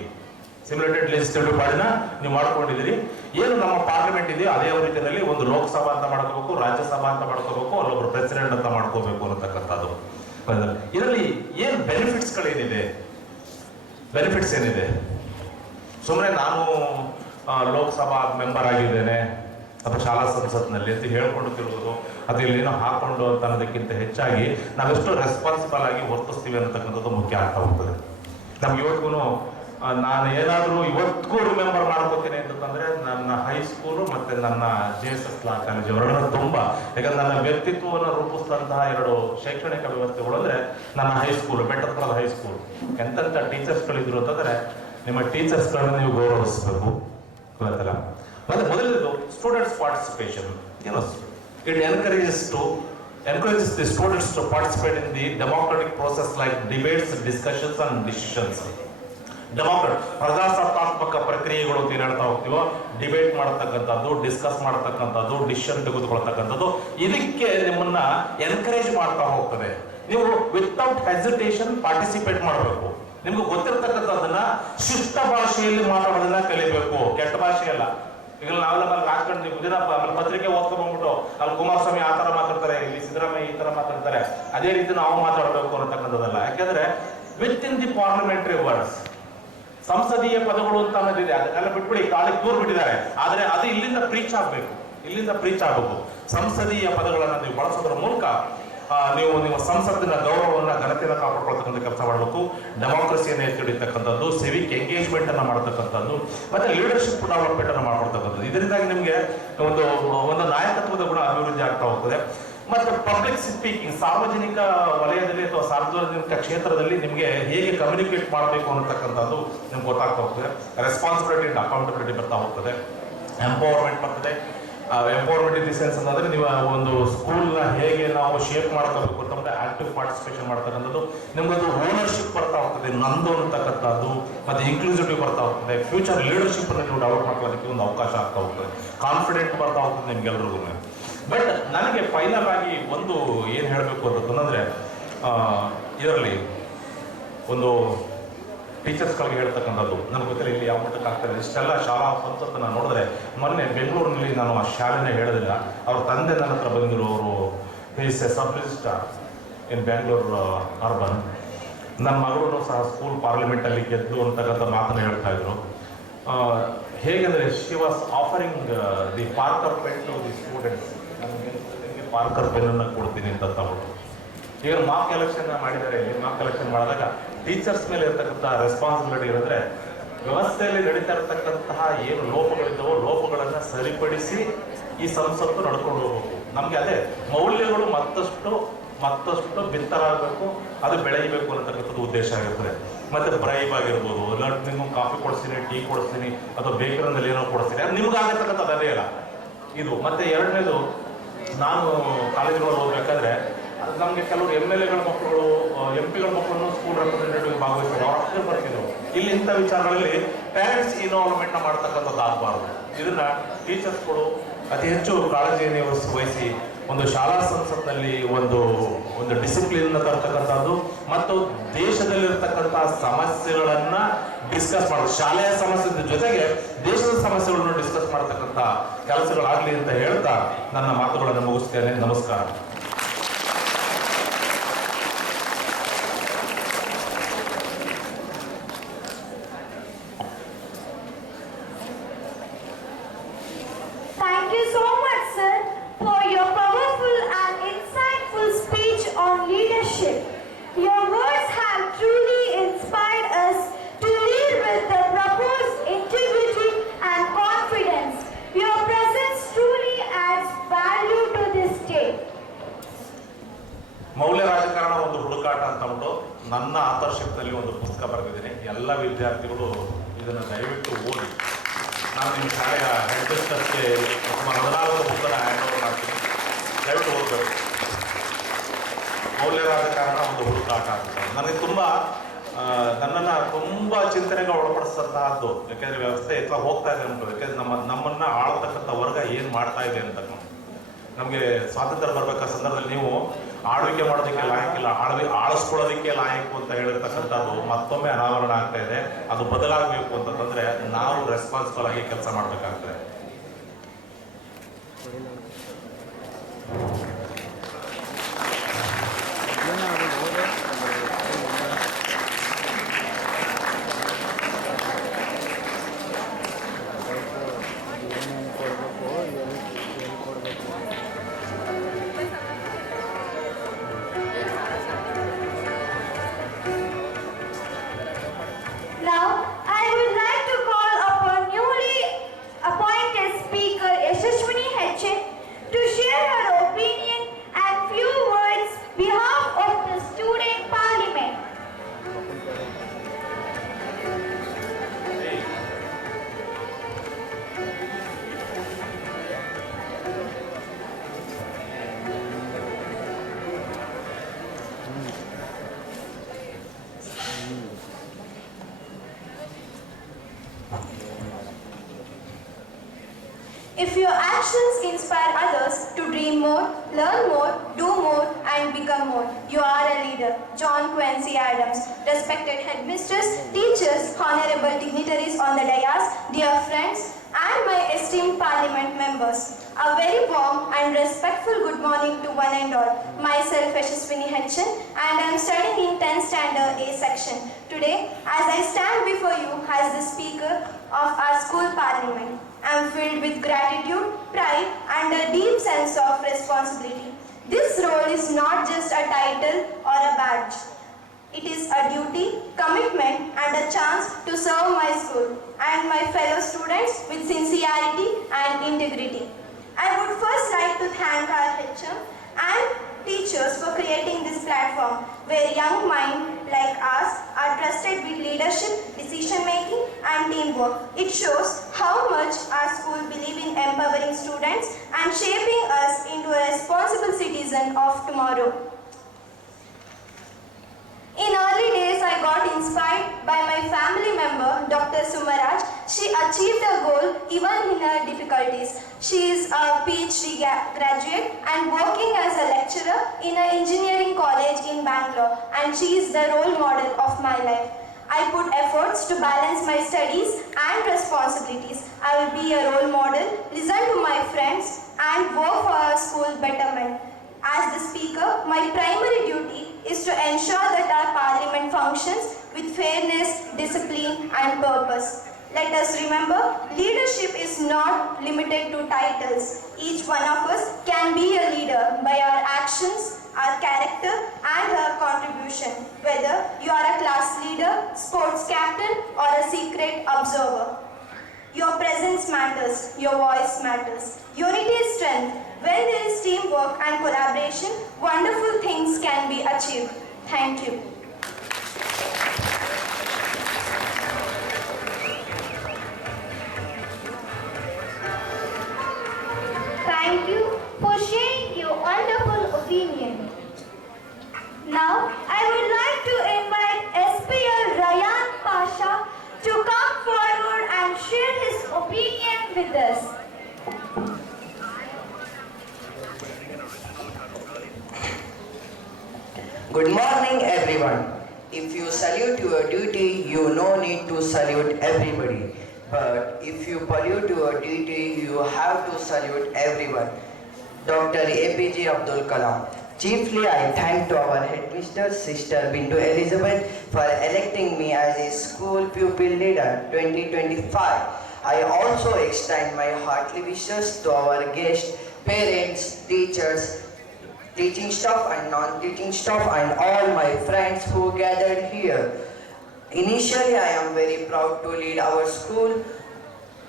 ಸಿಮ್ಯುಲೇಟೆಡ್ ಲೆಜಿಸ್ಲೇಟಿವ್ ಬಾಡಿನ ನೀವು ಮಾಡ್ಕೊಂಡಿದ್ದೀರಿ. ಏನು ನಮ್ಮ ಪಾರ್ಲಿಮೆಂಟ್ ಇದೆಯೋ ಅದೇ ರೀತಿಯಲ್ಲಿ ಒಂದು ಲೋಕಸಭಾ ಅಂತ ಮಾಡ್ಕೋಬೇಕು, ರಾಜ್ಯಸಭಾ ಅಂತ ಮಾಡ್ಕೋಬೇಕು, ಅಲ್ಲೊಬ್ರು ಪ್ರೆಸಿಡೆಂಟ್ ಅಂತ ಮಾಡ್ಕೋಬೇಕು ಅನ್ನತಕ್ಕಂಥದ್ದು. ಇದರಲ್ಲಿ ಏನ್ ಬೆನಿಫಿಟ್ಸ್ ಗಳೇನಿದೆ, ಬೆನಿಫಿಟ್ಸ್ ಏನಿದೆ? ಸುಮ್ಮನೆ ನಾನು ಲೋಕಸಭಾ ಮೆಂಬರ್ ಆಗಿದ್ದೇನೆ ಅಥವಾ ಶಾಲಾ ಸಂಸತ್ನಲ್ಲಿ ಅಂತ ಹೇಳ್ಕೊಂಡು ತಿರುಗೋದು, ಅದು ಇಲ್ಲೇನೋ ಹಾಕೊಂಡು ಅಂತ ಅನ್ನೋದಕ್ಕಿಂತ ಹೆಚ್ಚಾಗಿ ನಾವೆಷ್ಟು ರೆಸ್ಪಾನ್ಸಿಬಲ್ ಆಗಿ ವರ್ತಿಸ್ತೀವಿ ಅನ್ನತಕ್ಕಂಥದ್ದು ಮುಖ್ಯ ಆಗ್ತಾ ಹೋಗ್ತದೆ. ನಮ್ಗೆ ಇವತ್ತಿಗೂ ನಾನು ಏನಾದರೂ ಇವತ್ತಿಗೂ ರಿಮೆಂಬರ್ ಮಾಡ್ಕೋತೀನಿ ಅಂತಂದ್ರೆ ನನ್ನ ಹೈಸ್ಕೂಲು ಮತ್ತೆ ನನ್ನ JSS ಲಾ ಕಾಲೇಜ್ ಅವರನ್ನ ತುಂಬಾ, ಯಾಕಂದ್ರೆ ನನ್ನ ವ್ಯಕ್ತಿತ್ವವನ್ನು ರೂಪಿಸಿದಂತಹ 2 ಶೈಕ್ಷಣಿಕ ವ್ಯವಸ್ಥೆಗಳು ಅಂದ್ರೆ ನನ್ನ ಹೈಸ್ಕೂಲ್, ಬೆಟ್ಟದ ಹೈಸ್ಕೂಲ್. ಎಂತೆಂಥ ಟೀಚರ್ಸ್ಗಳಿದ್ರು ಅಂತಂದ್ರೆ ನಿಮ್ಮ ಟೀಚರ್ಸ್ಗಳನ್ನ ನೀವು ಗೌರವಿಸಬೇಕು. ಗೊತ್ತಲ್ಲ. ಮತ್ತೆ ಮೊದಲನೇದು students participation. It encourages the students to participate in the democratic process like debates, discussions and decisions. ಪ್ರಜಾಸತ್ತಾತ್ಮಕ ಪ್ರಕ್ರಿಯೆಗಳು ಅಂತ ಏನ್ ಹೇಳ್ತಾ ಹೋಗ್ತೀವೋ, ಡಿಬೇಟ್ ಮಾಡತಕ್ಕಂಥದ್ದು, ಡಿಸ್ಕಸ್ ಮಾಡತಕ್ಕಂಥದ್ದು, ಡಿಸಿಷನ್ ತೆಗೆದುಕೊಳ್ತಕ್ಕಂಥದ್ದು, ಇದಕ್ಕೆ ನಿಮ್ಮನ್ನ ಎನ್ಕರೇಜ್ ಮಾಡ್ತಾ ಹೋಗ್ತದೆ. ನೀವು ವಿತೌಟ್ ಹೆಸಿಟೇಷನ್ ಪಾರ್ಟಿಸಿಪೇಟ್ ಮಾಡಬೇಕು. ನಿಮ್ಗೆ ಗೊತ್ತಿರ್ತಕ್ಕಂಥದ್ದನ್ನ ಶಿಷ್ಟ ಭಾಷೆಯಲ್ಲಿ ಮಾತಾಡೋದನ್ನ ಕಲಿಬೇಕು, ಕೆಟ್ಟ ಭಾಷೆ ಅಲ್ಲ. ಈಗ ನಾವೆಲ್ಲ ಹಾಕೊಂಡು ನೀವು ದಿನ ಆಮೇಲೆ ಪತ್ರಿಕೆ ಓದ್ಕೊಂಡ್ಬಿಟ್ಟು ಅಲ್ಲಿ ಕುಮಾರಸ್ವಾಮಿ ಆ ತರ ಮಾತಾಡ್ತಾರೆ, ಇಲ್ಲಿ ಸಿದ್ದರಾಮಯ್ಯ ಈ ತರ ಮಾತಾಡ್ತಾರೆ, ಅದೇ ರೀತಿ ನಾವು ಮಾತಾಡಬೇಕು ಅನ್ನತಕ್ಕಂಥದ್ದಲ್ಲ. ಯಾಕಂದ್ರೆ with in the parliamentary words, ಸಂಸದೀಯ ಪದಗಳು ಅಂತ ಅನ್ನೋದಿದೆ, ಅದನ್ನೆಲ್ಲ ಬಿಟ್ಬಿಡಿ, ಕಾಲಿಗೆ ದೂರ ಬಿಟ್ಟಿದ್ದಾರೆ. ಆದ್ರೆ ಅದು ಇಲ್ಲಿಂದ ಪ್ರೀಚ್ ಆಗ್ಬೇಕು, ಸಂಸದೀಯ ಪದಗಳನ್ನ ನೀವು ಬಳಸೋದ್ರ ಮೂಲಕ ನೀವು ನಿಮ್ಮ ಸಂಸತ್ತಿನ ಗೌರವವನ್ನ, ಘನತೆಯನ್ನು ಕಾಪಾಡ್ಕೊಳ್ತಕ್ಕಂಥ ಕೆಲಸ ಮಾಡಬೇಕು. ಡೆಮಾಕ್ರಸಿಯನ್ನು ಎತ್ತಿ ಹಿಡಿತಕ್ಕಂಥದ್ದು, ಸಿವಿಕ್ ಎಂಗೇಜ್ಮೆಂಟ್ ಅನ್ನ ಮಾಡತಕ್ಕಂಥದ್ದು, ಮತ್ತೆ ಲೀಡರ್ಶಿಪ್ ಡೆವಲಪ್ಮೆಂಟ್ ಅನ್ನ ಮಾಡ್ಕೊಳ್ತಕ್ಕಂಥದ್ದು. ಇದರಿಂದಾಗಿ ನಿಮ್ಗೆ ಒಂದು ನಾಯಕತ್ವದ ಗುಣ ಅಭಿವೃದ್ಧಿ ಆಗ್ತಾ ಹೋಗ್ತದೆ. ಮತ್ತು ಪಬ್ಲಿಕ್ ಸ್ಪೀಕಿಂಗ್, ಸಾರ್ವಜನಿಕ ವಲಯದಲ್ಲಿ ಅಥವಾ ಸಾರ್ವಜನಿಕ ಕ್ಷೇತ್ರದಲ್ಲಿ ನಿಮಗೆ ಹೇಗೆ ಕಮ್ಯುನಿಕೇಟ್ ಮಾಡಬೇಕು ಅನ್ನತಕ್ಕಂಥದ್ದು ನಿಮ್ಗೆ ಗೊತ್ತಾಗ್ತಾ ಹೋಗ್ತದೆ. ರೆಸ್ಪಾನ್ಸಿಬಿಲಿಟಿ ಅಂಡ್ ಅಕೌಂಟಬಿಲಿಟಿ ಬರ್ತಾ ಹೋಗ್ತದೆ. ಎಂಪವರ್ಮೆಂಟ್ ಬರ್ತದೆ. ಎಂಪವರ್ಮೆಂಟ್ ಇನ್ ದಿ ಸೆನ್ಸ್ ಅಂತಂದ್ರೆ ನೀವು ಒಂದು ಸ್ಕೂಲ್ನ ಹೇಗೆ ನಾವು ಶೇಪ್ ಮಾಡ್ಕೋಬೇಕು ಅಂತಂದ್ರೆ ಆಕ್ಟಿವ್ ಪಾರ್ಟಿಸಿಪೇಷನ್ ಮಾಡ್ತಕ್ಕಂಥದ್ದು, ನಿಮ್ಗೊಂದು ಓನರ್ಶಿಪ್ ಬರ್ತಾ ಹೋಗ್ತದೆ, ನಂದು ಅಂತಕ್ಕಂಥದ್ದು, ಮತ್ತೆ ಇನ್ಕ್ಲೂಸಿವಿಟಿ ಬರ್ತಾ ಹೋಗ್ತದೆ. ಫ್ಯೂಚರ್ ಲೀಡರ್ಶಿಪ್ ಅನ್ನು ನೀವು ಡೆವಲಪ್ ಮಾಡ್ಕೊಳ್ಳೋದಕ್ಕೆ ಒಂದು ಅವಕಾಶ ಆಗ್ತಾ ಹೋಗ್ತದೆ. ಕಾನ್ಫಿಡೆಂಟ್ ಬರ್ತಾ ಹೋಗ್ತದೆ ನಿಮ್ಗೆಲ್ರಿಗೂ. ಬಟ್ ನನಗೆ ಫೈನಲ್ ಆಗಿ ಒಂದು ಏನು ಹೇಳಬೇಕು ಅಂತಂದ್ರೆ, ಇದರಲ್ಲಿ ಒಂದು ಟೀಚರ್ಸ್ಗಳಿಗೆ ಹೇಳ್ತಕ್ಕಂಥದ್ದು ನನಗೆ ಗೊತ್ತಿಲ್ಲ ಇಲ್ಲಿ ಯಾವ ಮಟ್ಟಕ್ಕೆ ಆಗ್ತಾರೆ. ಇಷ್ಟೆಲ್ಲ ಶಾಲಾ ಸಂಸ್ಥೆ ನಾನು ನೋಡಿದ್ರೆ, ಮೊನ್ನೆ ಬೆಂಗಳೂರಿನಲ್ಲಿ ನಾನು ಆ ಶಾಲೆನೇ ಹೇಳೋದಿಲ್ಲ, ಅವ್ರ ತಂದೆ ನನ್ನ ಹತ್ರ ಬಂದಿರೋರು is a sub registrar in Bangalore urban. ನನ್ನ ಮಗಳು ಸಹ ಸ್ಕೂಲ್ ಪಾರ್ಲಿಮೆಂಟಲ್ಲಿ ಗೆದ್ದು ಅಂತಕ್ಕಂಥ ಮಾತನ್ನು ಹೇಳ್ತಾ ಇದ್ರು. ಹೇಗೆಂದರೆ she was offering the Parker pen to the students. ನನಗೆ ಪಾರ್ಕರ್ ಪೆನ್ನನ್ನು ಕೊಡ್ತೀನಿ ಅಂತ ತಗೊಂಡು ಈಗ ಮಾರ್ಕ್ ಎಲೆಕ್ಷನ್ ಮಾಡಿದ್ದಾರೆ. ಇಲ್ಲಿ ಮಾರ್ಕ್ ಎಲೆಕ್ಷನ್ ಮಾಡಿದಾಗ ಟೀಚರ್ಸ್ ಮೇಲೆ ಇರತಕ್ಕಂಥ ರೆಸ್ಪಾನ್ಸಿಬಿಲಿಟಿ ಇರೋದ್ರೆ, ವ್ಯವಸ್ಥೆಯಲ್ಲಿ ನಡೀತಾ ಇರತಕ್ಕಂತಹ ಏನು ಲೋಪಗಳಿದ್ದಾವೋ ಲೋಪಗಳನ್ನು ಸರಿಪಡಿಸಿ ಈ ಸಂಸತ್ತು ನಡ್ಕೊಂಡು ಹೋಗ್ಬೇಕು. ನಮಗೆ ಅದೇ ಮೌಲ್ಯಗಳು ಮತ್ತಷ್ಟು ಬಿತ್ತರಾಗಬೇಕು, ಅದು ಬೆಳೆಯಬೇಕು ಅನ್ನತಕ್ಕಂಥದ್ದು ಉದ್ದೇಶ ಆಗಿರ್ತದೆ. ಮತ್ತೆ ಬ್ರೈಬ್ ಆಗಿರ್ಬೋದು, ನಿಮ್ಗೆ ಕಾಫಿ ಕೊಡಿಸ್ತೀನಿ, ಟೀ ಕೊಡಿಸ್ತೀನಿ, ಅಥವಾ ಬೇಕರಿನಲ್ಲಿ ಏನೋ ಕೊಡಿಸ್ತೀನಿ, ಅದು ನಿಮ್ಗೆ ಆಗತಕ್ಕಂಥದ್ದು ಅದೇ ಇಲ್ಲ ಇದು. ಮತ್ತೆ ಎರಡನೇದು, ನಾನು ಕಾಲೇಜುಗಳು ಓದಬೇಕಾದ್ರೆ ನಮಗೆ ಕೆಲವರು MLA ಗಳ ಮಕ್ಕಳು, MP ಗಳ ಮಕ್ಕಳನ್ನು ಸ್ಕೂಲ್ ರೆಪ್ರೆಸೆಂಟೇಟಿವ್ ಭಾಗವಹಿಸಿದ್ರು, ಅವ್ರ ಹತ್ತಿರ ಬರ್ತಿದ್ರು. ಇಲ್ಲಿ ಇಂಥ ವಿಚಾರಗಳಲ್ಲಿ ಪೇರೆಂಟ್ಸ್ ಇನ್ವಾಲ್ವ್ಮೆಂಟ್ನ ಮಾಡ್ತಕ್ಕಂಥದ್ದು ಆಗಬಾರ್ದು. ಇದನ್ನ ಟೀಚರ್ಸ್ಗಳು ಅತಿ ಹೆಚ್ಚು ಕಾಳಜಿಯನ್ನು ವಹಿಸಿ ಒಂದು ಶಾಲಾ ಸಂಸತ್ನಲ್ಲಿ ಒಂದು ಡಿಸಿಪ್ಲಿನ್ ತರ್ತಕ್ಕಂಥದ್ದು ಮತ್ತು ದೇಶದಲ್ಲಿರ್ತಕ್ಕಂತಹ ಸಮಸ್ಯೆಗಳನ್ನ ಡಿಸ್ಕಸ್ ಮಾಡೋದು, ಶಾಲೆಯ ಸಮಸ್ಯೆ ಜೊತೆಗೆ ದೇಶದ ಸಮಸ್ಯೆಗಳನ್ನು ಡಿಸ್ಕಸ್ ಮಾಡತಕ್ಕಂಥ ಕೆಲಸಗಳಾಗಲಿ ಅಂತ ಹೇಳ್ತಾ ನನ್ನ ಮಾತುಗಳನ್ನು ಮುಗಿಸ್ತೇನೆ. ನಮಸ್ಕಾರ. Thank you so much, sir, for your powerful and insightful speech on leadership. Your words have truly inspired us to lead with the proposed integrity and confidence. Your presence truly adds value to this day. ಮೌಲ್ಯ ರಾಜಕಾರಣ ಒಂದು ಹುಡುಕಾಟ ಅಂತ ಉಂಟು. ನನ್ನ ಆಥರ್ಶಿಪ್ನಲ್ಲಿ ಒಂದು ಪುಸ್ತಕ ಬರೆದಿದ್ದೀನಿ. ಎಲ್ಲ ವಿದ್ಯಾರ್ಥಿಗಳು ಇದನ್ನು ದಯವಿಟ್ಟು ಓದಿ. ನಾನು ನಿಮ್ಮ ಶಾಲೆಯ ಹೆಡ್ ಮಿಸ್ಟರ್ಸ್ಗೆ 14 ಪುಸ್ತಕ ಹ್ಯಾಂಡ್ ಓವರ್ ಮಾಡ್ತೀನಿ, ದಯವಿಟ್ಟು ಓದಬೇಕು. ಮೌಲ್ಯ ರಾಜಕಾರಣ ಒಂದು ಹುಡುಕಾಟ ಅಂತ ನನಗೆ ನನ್ನನ್ನು ತುಂಬ ಚಿಂತನೆಗೆ ಒಳಪಡಿಸ್ತಂತಹದ್ದು. ಯಾಕೆಂದರೆ ವ್ಯವಸ್ಥೆ ಎತ್ತ ಹೋಗ್ತಾ ಇದೆ ಉಂಟು. ಯಾಕೆಂದರೆ ನಮ್ಮನ್ನು ಆಳತಕ್ಕಂಥ ವರ್ಗ ಏನು ಮಾಡ್ತಾ ಇದೆ ಅಂತ. ನಮಗೆ ಸ್ವಾತಂತ್ರ್ಯ ಬರಬೇಕಾದ ಸಂದರ್ಭದಲ್ಲಿ ನೀವು ಆಳ್ವಿಕೆ ಮಾಡೋದಕ್ಕೆ ಲಾಯಕ್ಕಿಲ್ಲ, ಆಳಿಸ್ಕೊಳ್ಳೋದಕ್ಕೆ ಲಾಯಕು ಅಂತ ಹೇಳಿರ್ತಕ್ಕಂಥದ್ದು ಮತ್ತೊಮ್ಮೆ ಅನಾವರಣ ಆಗ್ತಾ ಇದೆ. ಅದು ಬದಲಾಗಬೇಕು ಅಂತಂದ್ರೆ ನಾವು ರೆಸ್ಪಾನ್ಸಿಬಲ್ ಆಗಿ ಕೆಲಸ ಮಾಡಬೇಕಾಗ್ತದೆ. Now, I would like to call upon newly appointed Speaker Yashaswini Hechin to share her opinion and few words behalf of the Student Parliament. If your actions inspire others to dream more, learn more, do more, and become more, you are a leader. John Quincy Adams. Respected headmistress, teachers, honorable dignitaries on the dais, dear friends, and my esteemed parliament members. A very warm and respectful good morning to one and all. Myself Yashaswini Hechin, and I am studying in 10th standard A section. Today, as I stand before you as the Speaker of our school parliament, I am filled with gratitude, pride, and a deep sense of responsibility. This role is not just a title or a badge. It is a duty, commitment, and a chance to serve my school and my fellow students with sincerity and integrity. I would first like to thank our HM and where young minds like us are trusted with leadership, decision making and teamwork. It shows how much our school believes in empowering students and shaping us into a responsible citizen of tomorrow. In early days, I got inspired by my family member, Dr. Sumaraj. She achieved a goal even in her difficulties. She is a PhD graduate and working as a lecturer in an engineering college in Bangalore, and she is the role model of my life. I put efforts to balance my studies and responsibilities. I will be a role model, listen to my friends, and work for our school betterment. As the speaker, my primary duty is to ensure that our parliament functions with fairness, discipline and purpose. Let us remember, leadership is not limited to titles. Each one of us can be a leader by our actions, our character and our contribution. Whether you are a class leader, sports captain or a secret observer. Your presence matters, your voice matters. Unity is strength. When there is teamwork and collaboration, wonderful things can be achieved. Thank you. Thank you for sharing your wonderful opinion. Now, I would like to invite SPL Rayan Pasha to come forward and share his opinion with us. Good morning, everyone. If you salute your duty, you no need to salute everybody. But if you pollute your duty, you have to salute everyone. Dr. APJ Abdul Kalam. Chiefly, I thank to our headmistress, Sister Bindu Elizabeth, for electing me as a school pupil leader 2025. I also extend my heartily wishes to our guests, parents, teachers, teaching staff and non-teaching staff and all my friends who gathered here. Initially, I am very proud to lead our school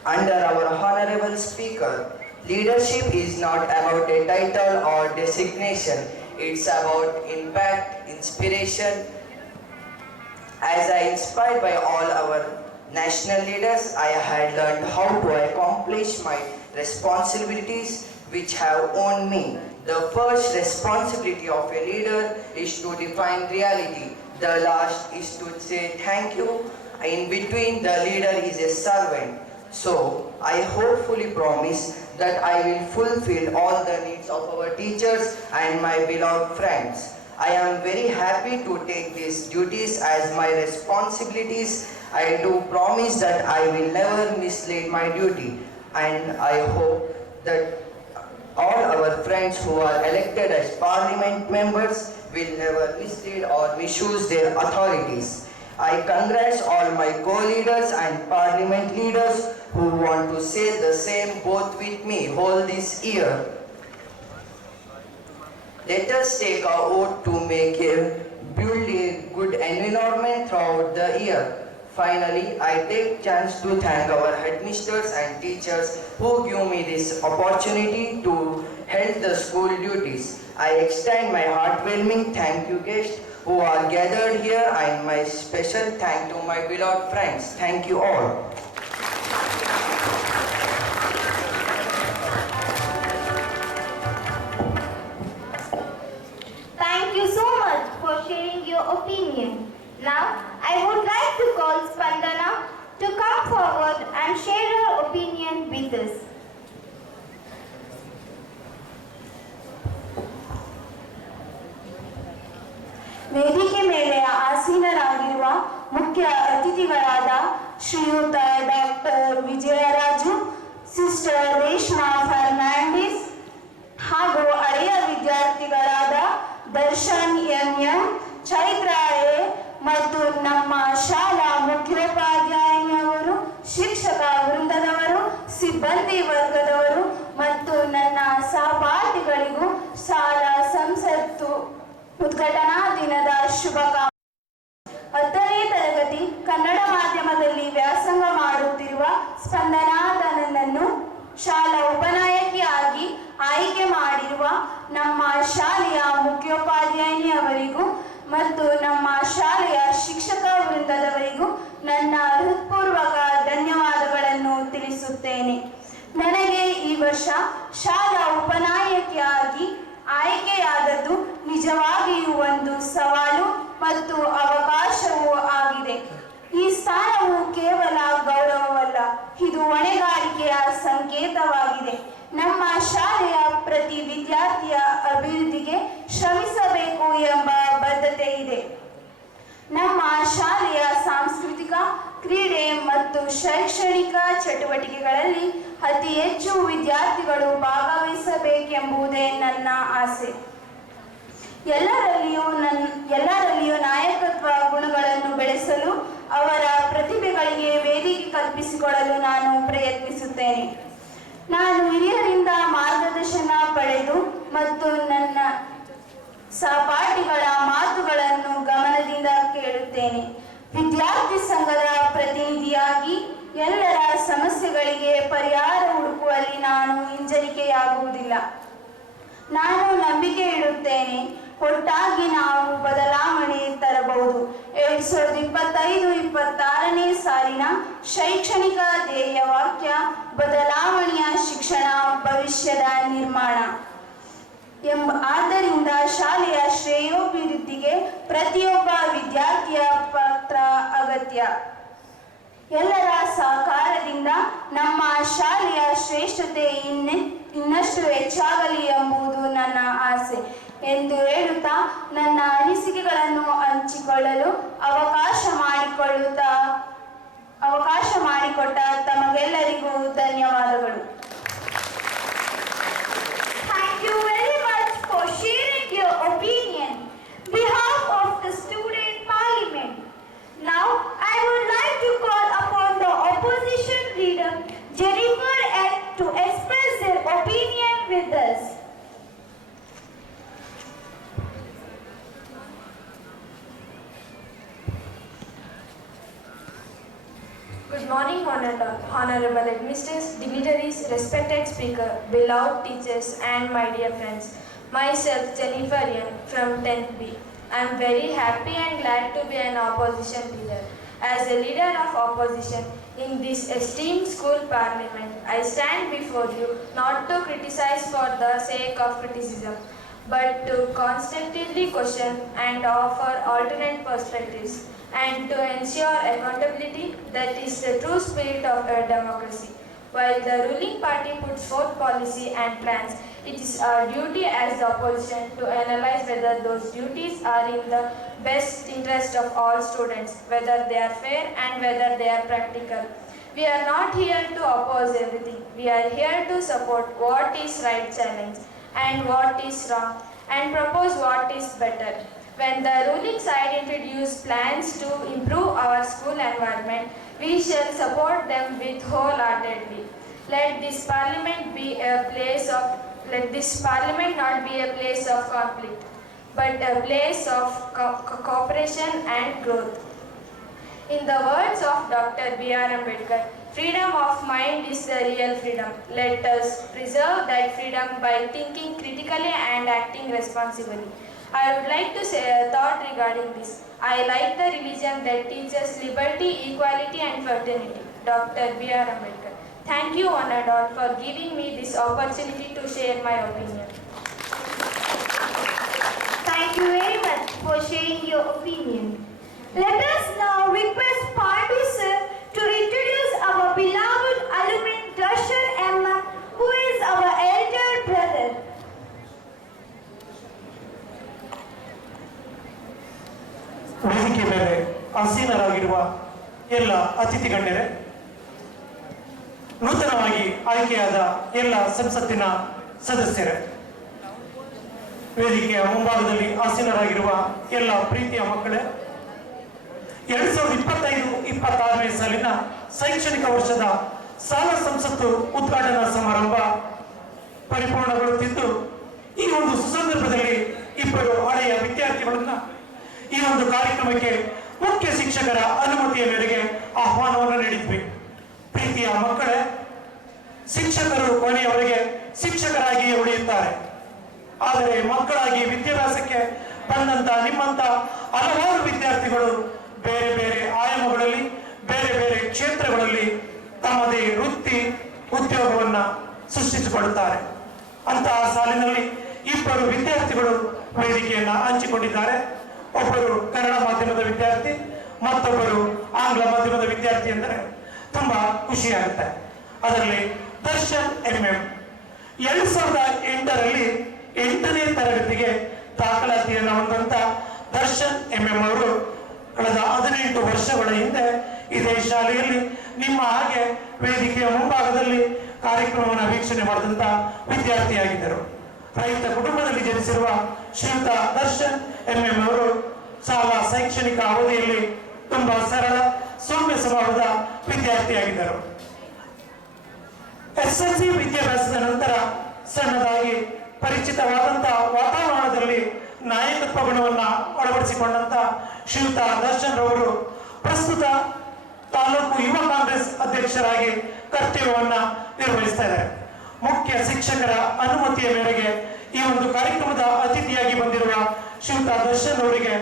under our honorable speaker. Leadership is not about a title or designation. It's about impact, inspiration. As I inspired by all our national leaders, I had learned how to accomplish my responsibilities which have owned me. The first responsibility of a leader is to define reality. The last is to say thank you. In between, the leader is a servant. So, I hopefully promise that I will fulfill all the needs of our teachers and my beloved friends. I am very happy to take these duties as my responsibilities. I do promise that I will never mislead my duty, and I hope that all our friends who are elected as parliament members will never mislead or misuse their authorities. I congratulate all my co-leaders and parliament leaders who want to say the same both with me whole this year. Let us take a oath to build a good environment throughout the year. Finally, I take chance to thank our headmisters and teachers who give me this opportunity to help the school duties. I extend my heartwarming thank you guests who are gathered here and my special thank to my beloved friends. Thank you all. Thank you so much for sharing your opinion. Now, I would like to call Spandana to come forward and share her opinion with us. ವೇದಿಕೆ ಮೇಲೆ ಆಸೀನರಾಗಿರುವ ಮುಖ್ಯ ಅತಿಥಿಗಳಾದ ಶ್ರೀಯುತ doctor ವಿಜಯರಾಜು, sister Reshma Fernandes ಹಾಗೂ ಹಳೆಯ ವಿದ್ಯಾರ್ಥಿಗಳಾದ Darshan M, Chaitra A ಮತ್ತು ನಮ್ಮ ಶಾಲಾ ಮುಖ್ಯೋಪಾಧ್ಯಾಯಿನಿಯವರು, ಶಿಕ್ಷಕ ವೃಂದದವರು, ಸಿಬ್ಬಂದಿ ವರ್ಗದವರು ಮತ್ತು ನನ್ನ ಸಹಪಾಠಿಗಳಿಗೂ ಶಾಲಾ ಸಂಸತ್ತು ಉದ್ಘಾಟನಾ ದಿನದ ಶುಭಕಾಮನೆ. 10ನೇ ತರಗತಿ ಕನ್ನಡ ಮಾಧ್ಯಮದಲ್ಲಿ ವ್ಯಾಸಂಗ ಮಾಡುತ್ತಿರುವ ಸ್ಪಂದನಾದ ನನ್ನನ್ನು ಶಾಲಾ ಉಪನಾಯಕಿಯಾಗಿ ಆಯ್ಕೆ ಮಾಡಿರುವ ನಮ್ಮ ಶಾಲೆಯ ಮುಖ್ಯೋಪಾಧ್ಯಾಯಿನಿಯವರಿಗೂ ಮತ್ತು ನಮ್ಮ ಶಾಲೆಯ ಶಿಕ್ಷಕ ವೃಂದದವರಿಗೂ ನನ್ನ ಹೃತ್ಪೂರ್ವಕ ಧನ್ಯವಾದಗಳನ್ನು ತಿಳಿಸುತ್ತೇನೆ. ನನಗೆ ಈ ವರ್ಷ ಶಾಲಾ ಉಪನಾಯಕಿಯಾಗಿ ಆಯ್ಕೆಯಾದದ್ದು ನಿಜವಾಗಿಯೂ ಒಂದು ಸವಾಲು ಮತ್ತು ಅವಕಾಶವೂ ಆಗಿದೆ. ಈ ಸ್ಥಾನವು ಕೇವಲ ಗೌರವವಲ್ಲ, ಇದು ಹೊಣೆಗಾರಿಕೆಯ ಸಂಕೇತವಾಗಿದೆ. ನಮ್ಮ ಶಾಲೆಯ ಪ್ರತಿ ವಿದ್ಯಾರ್ಥಿಯ ಅಭಿವೃದ್ಧಿಗೆ ಶ್ರಮಿಸಬೇಕು ಎಂಬ ಬದ್ಧತೆ ಇದೆ. ನಮ್ಮ ಶಾಲೆಯ ಸಾಂಸ್ಕೃತಿಕ, ಕ್ರೀಡೆ ಮತ್ತು ಶೈಕ್ಷಣಿಕ ಚಟುವಟಿಕೆಗಳಲ್ಲಿ ಅತಿ ಹೆಚ್ಚು ವಿದ್ಯಾರ್ಥಿಗಳು ಭಾಗವಹಿಸಬೇಕೆಂಬುದೇ ನನ್ನ ಆಸೆ. ಎಲ್ಲರಲ್ಲಿಯೂ ನಾಯಕತ್ವ ಗುಣಗಳನ್ನು ಬೆಳೆಸಲು, ಅವರ ಪ್ರತಿಭೆಗಳಿಗೆ ವೇದಿಕೆ ಕಲ್ಪಿಸಿಕೊಡಲು ನಾನು ಪ್ರಯತ್ನಿಸುತ್ತೇನೆ. ನಾನು ಹಿರಿಯರಿಂದ ಮಾರ್ಗದರ್ಶನ ಪಡೆದು ಮತ್ತು ನನ್ನ ಸಹಪಾಠಿಗಳ ಮಾತುಗಳನ್ನು ಗಮನದಿಂದ ಕೇಳುತ್ತೇನೆ. ವಿದ್ಯಾರ್ಥಿ ಸಂಘದ ಪ್ರತಿನಿಧಿಯಾಗಿ ಎಲ್ಲರ ಸಮಸ್ಯೆಗಳಿಗೆ ಪರಿಹಾರ ಹುಡುಕುವಲ್ಲಿ ನಾನು ಹಿಂಜರಿಕೆಯಾಗುವುದಿಲ್ಲ. ನಾನು ನಂಬಿಕೆ ಇಡುತ್ತೇನೆ, ಒಟ್ಟಾಗಿ ನಾವು ಬದಲಾವಣೆ ತರಬಹುದು. 2025-26ನೇ ಸಾಲಿನ ಶೈಕ್ಷಣಿಕ ಧ್ಯೇಯ ವಾಕ್ಯ ಬದಲಾವಣೆಯ ಶಿಕ್ಷಣ, ಭವಿಷ್ಯದ ನಿರ್ಮಾಣ ಆದ್ದರಿಂದ ಶಾಲೆಯ ಶ್ರೇಯೋಭಿವೃದ್ಧಿಗೆ ಪ್ರತಿಯೊಬ್ಬ ವಿದ್ಯಾರ್ಥಿಯ ಪಾತ್ರ ಅಗತ್ಯ. ಎಲ್ಲರ ಸಹಕಾರದಿಂದ ನಮ್ಮ ಶಾಲೆಯ ಶ್ರೇಷ್ಠತೆ ಇನ್ನಷ್ಟು ಹೆಚ್ಚಾಗಲಿ ಎಂಬುದು ನನ್ನ ಆಸೆ ಎಂದು ಹೇಳುತ್ತಾ ನನ್ನ ಅನಿಸಿಕೆಗಳನ್ನು ಹಂಚಿಕೊಳ್ಳಲು ಅವಕಾಶ ಮಾಡಿಕೊಟ್ಟ ತಮಗೆಲ್ಲರಿಗೂ ಧನ್ಯವಾದಗಳು. Thank you very much for sharing your opinion on behalf of the student parliament. Now I would like to call upon the opposition leader Jennifer N to express their opinion with us. Good morning, honorable administrators, dignitaries, respected speaker, beloved teachers, and my dear friends. Myself, Jennifer Yan from 10th B. I am very happy and glad to be an opposition leader. As a leader of opposition in this esteemed school parliament, I stand before you not to criticize for the sake of criticism, but to constructively question and offer alternate perspectives, and to ensure accountability. That is the true spirit of a democracy. While the ruling party puts forth policy and plans, it is our duty as the opposition to analyze whether those duties are in the best interest of all students, whether they are fair and whether they are practical. We are not here to oppose everything. We are here to support what is right challenge and what is wrong, and propose what is better. When the ruling side introduce plans to improve our school environment, we shall support them with wholeheartedly. Let this parliament not be a place of conflict, but a place of cooperation and growth. In the words of Dr. B.R. Ambedkar, freedom of mind is the real freedom. Let us preserve that freedom by thinking critically and acting responsibly. I would like to say a thought regarding this. I like the religion that teaches liberty, equality and fraternity. Dr. B.R. Ambedkar. Thank you one and all for giving me this opportunity to share my opinion. Thank you very much for sharing your opinion. Let us now request Pandu sir to introduce our beloved alumni Darshan M, who is our elder brother. ವೇದಿಕೆ ಮೇಲೆ ಆಸೀನರಾಗಿರುವ ಎಲ್ಲ ಅತಿಥಿ ಗಣ್ಯರೇ, ನೂತನವಾಗಿ ಆಯ್ಕೆಯಾದ ಎಲ್ಲ ಸಂಸತ್ತಿನ ಸದಸ್ಯರೇ, ವೇದಿಕೆಯ ಮುಂಭಾಗದಲ್ಲಿ ಆಸೀನರಾಗಿರುವ ಎಲ್ಲ ಪ್ರೀತಿಯ ಮಕ್ಕಳೇ, 2025-26ನೇ ಸಾಲಿನ ಶೈಕ್ಷಣಿಕ ವರ್ಷದ ಶಾಲಾ ಸಂಸತ್ತು ಉದ್ಘಾಟನಾ ಸಮಾರಂಭ ಪರಿಪೂರ್ಣಗೊಳ್ಳುತ್ತಿದ್ದು, ಈ ಒಂದು ಸುಸಂದರ್ಭದಲ್ಲಿ ಇಬ್ಬರು ಹಳೆಯ ವಿದ್ಯಾರ್ಥಿಗಳನ್ನ ಈ ಒಂದು ಕಾರ್ಯಕ್ರಮಕ್ಕೆ ಮುಖ್ಯ ಶಿಕ್ಷಕರ ಅನುಮತಿಯ ಮೇರೆಗೆ ಆಹ್ವಾನವನ್ನು ನೀಡಿದ್ವಿ. ಪ್ರೀತಿಯ ಮಕ್ಕಳೇ, ಶಿಕ್ಷಕರು ಕೊನೆಯವರೆಗೆ ಶಿಕ್ಷಕರಾಗಿಯೇ ಉಳಿಯುತ್ತಾರೆ. ಆದರೆ ಮಕ್ಕಳಾಗಿ ವಿದ್ಯಾಭ್ಯಾಸಕ್ಕೆ ಬಂದಂತ ನಿಮ್ಮಂತ ಹಲವಾರು ವಿದ್ಯಾರ್ಥಿಗಳು ಬೇರೆ ಬೇರೆ ಆಯಾಮಗಳಲ್ಲಿ ಬೇರೆ ಬೇರೆ ಕ್ಷೇತ್ರಗಳಲ್ಲಿ ತಮ್ಮದೇ ವೃತ್ತಿ ಉದ್ಯೋಗವನ್ನ ಸೃಷ್ಟಿಸಿಕೊಳ್ಳುತ್ತಾರೆ. ಅಂತಹ ಸಾಲಿನಲ್ಲಿ ಇಬ್ಬರು ವಿದ್ಯಾರ್ಥಿಗಳು ವೇದಿಕೆಯನ್ನ ಹಂಚಿಕೊಂಡಿದ್ದಾರೆ. ಒಬ್ಬರು ಕನ್ನಡ ಮಾಧ್ಯಮದ ವಿದ್ಯಾರ್ಥಿ, ಮತ್ತೊಬ್ಬರು ಆಂಗ್ಲ ಮಾಧ್ಯಮದ ವಿದ್ಯಾರ್ಥಿ ಎಂದರೆ ತುಂಬಾ ಖುಷಿಯಾಗುತ್ತೆ. ಅದರಲ್ಲಿ ದರ್ಶನ್ MM 2008ರಲ್ಲಿ 8ನೇ ತರಗತಿಗೆ ದಾಖಲಾತಿಯನ್ನು ಹೊಂದಂತ ದರ್ಶನ್ MM ಅವರು ಕಳೆದ 18 ವರ್ಷಗಳ ಹಿಂದೆ ಇದೇ ಶಾಲೆಯಲ್ಲಿ ನಿಮ್ಮ ಹಾಗೆ ವೇದಿಕೆಯ ಮುಂಭಾಗದಲ್ಲಿ ಕಾರ್ಯಕ್ರಮವನ್ನು ವೀಕ್ಷಣೆ ಮಾಡಿದಂತ ವಿದ್ಯಾರ್ಥಿಯಾಗಿದ್ದರು. ರೈತ ಕುಟುಂಬದಲ್ಲಿ ಜನಿಸಿರುವ ಶ್ರೀಯುತ ದರ್ಶನ್ MM ಅವರು ಶಾಲಾ ಶೈಕ್ಷಣಿಕ ಅವಧಿಯಲ್ಲಿ ತುಂಬಾ ಸರಳ ಸೌಮ್ಯ ಸ್ವಭಾವದ ವಿದ್ಯಾರ್ಥಿಯಾಗಿದ್ದರು. SSLC ವಿದ್ಯಾಭ್ಯಾಸದ ನಂತರ ಸಣ್ಣದಾಗಿ ಪರಿಚಿತವಾದಂತಹ ವಾತಾವರಣದಲ್ಲಿ ನಾಯಕತ್ವ ಗುಣವನ್ನ ಅಳವಡಿಸಿಕೊಂಡಂತ ಶ್ರೀಯುತ ದರ್ಶನ್ ರವರು ಪ್ರಸ್ತುತ ತಾಲೂಕು ಯುವ ಕಾಂಗ್ರೆಸ್ ಅಧ್ಯಕ್ಷರಾಗಿ ಕರ್ತವ್ಯವನ್ನ ನಿರ್ವಹಿಸ್ತಾ ಇದ್ದಾರೆ. ಮುಖ್ಯ ಶಿಕ್ಷಕರ ಅನುಮತಿಯ ಮೇರೆಗೆ ಈ ಒಂದು ಕಾರ್ಯಕ್ರಮದ ಅತಿಥಿಯಾಗಿ ಬಂದಿರುವ ಶ್ರೀಯುತ ದರ್ಶನ್ ಅವರಿಗೆ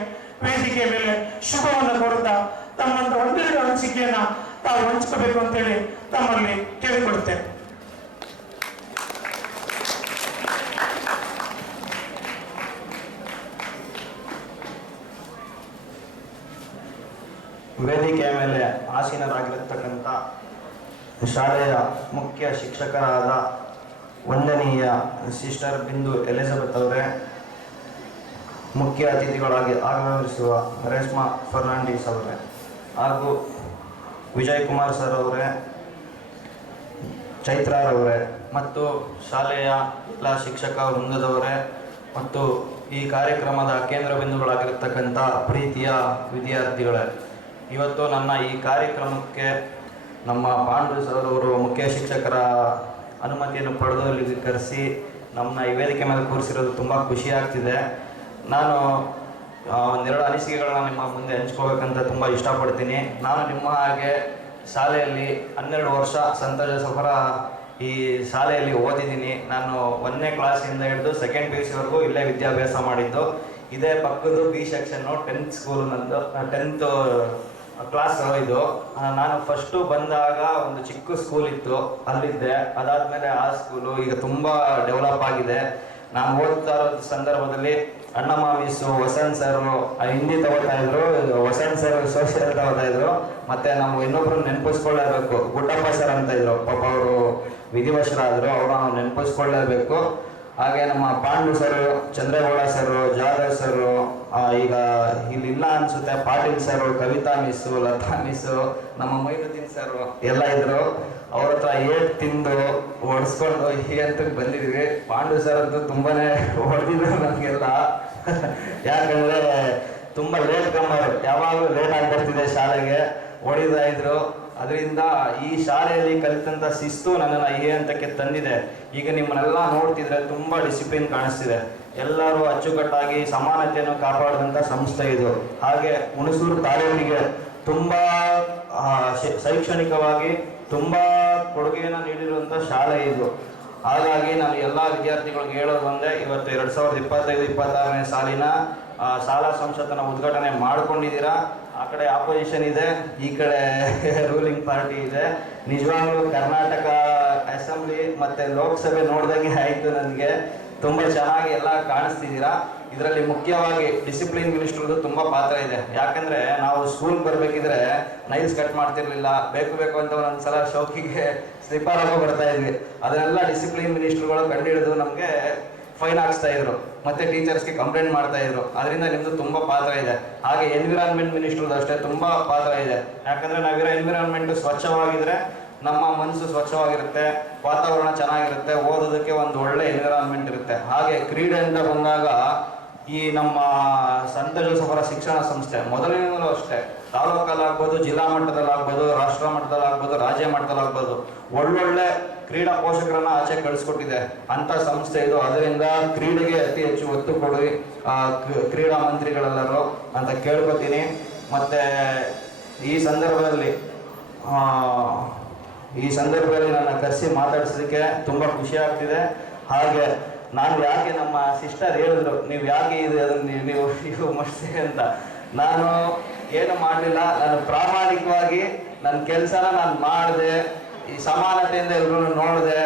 ವೇದಿಕೆಯ ಮೇಲೆ ಶುಭವನ್ನು ಕೋರುತ್ತಾ ತಮ್ಮಂತ ಒಂದೆರಡು ಅನಿಸಿಕೆಯನ್ನ ತಾವು ಹಂಚ್ಕೋಬೇಕು ಅಂತೇಳಿ ತಮ್ಮಲ್ಲಿ ಕೇಳಿಕೊಳ್ಳುತ್ತೇನೆ. ವೇದಿಕೆಯ ಮೇಲೆ ಆಸೀನರಾಗಿರತಕ್ಕಂಥ ಶಾಲೆಯ ಮುಖ್ಯ ಶಿಕ್ಷಕರಾದ ವಂದನೀಯ ಸಿಸ್ಟರ್ ಬಿಂದು ಎಲಿಜಬೆತ್ ಅವರೇ, ಮುಖ್ಯ ಅತಿಥಿಗಳಾಗಿ ಆಗಮಿಸುವ ರೇಷ್ಮಾ ಫರ್ನಾಂಡಿಸ್ ಅವರೇ, ಹಾಗೂ ವಿಜಯ್ ಕುಮಾರ್ ಸರ್ ಅವರೇ, ಚೈತ್ರಾರವರೇ, ಮತ್ತು ಶಾಲೆಯ ಎಲ್ಲ ಶಿಕ್ಷಕ ವೃಂದದವರೇ, ಮತ್ತು ಈ ಕಾರ್ಯಕ್ರಮದ ಕೇಂದ್ರ ಬಿಂದುಗಳಾಗಿರತಕ್ಕಂಥ ಪ್ರೀತಿಯ ವಿದ್ಯಾರ್ಥಿಗಳೇ, ಇವತ್ತು ನನ್ನ ಈ ಕಾರ್ಯಕ್ರಮಕ್ಕೆ ನಮ್ಮ ಪಾಂಡು ಸರ್ ಅವರು ಮುಖ್ಯ ಶಿಕ್ಷಕರ ಅನುಮತಿಯನ್ನು ಪಡೆದು ಇಲ್ಲಿಗೆ ಕರೆಸಿ ನಮ್ಮನ್ನ ಈ ವೇದಿಕೆ ಮೇಲೆ ಕೂರಿಸಿರೋದು ತುಂಬ ಖುಷಿ ಆಗ್ತಿದೆ. ನಾನು ಒಂದೆರಡು ಅನಿಸಿಕೆಗಳನ್ನ ನಿಮ್ಮ ಮುಂದೆ ಹಂಚ್ಕೋಬೇಕಂತ ತುಂಬ ಇಷ್ಟಪಡ್ತೀನಿ. ನಾನು ನಿಮ್ಮ ಹಾಗೆ ಶಾಲೆಯಲ್ಲಿ 12 ವರ್ಷ ಸಂತ ಜೋಸೆಫರ ಈ ಶಾಲೆಯಲ್ಲಿ ಓದಿದ್ದೀನಿ. ನಾನು 1ನೇ ಕ್ಲಾಸಿಂದ ಹಿಡಿದು 2nd PUCವರೆಗೂ ಇಲ್ಲೇ ವಿದ್ಯಾಭ್ಯಾಸ ಮಾಡಿದ್ದು. ಇದೇ ಪಕ್ಕದ್ದು B ಸೆಕ್ಷನ್ನು 10th ಸ್ಕೂಲ್ ನಂದು 10th ಕ್ಲಾಸ್ ಇದು. ನಾನು ಫಸ್ಟು ಬಂದಾಗ ಒಂದು ಚಿಕ್ಕ ಸ್ಕೂಲ್ ಇತ್ತು, ಅಲ್ಲಿದ್ದೆ. ಅದಾದಮೇಲೆ ಆ ಸ್ಕೂಲು ಈಗ ತುಂಬ ಡೆವಲಪ್ ಆಗಿದೆ. ನಾನು ಓದ್ತಾ ಇರೋ ಸಂದರ್ಭದಲ್ಲಿ ಅಣ್ಣಮ್ಮ ಮಿಸ್ಸು ವಸಂತ್ ಸರ್ ಹಿಂದಿ ತಗೋತಾ ಇದ್ರು, ವಸಂತ್ ಸರ್ ಸೋಷಿಯಲ್ ತಗೋತಾ ಇದ್ರು. ಮತ್ತೆ ನಾವು ಇನ್ನೊಬ್ರು ನೆನಪಿಸ್ಕೊಳ್ಳೇಬೇಕು, ಗುಡ್ಡಪ್ಪ ಸರ್ ಅಂತ ಇದ್ರು, ಪಾಪ ಅವರು ವಿಧಿವಶರಾದರು, ಅವ್ರು ನಾವು ನೆನಪಿಸ್ಕೊಳ್ಳೇಬೇಕು. ಹಾಗೆ ನಮ್ಮ Pandu sir, Chandregowda sir, Jadhav sir, ಈಗ ಇಲ್ಲಿಲ್ಲ ಅನ್ಸುತ್ತೆ, Patil sir, Kavitha miss, Latha miss, ನಮ್ಮ ಮೊಯ್ನುದ್ದೀನ್ ಸರ್ ಎಲ್ಲ ಇದ್ರು. ಅವ್ರ ಹತ್ರ ಏಟ್ ತಿಂದು ಹೊಡೆಸ್ಕೊಂಡು ಹೀಗಂತ ಬಂದಿದ್ವಿ. ಪಾಂಡು ಸರ್ ಅಂತೂ ತುಂಬಾನೇ ಹೊಡೆದಿದ್ರು ನಮಗೆಲ್ಲ. ಯಾಕಂದ್ರೆ ತುಂಬ ಲೇಟ್ ಕಮ್ಮರು, ಯಾವಾಗಲೂ ಲೇಟ್ ಆಗಿ ಬರ್ತಿದೆ ಶಾಲೆಗೆ, ಹೊಡಿತಾ ಇದ್ರು. ಅದರಿಂದ ಈ ಶಾಲೆಯಲ್ಲಿ ಕಲಿತಂಥ ಶಿಸ್ತು ನನ್ನನ್ನು ಈ ಹಂತಕ್ಕೆ ತಂದಿದೆ. ಈಗ ನಿಮ್ಮನ್ನೆಲ್ಲ ನೋಡ್ತಿದ್ರೆ ತುಂಬ ಡಿಸಿಪ್ಲಿನ್ ಕಾಣಿಸ್ತಿದೆ. ಎಲ್ಲರೂ ಅಚ್ಚುಕಟ್ಟಾಗಿ ಸಮಾನತೆಯನ್ನು ಕಾಪಾಡಿದಂಥ ಸಂಸ್ಥೆ ಇದು. ಹಾಗೆ ಹುಣಸೂರು ತಾಲೂಕಿಗೆ ತುಂಬ ಶೈಕ್ಷಣಿಕವಾಗಿ ತುಂಬ ಕೊಡುಗೆಯನ್ನು ನೀಡಿರುವಂಥ ಶಾಲೆ ಇದು. ಹಾಗಾಗಿ ನಾನು ಎಲ್ಲ ವಿದ್ಯಾರ್ಥಿಗಳಿಗೆ ಹೇಳೋದು ಒಂದೇ, ಇವತ್ತು 2025-26ನೇ ಸಾಲಿನ ಶಾಲಾ ಸಂಸತ್ತನ್ನ ಉದ್ಘಾಟನೆ ಮಾಡ್ಕೊಂಡಿದ್ದೀರಾ. ಆ ಕಡೆ ಆಪೋಸಿಷನ್ ಇದೆ, ಈ ಕಡೆ ರೂಲಿಂಗ್ ಪಾರ್ಟಿ ಇದೆ. ನಿಜವಾಗ್ಲೂ ಕರ್ನಾಟಕ ಅಸೆಂಬ್ಲಿ ಮತ್ತು ಲೋಕಸಭೆ ನೋಡ್ದಂಗೆ ಆಯಿತು ನನಗೆ. ತುಂಬ ಚೆನ್ನಾಗಿ ಎಲ್ಲ ಕಾಣಿಸ್ತಿದ್ದೀರಾ. ಇದರಲ್ಲಿ ಮುಖ್ಯವಾಗಿ ಡಿಸಿಪ್ಲಿನ್ ಮಿನಿಸ್ಟ್ರದ್ದು ತುಂಬ ಪಾತ್ರ ಇದೆ. ಯಾಕಂದರೆ ನಾವು ಸ್ಕೂಲ್ ಬರಬೇಕಿದ್ರೆ ನೈಲ್ಸ್ ಕಟ್ ಮಾಡ್ತಿರ್ಲಿಲ್ಲ, ಬೇಕು ಅಂತ ಒಂದೊಂದ್ಸಲ ಶೌಕಿಗೆ ಸ್ಲಿಪ್ಪರ್ ಆಗೋ ಬರ್ತಾ ಇದ್ವಿ. ಅದನ್ನೆಲ್ಲ ಡಿಸಿಪ್ಲಿನ್ ಮಿನಿಸ್ಟ್ರುಗಳು ಕಂಡುಹಿಡಿದು ನಮಗೆ ಫೈನ್ ಹಾಕ್ಸ್ತಾ ಇದ್ರು, ಮತ್ತೆ ಟೀಚರ್ಸ್ಗೆ ಕಂಪ್ಲೇಂಟ್ ಮಾಡ್ತಾ ಇದ್ರು. ಅದರಿಂದ ನಿಮ್ಮದು ತುಂಬ ಪಾತ್ರ ಇದೆ. ಹಾಗೆ ಎನ್ವಿರಾನ್ಮೆಂಟ್ ಮಿನಿಸ್ಟ್ರದ್ದು ಅಷ್ಟೇ ತುಂಬ ಪಾತ್ರ ಇದೆ. ಯಾಕಂದರೆ ನಾವಿರೋ ಎನ್ವಿರಾನ್ಮೆಂಟು ಸ್ವಚ್ಛವಾಗಿದ್ರೆ ನಮ್ಮ ಮನಸ್ಸು ಸ್ವಚ್ಛವಾಗಿರುತ್ತೆ, ವಾತಾವರಣ ಚೆನ್ನಾಗಿರುತ್ತೆ, ಓದೋದಕ್ಕೆ ಒಂದು ಒಳ್ಳೆ ಎನ್ವಿರಾನ್ಮೆಂಟ್ ಇರುತ್ತೆ. ಹಾಗೆ ಕ್ರೀಡೆ ಅಂತ ಬಂದಾಗ ಈ ನಮ್ಮ ಸಂತ ಜೋಸೆಫರ ಶಿಕ್ಷಣ ಸಂಸ್ಥೆ ಮೊದಲಿನಿಂದಲೂ ಅಷ್ಟೇ, ತಾಲೂಕಲ್ಲಾಗ್ಬೋದು, ಜಿಲ್ಲಾ ಮಟ್ಟದಲ್ಲಾಗ್ಬೋದು, ರಾಷ್ಟ್ರ ಮಟ್ಟದಲ್ಲಾಗ್ಬೋದು, ರಾಜ್ಯ ಮಟ್ಟದಲ್ಲಾಗ್ಬೋದು ಒಳ್ಳೊಳ್ಳೆ ಕ್ರೀಡಾ ಪೋಷಕರನ್ನ ಆಚೆ ಕಳಿಸ್ಕೊಟ್ಟಿದೆ ಅಂತ ಸಂಸ್ಥೆ ಇದು. ಅದರಿಂದ ಕ್ರೀಡೆಗೆ ಅತಿ ಹೆಚ್ಚು ಒತ್ತು ಕೊಡಿ ಕ್ರೀಡಾ ಮಂತ್ರಿಗಳೆಲ್ಲರೂ ಅಂತ ಕೇಳ್ಕೊತೀನಿ. ಮತ್ತೆ ಈ ಸಂದರ್ಭದಲ್ಲಿ ನನ್ನ ಕರೆಸಿ ಮಾತಾಡಿಸೋದಕ್ಕೆ ತುಂಬ ಖುಷಿ ಆಗ್ತಿದೆ. ಹಾಗೆ ನಾನು ಯಾಕೆ ನಮ್ಮ ಸಿಸ್ಟರ್ ಹೇಳಿದ್ರು ನೀವು ಯಾಕೆ ಇದು ಅದನ್ನು ನೀವು ಮಾಡಿಸಿ ಅಂತ. ನಾನು ಏನು ಮಾಡಲಿಲ್ಲ, ನಾನು ಪ್ರಾಮಾಣಿಕವಾಗಿ ನನ್ನ ಕೆಲಸನ ನಾನು ಮಾಡಿದೆ, ಈ ಸಮಾನತೆಯಿಂದ ಎಲ್ಲರೂ ನೋಡಿದೆ,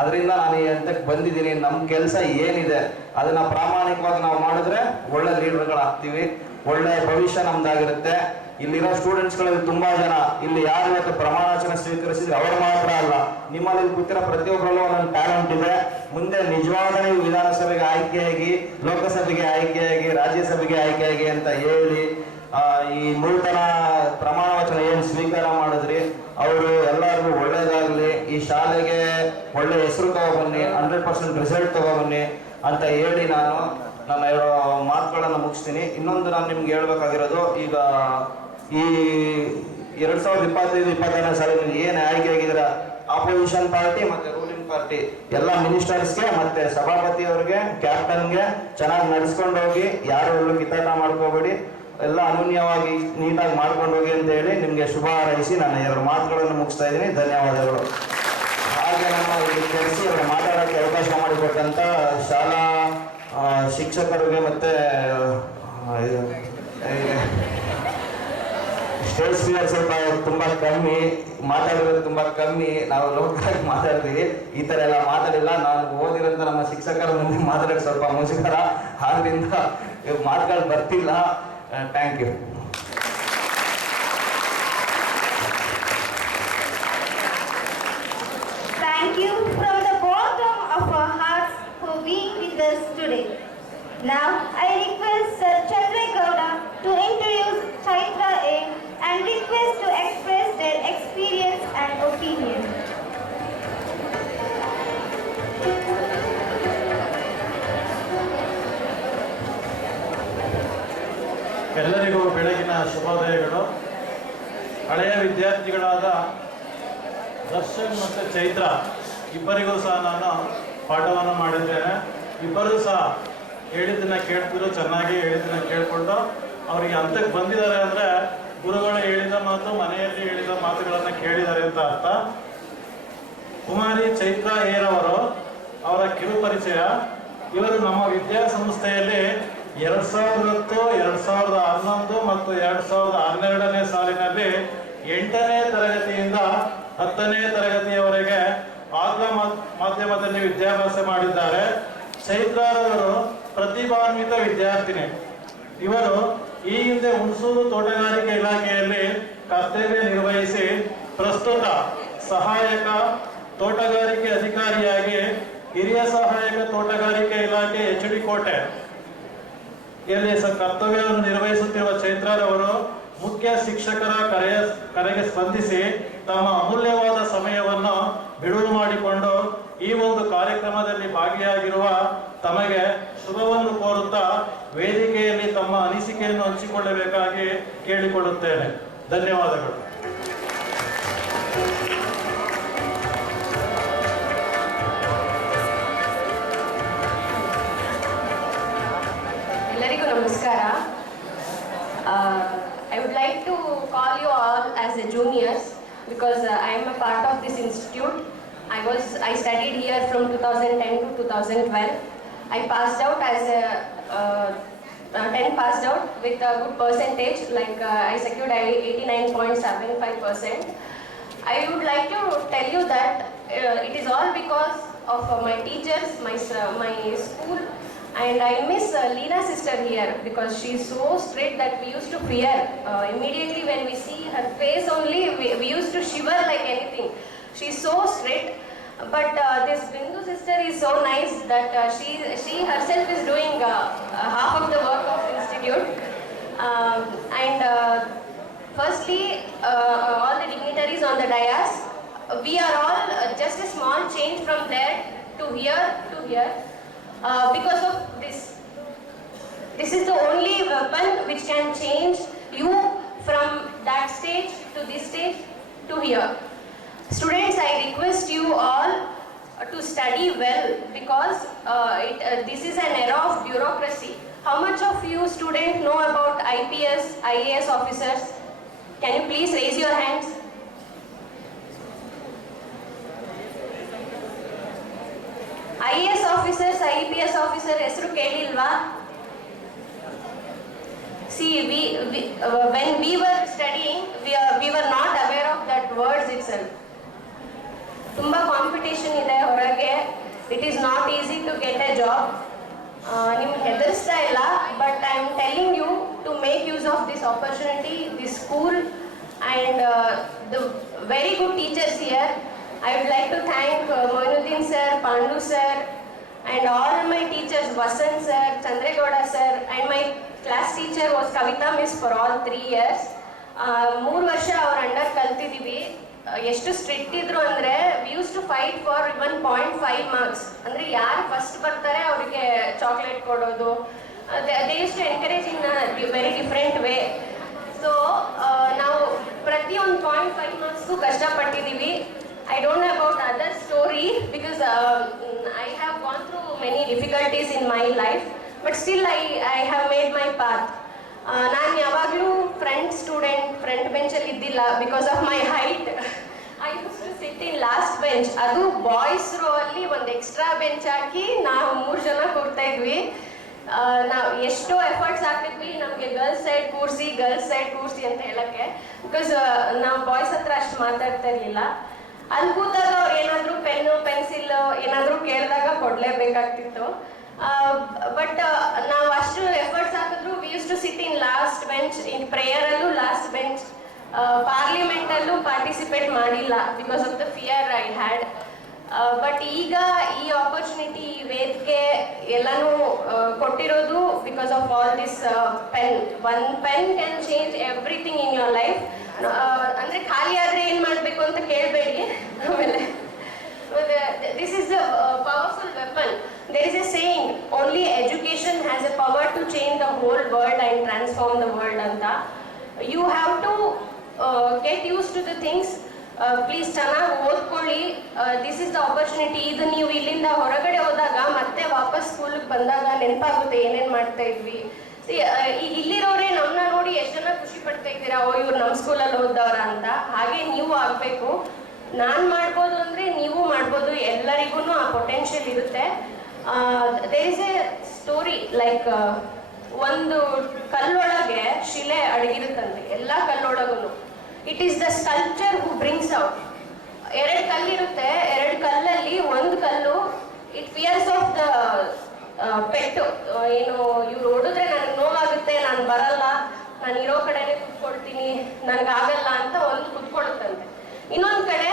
ಅದರಿಂದ ನಾನು ಈ ಹಂತಕ್ಕೆ ಬಂದಿದ್ದೀನಿ. ನಮ್ಮ ಕೆಲಸ ಏನಿದೆ ಅದನ್ನು ಪ್ರಾಮಾಣಿಕವಾಗಿ ನಾವು ಮಾಡಿದ್ರೆ ಒಳ್ಳೆ ಲೀಡರ್ಗಳಾಗ್ತೀವಿ, ಒಳ್ಳೆ ಭವಿಷ್ಯ ನಮ್ದಾಗಿರುತ್ತೆ. ಇಲ್ಲಿರೋ ಸ್ಟೂಡೆಂಟ್ಸ್ಗಳಲ್ಲಿ ತುಂಬಾ ಜನ ಇಲ್ಲಿ ಯಾರು ಇವತ್ತು ಪ್ರಮಾಣ ವಚನ ಸ್ವೀಕರಿಸಿದ್ರೆ ಅವರು ಮಾತ್ರ ಅಲ್ಲ, ನಿಮ್ಮಲ್ಲಿ ಕೂತಿರೋ ಪ್ರತಿಯೊಬ್ಬರಲ್ಲೂ ಒಂದೊಂದು ಟ್ಯಾಲೆಂಟ್ ಇದೆ. ಮುಂದೆ ನಿಜವಾದ ನೀವು ವಿಧಾನಸಭೆಗೆ ಆಯ್ಕೆಯಾಗಿ, ಲೋಕಸಭೆಗೆ ಆಯ್ಕೆಯಾಗಿ, ರಾಜ್ಯಸಭೆಗೆ ಆಯ್ಕೆಯಾಗಿ ಅಂತ ಹೇಳಿ ಈ ನೂತನ ಪ್ರಮಾಣ ವಚನ ಏನು ಸ್ವೀಕಾರ ಮಾಡಿದ್ರಿ ಅವರು ಎಲ್ಲರಿಗೂ ಒಳ್ಳೇದಾಗಲಿ, ಈ ಶಾಲೆಗೆ ಒಳ್ಳೆ ಹೆಸರು ತಗೊಬನ್ನಿ, 100% ರಿಸಲ್ಟ್ ತಗೊಬನ್ನಿ ಅಂತ ಹೇಳಿ ನಾನು ನನ್ನ 2 ಮಾತುಗಳನ್ನು ಮುಗಿಸ್ತೀನಿ. ಇನ್ನೊಂದು ನಾನು ನಿಮ್ಗೆ ಹೇಳ್ಬೇಕಾಗಿರೋದು, ಈಗ ಈ 2025-26 ಸಾಲಿನಲ್ಲಿ ಏನು ಆಯ್ಕೆ ಆಗಿದ್ದೀರ, ಆಪೋಸಿಷನ್ ಪಾರ್ಟಿ ಮತ್ತೆ ರೂಲಿಂಗ್ ಪಾರ್ಟಿ ಎಲ್ಲ ಮಿನಿಸ್ಟರ್ಸ್ಗೆ ಮತ್ತೆ ಸಭಾಪತಿ ಅವ್ರಿಗೆ, ಕ್ಯಾಪ್ಟನ್ಗೆ ಚೆನ್ನಾಗಿ ನಡೆಸ್ಕೊಂಡು ಹೋಗಿ, ಯಾರು ಎಲ್ಲೂ ಕಿತ್ತಾಟ ಮಾಡ್ಕೋಬೇಡಿ, ಎಲ್ಲ ಅನೂನ್ಯವಾಗಿ ನೀಟಾಗಿ ಮಾಡ್ಕೊಂಡು ಹೋಗಿ ಅಂತ ಹೇಳಿ ನಿಮಗೆ ಶುಭ ಹಾರೈಸಿ ನನ್ನ 2 ಮಾತುಗಳನ್ನು ಮುಗಿಸ್ತಾ ಇದ್ದೀನಿ. ಧನ್ಯವಾದಗಳು. ಹಾಗೆ ನಮ್ಮ ಇಲ್ಲಿ ಕರೆಸಿ ಮಾತಾಡೋಕ್ಕೆ ಅವಕಾಶ ಮಾಡಿಕೊಟ್ಟಂತ ಶಾಲಾ ಶಿಕ್ಷಕರಿಗೆ ಮತ್ತೆ ಸ್ಟೇಜ್ ಸ್ಪೀಕರ್ ಸ್ವಲ್ಪ ತುಂಬಾ ಕಮ್ಮಿ ಮಾತಾಡೋದು, ತುಂಬಾ ಕಮ್ಮಿ, ನಾವು ಲೋಕವಾಗಿ ಮಾತಾಡ್ತೀವಿ, ಈ ತರ ಎಲ್ಲ ಮಾತಾಡಿಲ್ಲ. ನಾನು ಓದಿರೋಂಥ ನಮ್ಮ ಶಿಕ್ಷಕರ ಮುಂದೆ ಮಾತಾಡೋಕೆ ಸ್ವಲ್ಪ ಮುಜುಗರ, ಆದ್ರಿಂದ ಮಾತುಗಳು ಬರ್ತಿಲ್ಲ. Thank you. Thank you from the bottom of our hearts for being with us today. Now I request Sir Chandra Gowda to introduce Chaitra A and request to express their experience and opinion. ಎಲ್ಲರಿಗೂ ಬೆಳಗಿನ ಶುಭೋದಯಗಳು. ಹಳೆಯ ವಿದ್ಯಾರ್ಥಿಗಳಾದ ದರ್ಶನ್ ಮತ್ತು ಚೈತ್ರ ಇಬ್ಬರಿಗೂ ಸಹ ನಾನು ಪಾಠವನ್ನು ಮಾಡಿದ್ದೇನೆ. ಇಬ್ಬರೂ ಸಹ ಹೇಳಿದ್ದನ್ನು ಕೇಳ್ತಿದ್ರು, ಚೆನ್ನಾಗಿ ಹೇಳಿದ್ದನ್ನು ಕೇಳಿಕೊಂಡು ಅವರಿಗೆ ಹಂತಕ್ಕೆ ಬಂದಿದ್ದಾರೆ ಅಂದರೆ ಗುರುಗಳು ಹೇಳಿದ ಮಾತು, ಮನೆಯಲ್ಲಿ ಹೇಳಿದ ಮಾತುಗಳನ್ನು ಕೇಳಿದ್ದಾರೆ ಅಂತ ಅರ್ಥ. ಕುಮಾರಿ ಚೈತ್ರ ಏರವರು ಅವರ ಕಿರು ಪರಿಚಯ. ಇವರು ನಮ್ಮ ವಿದ್ಯಾಸಂಸ್ಥೆಯಲ್ಲಿ 2010, 2011 ಮತ್ತು 2012ನೇ ಸಾಲಿನಲ್ಲಿ 8ನೇ ತರಗತಿಯಿಂದ 10ನೇ ತರಗತಿಯವರೆಗೆ ಆಂಗ್ಲ ಮಾಧ್ಯಮದಲ್ಲಿ ವಿದ್ಯಾಭ್ಯಾಸ ಮಾಡಿದ್ದಾರೆ. ಚೈತ್ರರವರು ಪ್ರತಿಭಾನ್ವಿತ ವಿದ್ಯಾರ್ಥಿನಿ. ಇವರು ಈ ಹಿಂದೆ ಹುಣಸೂರು ತೋಟಗಾರಿಕೆ ಇಲಾಖೆಯಲ್ಲಿ ಕರ್ತವ್ಯ ನಿರ್ವಹಿಸಿ ಪ್ರಸ್ತುತ ಸಹಾಯಕ ತೋಟಗಾರಿಕೆ ಅಧಿಕಾರಿಯಾಗಿ ಹಿರಿಯ ಸಹಾಯಕ ತೋಟಗಾರಿಕೆ ಇಲಾಖೆ HD ಕೋಟೆ ಇಲ್ಲಿ ಕರ್ತವ್ಯವನ್ನು ನಿರ್ವಹಿಸುತ್ತಿರುವ ಚೈತ್ರರವರು ಮುಖ್ಯ ಶಿಕ್ಷಕರ ಕರೆಗೆ ಸ್ಪಂದಿಸಿ ತಮ್ಮ ಅಮೂಲ್ಯವಾದ ಸಮಯವನ್ನು ಬಿಡುವು ಮಾಡಿಕೊಂಡು ಈ ಒಂದು ಕಾರ್ಯಕ್ರಮದಲ್ಲಿ ಭಾಗಿಯಾಗಿರುವ ತಮಗೆ ಶುಭವನ್ನು ಕೋರುತ್ತಾ ವೇದಿಕೆಯಲ್ಲಿ ತಮ್ಮ ಅನಿಸಿಕೆಯನ್ನು ಹಂಚಿಕೊಳ್ಳಬೇಕಾಗಿ ಕೇಳಿಕೊಳ್ಳುತ್ತೇನೆ. ಧನ್ಯವಾದಗಳು. ಎಲ್ಲರಿಗೂ ನಮಸ್ಕಾರ. I would like to call you all as a juniors because I am a part of this institute. I studied here from 2010 to 2012. I passed out as a 10 passed out with a good percentage, like I secured 89.75%. I would like to tell you that it is all because of my teachers, my school. And I miss Leena sister here because she is so strict that we used to fear. Immediately when we see her face only, we used to shiver like anything. She is so strict. But this Bindu sister is so nice that she herself is doing half of the work of institute. Firstly, all the dignitaries on the dais, we are all just a small change from there to here to here. Because of this is the only weapon which can change you from that stage to this stage to here. Students, I request you all to study well because this is an era of bureaucracy. How much of you students know about IPS, IAS officers? Can you please raise your hands? IAS officers IPS officer ಹೆಸರು ಕೇಳಿಲ್ವಾ? See, when we were studying, we were not aware of that words itself. ತುಂಬಾ competition ಇದೆ ಹೊರಗೆ. It is not easy to get a job. ನಿಮ್ಗೆ ಹೆದರಿಸ್ತಾ ಇಲ್ಲ, but I am telling you to make use of this opportunity, this school and the very good teachers here. I would like to thank Moinuddin sir, Pandu sir and all my teachers, Vasant sir, Chandregowda sir, and my class teacher was Kavita miss for all 3 years. 3 ವರ್ಷ ಅವ್ರ under ಕಲ್ತಿದ್ದೀವಿ. ಎಷ್ಟು strict ಇದ್ರು ಅಂದರೆ we use to fight for 1.5 marks. ಅಂದರೆ ಯಾರು first ಬರ್ತಾರೆ ಅವರಿಗೆ ಚಾಕ್ಲೇಟ್ ಕೊಡೋದು. They use to encourage in very different way. So ನಾವು ಪ್ರತಿಯೊಂದು 0.5 ಮಾರ್ಕ್ಸ್ಗೂ ಕಷ್ಟಪಟ್ಟಿದ್ದೀವಿ. I don't know about other story because I have gone through many difficulties in my life, but still I have made my path. ನಾನು ಯಾವಾಗಲೂ front ಬೆಂಚಲ್ಲಿ ಇದ್ದಿಲ್ಲ because of my height. I use to sit in last bench. ಅದು boys row ಅಲ್ಲಿ ಒಂದು extra bench ಹಾಕಿ ನಾವು 3 ಜನ ಕೂರ್ತಾ ಇದ್ವಿ. ನಾವು ಎಷ್ಟೋ ಎಫರ್ಟ್ಸ್ ಹಾಕಿದ್ವಿ ನಮಗೆ ಗರ್ಲ್ಸ್ ಸೈಡ್ ಕೂರಿಸಿ ಅಂತ ಹೇಳಕ್ಕೆ, ಬಿಕಾಸ್ ನಾವು ಬಾಯ್ಸ್ ಹತ್ರ ಅಷ್ಟು ಮಾತಾಡ್ತಾ ಇರಲಿಲ್ಲ. ಅಲ್ಲಿ ಕೂತಾಗ ಅವ್ರು ಏನಾದರೂ ಪೆನ್ನು ಪೆನ್ಸಿಲ್ ಏನಾದರೂ ಕೇಳಿದಾಗ ಕೊಡಲೇಬೇಕಾಗ್ತಿತ್ತು. ಬಟ್ ನಾವು ಅಷ್ಟು ಎಫರ್ಟ್ಸ್ ಹಾಕಿದ್ರು we use to sit in last bench. In ಪ್ರೇಯರಲ್ಲೂ ಲಾಸ್ಟ್ ಬೆಂಚ್. ಪಾರ್ಲಿಮೆಂಟಲ್ಲೂ ಪಾರ್ಟಿಸಿಪೇಟ್ ಮಾಡಿಲ್ಲ because of the fear I had. But ಈಗ ಈ ಆಪರ್ಚುನಿಟಿ, ಈ ವೇದಿಕೆ ಎಲ್ಲನೂ ಕೊಟ್ಟಿರೋದು because of all this pen. One pen can change everything in your life. ಅಂದರೆ ಖಾಲಿ ಆದರೆ ಏನು ಮಾಡಬೇಕು ಅಂತ ಕೇಳಬೇಡಿ. ಆಮೇಲೆ this is a powerful weapon. There is a saying, only education has a power to change the whole world and transform the world anta. You have to get used to the things. Please ಚೆನ್ನಾಗಿ ಓದ್ಕೊಳ್ಳಿ. This is the opportunity. ಇದು ನೀವು ಇಲ್ಲಿಂದ ಹೊರಗಡೆ ಹೋದಾಗ ಮತ್ತೆ ವಾಪಸ್ ಸ್ಕೂಲಿಗೆ ಬಂದಾಗ ನೆನಪಾಗುತ್ತೆ ಏನೇನು ಮಾಡ್ತಾ ಇದ್ವಿ. ಈಗ ಇಲ್ಲಿರೋರೇ ನಮ್ಮನ್ನ ನೋಡಿ ಎಷ್ಟು ಜನ ಖುಷಿ ಪಡ್ತಾ ಇದ್ದೀರಾ, ಇವ್ರು ನಮ್ಮ ಸ್ಕೂಲಲ್ಲಿ ಓದ್ದವ್ರ ಅಂತ. ಹಾಗೆ ನೀವು ಆಗಬೇಕು. ನಾನು ಮಾಡ್ಬೋದು ಅಂದರೆ ನೀವು ಮಾಡ್ಬೋದು. ಎಲ್ಲರಿಗೂ ಆ ಪೊಟೆನ್ಷಿಯಲ್ ಇರುತ್ತೆ. There is a story like ಒಂದು ಕಲ್ಲೊಳಗೆ ಶಿಲೆ ಅಡಗಿರುತ್ತಂತೆ, ಎಲ್ಲ ಕಲ್ಲೊಳಗೂ. It is the sculpture who brings out. 2 ಕಲ್ಲಿರುತ್ತೆ, 2 ಕಲ್ಲಲ್ಲಿ ಒಂದು ಕಲ್ಲು ಇಟ್ ಫಿಯರ್ಸ್ ಆಫ್ ದ ಪೆಟ್ಟು. ಏನು ಇವ್ರು ಹೊಡಿದ್ರೆ ನನಗೆ ನೋವಾಗುತ್ತೆ, ನಾನು ಬರಲ್ಲ, ನಾನು ಇರೋ ಕಡೆನೇ ಕುತ್ಕೊಳ್ತೀನಿ, ನನಗಾಗಲ್ಲ ಅಂತ ಒಂದು ಕುತ್ಕೊಳ್ಳುತ್ತಂತೆ. ಇನ್ನೊಂದು ಕಡೆ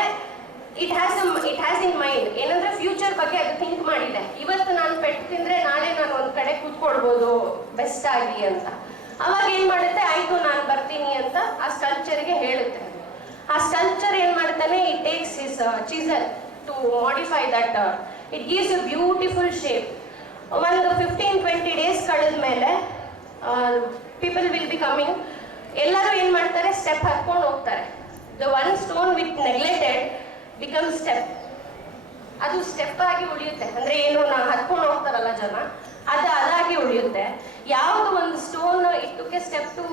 ಇಟ್ ಹ್ಯಾಸ್ ಇನ್ ಮೈಂಡ್ ಏನಂದ್ರೆ ಫ್ಯೂಚರ್ ಬಗ್ಗೆ ಅದು ಥಿಂಕ್ ಮಾಡಿದೆ. ಇವತ್ತು ನಾನು ಪೆಟ್ಟು ತಿಂದ್ರೆ ನಾಳೆ ನಾನು ಒಂದು ಕಡೆ ಕೂತ್ಕೊಳ್ಬೋದು ಬೆಸ್ಟ್ ಆಗಿ ಅಂತ. ಅವಾಗ ಏನು ಮಾಡುತ್ತೆ, ಆಯಿತು ನಾನು ಬರ್ತೀನಿ ಅಂತ ಆ ಸ್ಕಲ್ಪ್ಚರ್ಗೆ ಹೇಳುತ್ತೆ. ಆ ಸ್ಕಲ್ಪ್ಚರ್ ಏನು ಮಾಡ್ತಾನೆ, it takes his chisel to modify that. It gives a beautiful shape. ಒಂದು 15-20 ಡೇಸ್ ಕಳೆದ ಮೇಲೆ ಪೀಪಲ್ ವಿಲ್ ಬಿ ಕಮಿಂಗ್. ಎಲ್ಲರೂ ಏನು ಮಾಡ್ತಾರೆ, ಸ್ಟೆಪ್ ಹತ್ಕೊಂಡು ಹೋಗ್ತಾರೆ. The one stone with neglected become step. ಅದು ಸ್ಟೆಪ್ ಆಗಿ ಉಳಿಯುತ್ತೆ. ಅಂದರೆ ಏನು, ನಾವು ಹತ್ಕೊಂಡು ಹೋಗ್ತಾರಲ್ಲ ಜನ, ಅದು ಅದಾಗಿ ಉಳಿಯುತ್ತೆ. ಯಾವುದು ಒಂದು ಸ್ಟೋನ್ ಇಟ್ಟಕ್ಕೆ step to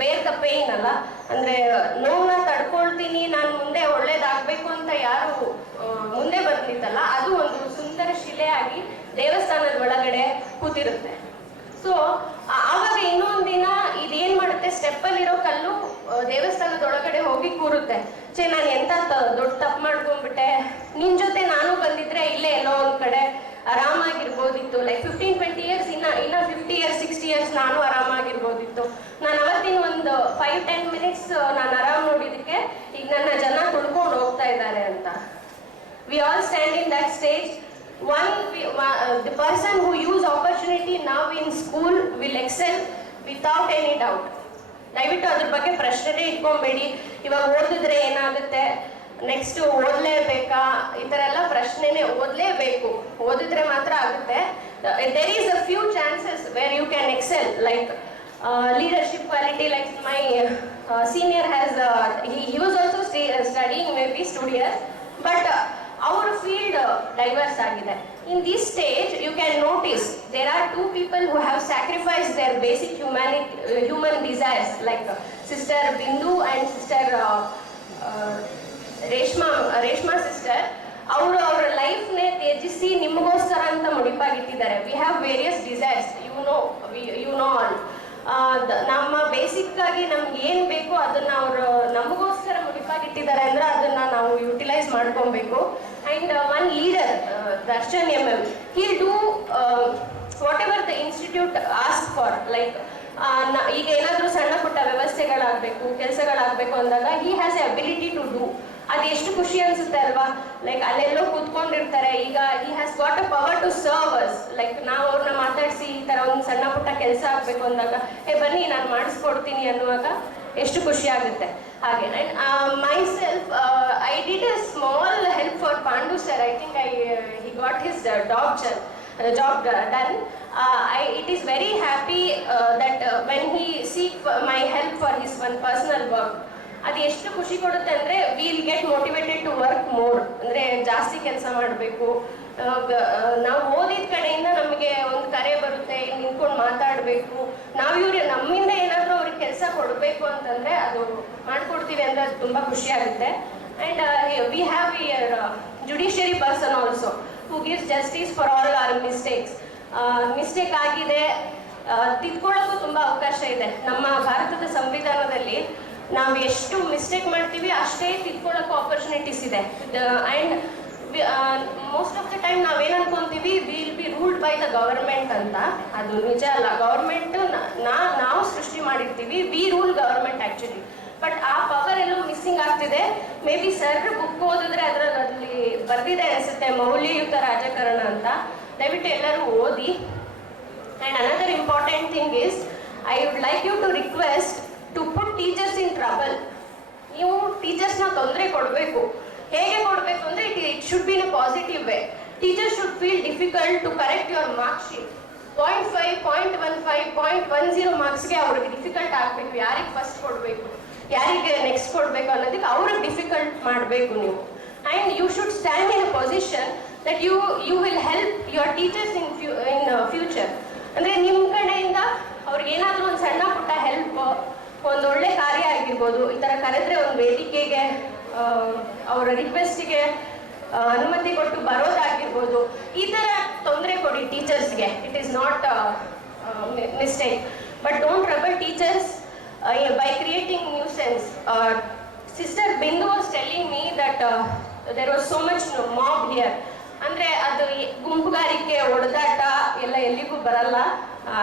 bear the pain ಅಲ್ಲ, ಅಂದರೆ ನೋವನ್ನ ತಡ್ಕೊಳ್ತೀನಿ, ನಾನು ಮುಂದೆ ಒಳ್ಳೇದಾಗಬೇಕು ಅಂತ ಯಾರು ಮುಂದೆ ಬಂದಿತ್ತಲ್ಲ, ಅದು ಒಂದು ಸುಂದರ ಶಿಲೆಯಾಗಿ ದೇವಸ್ಥಾನದ ಒಳಗಡೆ ಕೂತಿರುತ್ತೆ. ಸೊ ಆವಾಗ ಇನ್ನೊಂದು ದಿನ ಇದೇನು ಮಾಡುತ್ತೆ, ಸ್ಟೆಪ್ಪಲ್ಲಿರೋ ಕಲ್ಲು ದೇವಸ್ಥಾನದ ಒಳಗಡೆ ಹೋಗಿ ಕೂರುತ್ತೆ. ನಾನು ಎಂಥ ದೊಡ್ಡ ತಪ್ಪು ಮಾಡ್ಕೊಂಡ್ಬಿಟ್ಟೆ, ನಿನ್ನ ಜೊತೆ ನಾನು ಬಂದಿದ್ರೆ ಇಲ್ಲೇ ಎಲ್ಲೋ ಒಂದು ಕಡೆ ಆರಾಮಾಗಿರ್ಬೋದಿತ್ತು. ಲೈಕ್ 15-20 ಇಯರ್ಸ್, ಇನ್ನು 50 ಇಯರ್ಸ್ 60 ಇಯರ್ಸ್ ನಾನು ಆರಾಮಾಗಿರ್ಬೋದಿತ್ತು. ನಾನು ಅವತ್ತಿನ ಒಂದು 5-10 ಮಿನಿಟ್ಸ್ ನಾನು ಆರಾಮ್ ನೋಡಿದ್ದಕ್ಕೆ ಈಗ ನನ್ನ ಜನ ತುಳ್ಕೊಂಡು ಹೋಗ್ತಾ ಇದ್ದಾರೆ ಅಂತ. We all stand in that stage. The person who use opportunity now in school will excel without any doubt. ದಯವಿಟ್ಟು ಅದ್ರ ಬಗ್ಗೆ ಪ್ರಶ್ನೆ ಇಟ್ಕೊಂಬೇಡಿ. ಇವಾಗ ಓದಿದ್ರೆ ಏನಾಗುತ್ತೆ, ನೆಕ್ಸ್ಟ್ ಓದಲೇಬೇಕಾ, ಈ ಥರ ಎಲ್ಲ ಪ್ರಶ್ನೆನೇ. ಓದಲೇಬೇಕು, ಓದಿದ್ರೆ ಮಾತ್ರ ಆಗುತ್ತೆ. There is a few chances where you can excel, like leadership quality. Like my senior has, he was also studying maybe studious, but our field diverse ಆಗಿದೆ. In this stage you can notice there are 2 people who have sacrificed their basic human desires, like sister Bindu and sister Reshma sister. ಅವರು ಅವರ ಲೈಫ್ನೇ ತ್ಯಜಿಸಿ ನಿಮಗೋಸ್ಕರ ಅಂತ ಮುಡಿಪಾಗಿಟ್ಟಿದ್ದಾರೆ. We have various desires, you know all. ನಮ್ಮ basic ಆಗಿ ನಮ್ಗೆ ಏನು ಬೇಕೋ ಅದನ್ನ ಅವರು ನಮಗೋಸ್ಕರ ಮುಡಿಪಾಗಿಟ್ಟಿದ್ದಾರೆ ಅಂದ್ರೆ ಅದನ್ನ ನಾವು ಯುಟಿಲೈಸ್ ಮಾಡ್ಕೊಬೇಕು. And one leader, Darshan MM, he'll do whatever the institute ask for. Like ಈಗ ಏನಾದರೂ ಸಣ್ಣ ಪುಟ್ಟ ವ್ಯವಸ್ಥೆಗಳಾಗಬೇಕು, ಕೆಲಸಗಳಾಗಬೇಕು ಅಂದಾಗ he has the ability to do. ಅದು ಎಷ್ಟು ಖುಷಿ ಅನ್ಸುತ್ತೆ ಅಲ್ವಾ? ಲೈಕ್ ಅಲ್ಲೆಲ್ಲೋ ಕೂತ್ಕೊಂಡಿರ್ತಾರೆ, ಈಗ he has got a power to serve us. Like ನಾವು ಅವ್ರನ್ನ ಮಾತಾಡಿಸಿ ಈ ಥರ ಒಂದು ಸಣ್ಣ ಪುಟ್ಟ ಕೆಲಸ ಆಗಬೇಕು ಅಂದಾಗ ಬನ್ನಿ ನಾನು ಮಾಡಿಸ್ಕೊಡ್ತೀನಿ ಅನ್ನುವಾಗ ಎಷ್ಟು ಖುಷಿ ಆಗುತ್ತೆ. ಹಾಗೆ and my self I did a small help for Pandu sir. I think he got his job done. It is very happy that when he seek my help for his one personal work, ಅದು ಎಷ್ಟು ಖುಷಿ ಕೊಡುತ್ತೆ ಅಂದರೆ will get motivated to work more. ಅಂದರೆ ಜಾಸ್ತಿ ಕೆಲಸ ಮಾಡಬೇಕು. ನಾವು ಓದಿದ ಕಡೆಯಿಂದ ನಮಗೆ ಒಂದು ಕರೆ ಬರುತ್ತೆ, ನಿಂತ್ಕೊಂಡು ಮಾತಾಡಬೇಕು, ನಾವು ನಮ್ಮಿಂದ ಏನಾದರೂ ಅವ್ರಿಗೆ ಕೆಲಸ ಕೊಡಬೇಕು ಅಂತಂದರೆ ಅದು ಮಾಡಿಕೊಡ್ತೀವಿ ಅಂದರೆ ಅದು ತುಂಬ ಖುಷಿ ಆಗುತ್ತೆ. And we have year judiciary person also who gives justice for all are mistakes. Mistake ಆಗಿದೆ, ತಿದ್ಕೊಳ್ಳೋಕ್ಕೂ ತುಂಬ ಅವಕಾಶ ಇದೆ. ನಮ್ಮ ಭಾರತದ ಸಂವಿಧಾನದಲ್ಲಿ ನಾವು ಎಷ್ಟು ಮಿಸ್ಟೇಕ್ ಮಾಡ್ತೀವಿ ಅಷ್ಟೇ ತಿದ್ಕೊಳ್ಳೋಕ್ಕೂ ಆಪರ್ಚುನಿಟೀಸ್ ಇದೆ. And most of the time ನಾವೇನು ಅನ್ಕೊಂತೀವಿ, will be ruled by the government ಅಂತ. ಅದು ನಿಜ ಅಲ್ಲ. ಗವರ್ಮೆಂಟ್ ನಾವು ಸೃಷ್ಟಿ ಮಾಡಿರ್ತೀವಿ, we rule government actually. But ಆ ಪವರ್ ಎಲ್ಲೂ ಮಿಸ್ಸಿಂಗ್ ಆಗ್ತಿದೆ. ಮೇ ಬಿ ಸರ್ ಬುಕ್ ಓದಿದ್ರೆ ಅದರಲ್ಲಿ ಬರೆದಿದೆ ಅನಿಸುತ್ತೆ, ಮೌಲ್ಯಯುತ ರಾಜಕಾರಣ ಅಂತ. ದಯವಿಟ್ಟು ಎಲ್ಲರೂ ಓದಿ. And another important thing is I would like you to request to put teachers in trouble. ನೀವು ಟೀಚರ್ಸ್ನ ತೊಂದರೆ ಕೊಡಬೇಕು. ಹೇಗೆ ಕೊಡಬೇಕು ಅಂದರೆ it should be in a positive way. Teachers should feel difficult to correct your mark sheet. 0.5, 0.15, 0.10 ಮಾರ್ಕ್ಸ್ಗೆ ಅವ್ರಿಗೆ difficult ಆಗಬೇಕು. ಯಾರಿಗೆ ಫಸ್ಟ್ ಕೊಡಬೇಕು, ಯಾರಿಗೆ ನೆಕ್ಸ್ಟ್ ಕೊಡಬೇಕು ಅನ್ನೋದಕ್ಕೆ ಅವ್ರಿಗೆ ಡಿಫಿಕಲ್ಟ್ ಮಾಡಬೇಕು ನೀವು. And you should stand in a position that you will help your teachers in future. ಅಂದರೆ ನಿಮ್ಮ ಕಡೆಯಿಂದ ಅವ್ರಿಗೆ ಏನಾದರೂ ಒಂದು ಸಣ್ಣ ಪುಟ್ಟ ಹೆಲ್ಪ್, ಒಂದೊಳ್ಳೆ ಕಾರ್ಯ ಆಗಿರ್ಬೋದು, ಈ ಥರ ಕರೆದ್ರೆ ಒಂದು ವೇದಿಕೆಗೆ ಅವರ ರಿಕ್ವೆಸ್ಟಿಗೆ ಅನುಮತಿ ಕೊಟ್ಟು ಬರೋದಾಗಿರ್ಬೋದು, ಈ ಥರ ತೊಂದರೆ ಕೊಡಿ ಟೀಚರ್ಸ್ಗೆ. It is not mistake. But don't trouble teachers by creating nuisance. Sister Bindu was telling me that there was so much mob here. ಅಂದರೆ ಅದು ಗುಂಪುಗಾರಿಕೆ, ಹೊಡೆದಾಟ ಎಲ್ಲ ಎಲ್ಲಿಗೂ ಬರಲ್ಲ,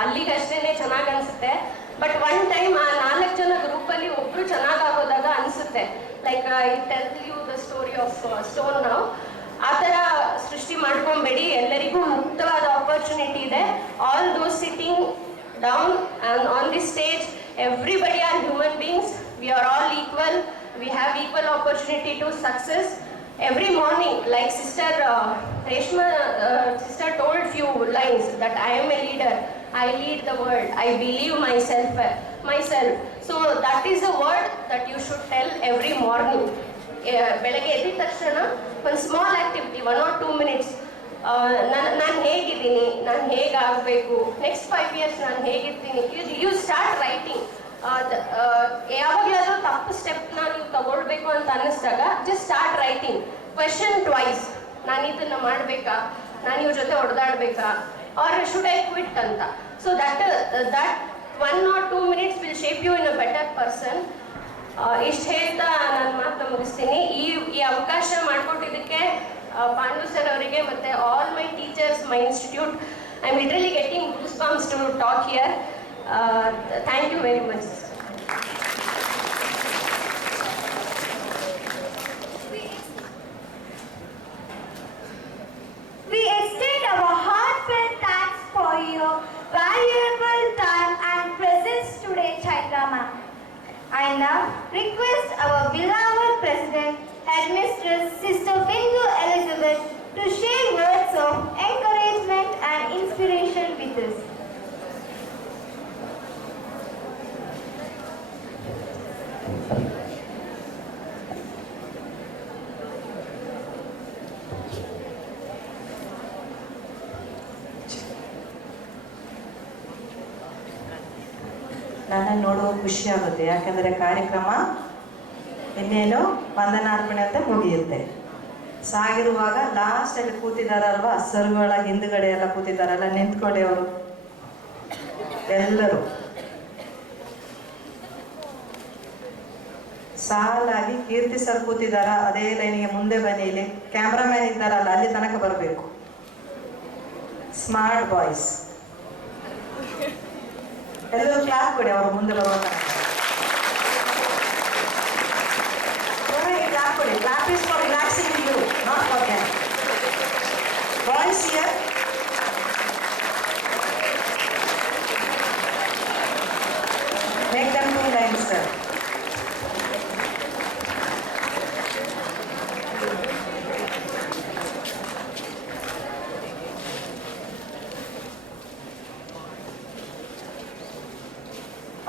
ಅಲ್ಲಿಗಷ್ಟೇ ಚೆನ್ನಾಗಿ ಅನಿಸುತ್ತೆ. ಬಟ್ ಒನ್ ಟೈಮ್ ಆ 4 ಜನ ಗ್ರೂಪಲ್ಲಿ ಒಬ್ಬರು ಚೆನ್ನಾಗಾಗೋದಾಗ ಅನಿಸುತ್ತೆ, like I tell you the story of stone ನಾವು. ಆ ಥರ ಸೃಷ್ಟಿ ಮಾಡ್ಕೊಬೇಡಿ. ಎಲ್ಲರಿಗೂ ಮುಕ್ತವಾದ ಆಪರ್ಚುನಿಟಿ ಇದೆ. All those sitting down and on the stage, everybody are human beings. We are all equal. We have equal opportunity to success. Every morning, like Sister Reshma, sister told few lines that I am a leader, I lead the world, I believe myself. So that is a word that you should tell every morning. ಬೆಳಗ್ಗೆ ಎದ್ದ ತಕ್ಷಣ ಒಂದು small activity, 1 or 2 minutes. ನಾನು ಹೇಗಿದ್ದೀನಿ, ನಾನು ಹೇಗಾಗಬೇಕು, next 5 years ನಾನು ಹೇಗಿರ್ತೀನಿ, you start writing. ಯಾವಾಗಲಾದರೂ ತಪ್ಪು ಸ್ಟೆಪ್ನ ನೀವು ತಗೊಳ್ಬೇಕು ಅಂತ ಅನ್ನಿಸ್ದಾಗ just start writing. Question twice, ನಾನು ಇದನ್ನ ಮಾಡಬೇಕಾ, ನಾನು ಇವ್ರ ಜೊತೆ ಹೊಡೆದಾಡಬೇಕಾ, ಆರ್ ಶುಡ್ ಐ ಕ್ವಿಟ್ ಅಂತ. So that 1 or 2 minutes will shape you in a better person. ಇಷ್ಟು ಹೇಳ್ತಾ ನಾನು ಮಾತನ್ನ ಮುಗಿಸ್ತೀನಿ. ಈ ಅವಕಾಶ ಮಾಡಿಕೊಟ್ಟಿದ್ದಕ್ಕೆ ಪಾಂಡು ಸರ್ ಅವರಿಗೆ ಮತ್ತು all my teachers, my institute, I am literally getting goose bumps to talk here. Thank you very much. We extend our heartfelt thanks for your valuable time and presence today, Chaitra ma'am. I now request our beloved President, Headmistress Sister Bindu Elizabeth, to share words of encouragement and inspiration with us. ನನ್ನ ನೋಡುವ ಖುಷಿ ಆಗುತ್ತೆ. ಯಾಕೆಂದರೆ ಕಾರ್ಯಕ್ರಮ ಇನ್ನೇನು ವಂದನಾರ್ಪಣೆ ಅಂತ ಮುಗಿಯುತ್ತೆ. ಸಾಗಿರುವಾಗ ಲಾಸ್ಟಲ್ಲಿ ಕೂತಿದ್ದಾರಲ್ವಾ, ಸರ್ಗಳ ಹಿಂದುಗಡೆ ಎಲ್ಲ ಕೂತಿದ್ದಾರಲ್ಲ, ನಿಂತ್ಕೊಳ್ಳಿ ಅವರು ಎಲ್ಲರೂ ಸಾಲಾಗಿ. ಕೀರ್ತಿ ಸರ್ ಕೂತಿದ್ದಾರ, ಅದೇ ಲೈನಿಗೆ ಮುಂದೆ ಬನ್ನಿ. ಇಲ್ಲಿ ಕ್ಯಾಮ್ರಾಮ್ಯಾನ್ ಇದ್ದಾರಲ್ಲ, ಅಲ್ಲಿ ತನಕ ಬರಬೇಕು. ಸ್ಮಾರ್ಟ್ ಬಾಯ್ಸ್ ಎಲ್ಲರೂ ಕ್ಲಾಪ್ ಕೊಡಿ ಅವರು ಮುಂದೆ ಬರುವ ತನಕ. ಕ್ಲಾಪ್ ಕೊಡಿ. Clap is for relaxing you, not for them. Boys here. Make them 2 lines, sir.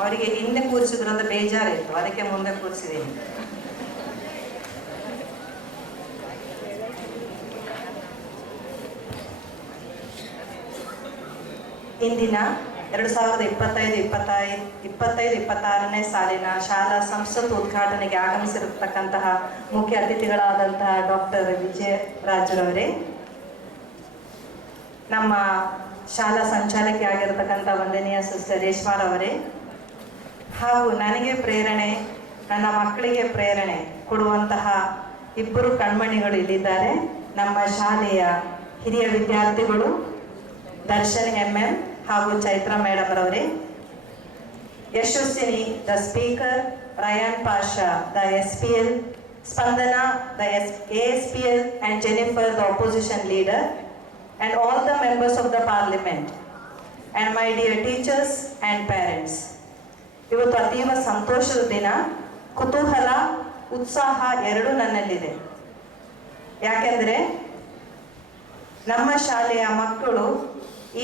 ಅವರಿಗೆ ಹಿಂದೆ ಕೂರಿಸಿದ್ರು ಅಂತ ಬೇಜಾರಿತ್ತು, ಅದಕ್ಕೆ ಮುಂದೆ ಕೂರಿಸಿದ್ದೀನಿ. ಇಂದಿನ 2025-26ನೇ ಸಾಲಿನ ಶಾಲಾ ಸಂಸತ್ ಉದ್ಘಾಟನೆಗೆ ಆಗಮಿಸಿರತಕ್ಕಂತಹ ಮುಖ್ಯ ಅತಿಥಿಗಳಾದಂತಹ ಡಾಕ್ಟರ್ ವಿಜಯರಾಜರವರೇ, ನಮ್ಮ ಶಾಲಾ ಸಂಚಾಲಕಿ ಆಗಿರತಕ್ಕಂಥ ವಂದನೀಯ ಸಿಸ್ಟರ್ ರೇಷ್ಮಾರವರೇ, ಹಾಗೂ ನನಗೆ ಪ್ರೇರಣೆ, ನನ್ನ ಮಕ್ಕಳಿಗೆ ಪ್ರೇರಣೆ ಕೊಡುವಂತಹ ಇಬ್ಬರು ಕಣ್ಮಣಿಗಳು ಇಲ್ಲಿದ್ದಾರೆ. ನಮ್ಮ ಶಾಲೆಯ ಹಿರಿಯ ವಿದ್ಯಾರ್ಥಿಗಳು ದರ್ಶನ್ MM ಹಾಗೂ ಚೈತ್ರ ಮೇಡಮ್ ರವರೇ, Yashaswini the speaker, Rayan Pasha the SPL, ಸ್ಪಂದನಾ the ASPL and Jennifer the opposition leader, and all the members of the parliament, and my dear teachers and parents. ಇವತ್ತು ಅತೀವ ಸಂತೋಷದ ದಿನ. ಕುತೂಹಲ, ಉತ್ಸಾಹ ಎರಡೂ ನನ್ನಲ್ಲಿದೆ. ಯಾಕೆಂದರೆ ನಮ್ಮ ಶಾಲೆಯ ಮಕ್ಕಳು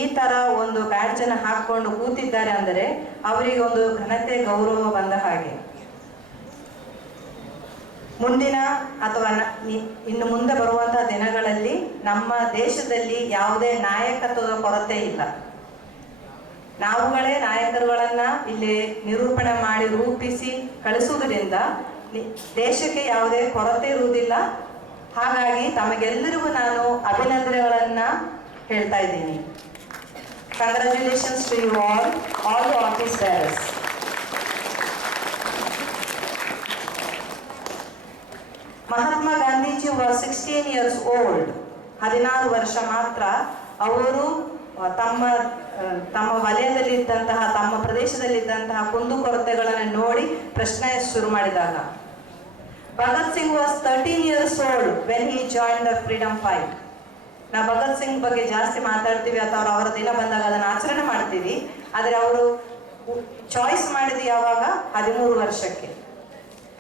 ಈ ಥರ ಒಂದು ಬ್ಯಾಡ್ಜನ್ನು ಹಾಕ್ಕೊಂಡು ಕೂತಿದ್ದಾರೆ ಅಂದರೆ ಅವರಿಗೆ ಒಂದು ಘನತೆ, ಗೌರವ ಬಂದ ಹಾಗೆ. ಮುಂದಿನ ಅಥವಾ ಇನ್ನು ಮುಂದೆ ಬರುವಂತಹ ದಿನಗಳಲ್ಲಿ ನಮ್ಮ ದೇಶದಲ್ಲಿ ಯಾವುದೇ ನಾಯಕತ್ವದ ಕೊರತೆ ಇಲ್ಲ. ನಾವುಗಳೇ ನಾಯಕರುಗಳನ್ನ ಇಲ್ಲಿ ನಿರೂಪಣೆ ಮಾಡಿ ರೂಪಿಸಿ ಕಳಿಸುವುದರಿಂದ ದೇಶಕ್ಕೆ ಯಾವುದೇ ಕೊರತೆ ಇರುವುದಿಲ್ಲ. ಹಾಗಾಗಿ ತಮಗೆಲ್ಲರಿಗೂ ನಾನು ಅಭಿನಂದನೆಗಳನ್ನ ಹೇಳ್ತಾ ಇದ್ದೀನಿ. Congratulations to you all the office bearers. Mahatma Gandhiji was 16 years old. 16 ವರ್ಷ ಮಾತ್ರ. ಅವರು ತಮ್ಮ ವಲಯದಲ್ಲಿದ್ದಂತಹ, ತಮ್ಮ ಪ್ರದೇಶದಲ್ಲಿದ್ದಂತಹ ಕುಂದುಕೊರತೆಗಳನ್ನು ನೋಡಿ ಪ್ರಶ್ನೆ ಶುರು ಮಾಡಿದಾಗ. Bhagat Singh was 13 years old when he joined the freedom fight. ನಾವು ಭಗತ್ ಸಿಂಗ್ ಬಗ್ಗೆ ಜಾಸ್ತಿ ಮಾತಾಡ್ತೀವಿ ಅಥವಾ ಅವರ ದಿನ ಬಂದಾಗ ಅದನ್ನು ಆಚರಣೆ ಮಾಡ್ತೀವಿ. ಆದರೆ ಅವರು ಚಾಯ್ಸ್ ಮಾಡಿದ್ದು ಯಾವಾಗ? 13 ವರ್ಷಕ್ಕೆ.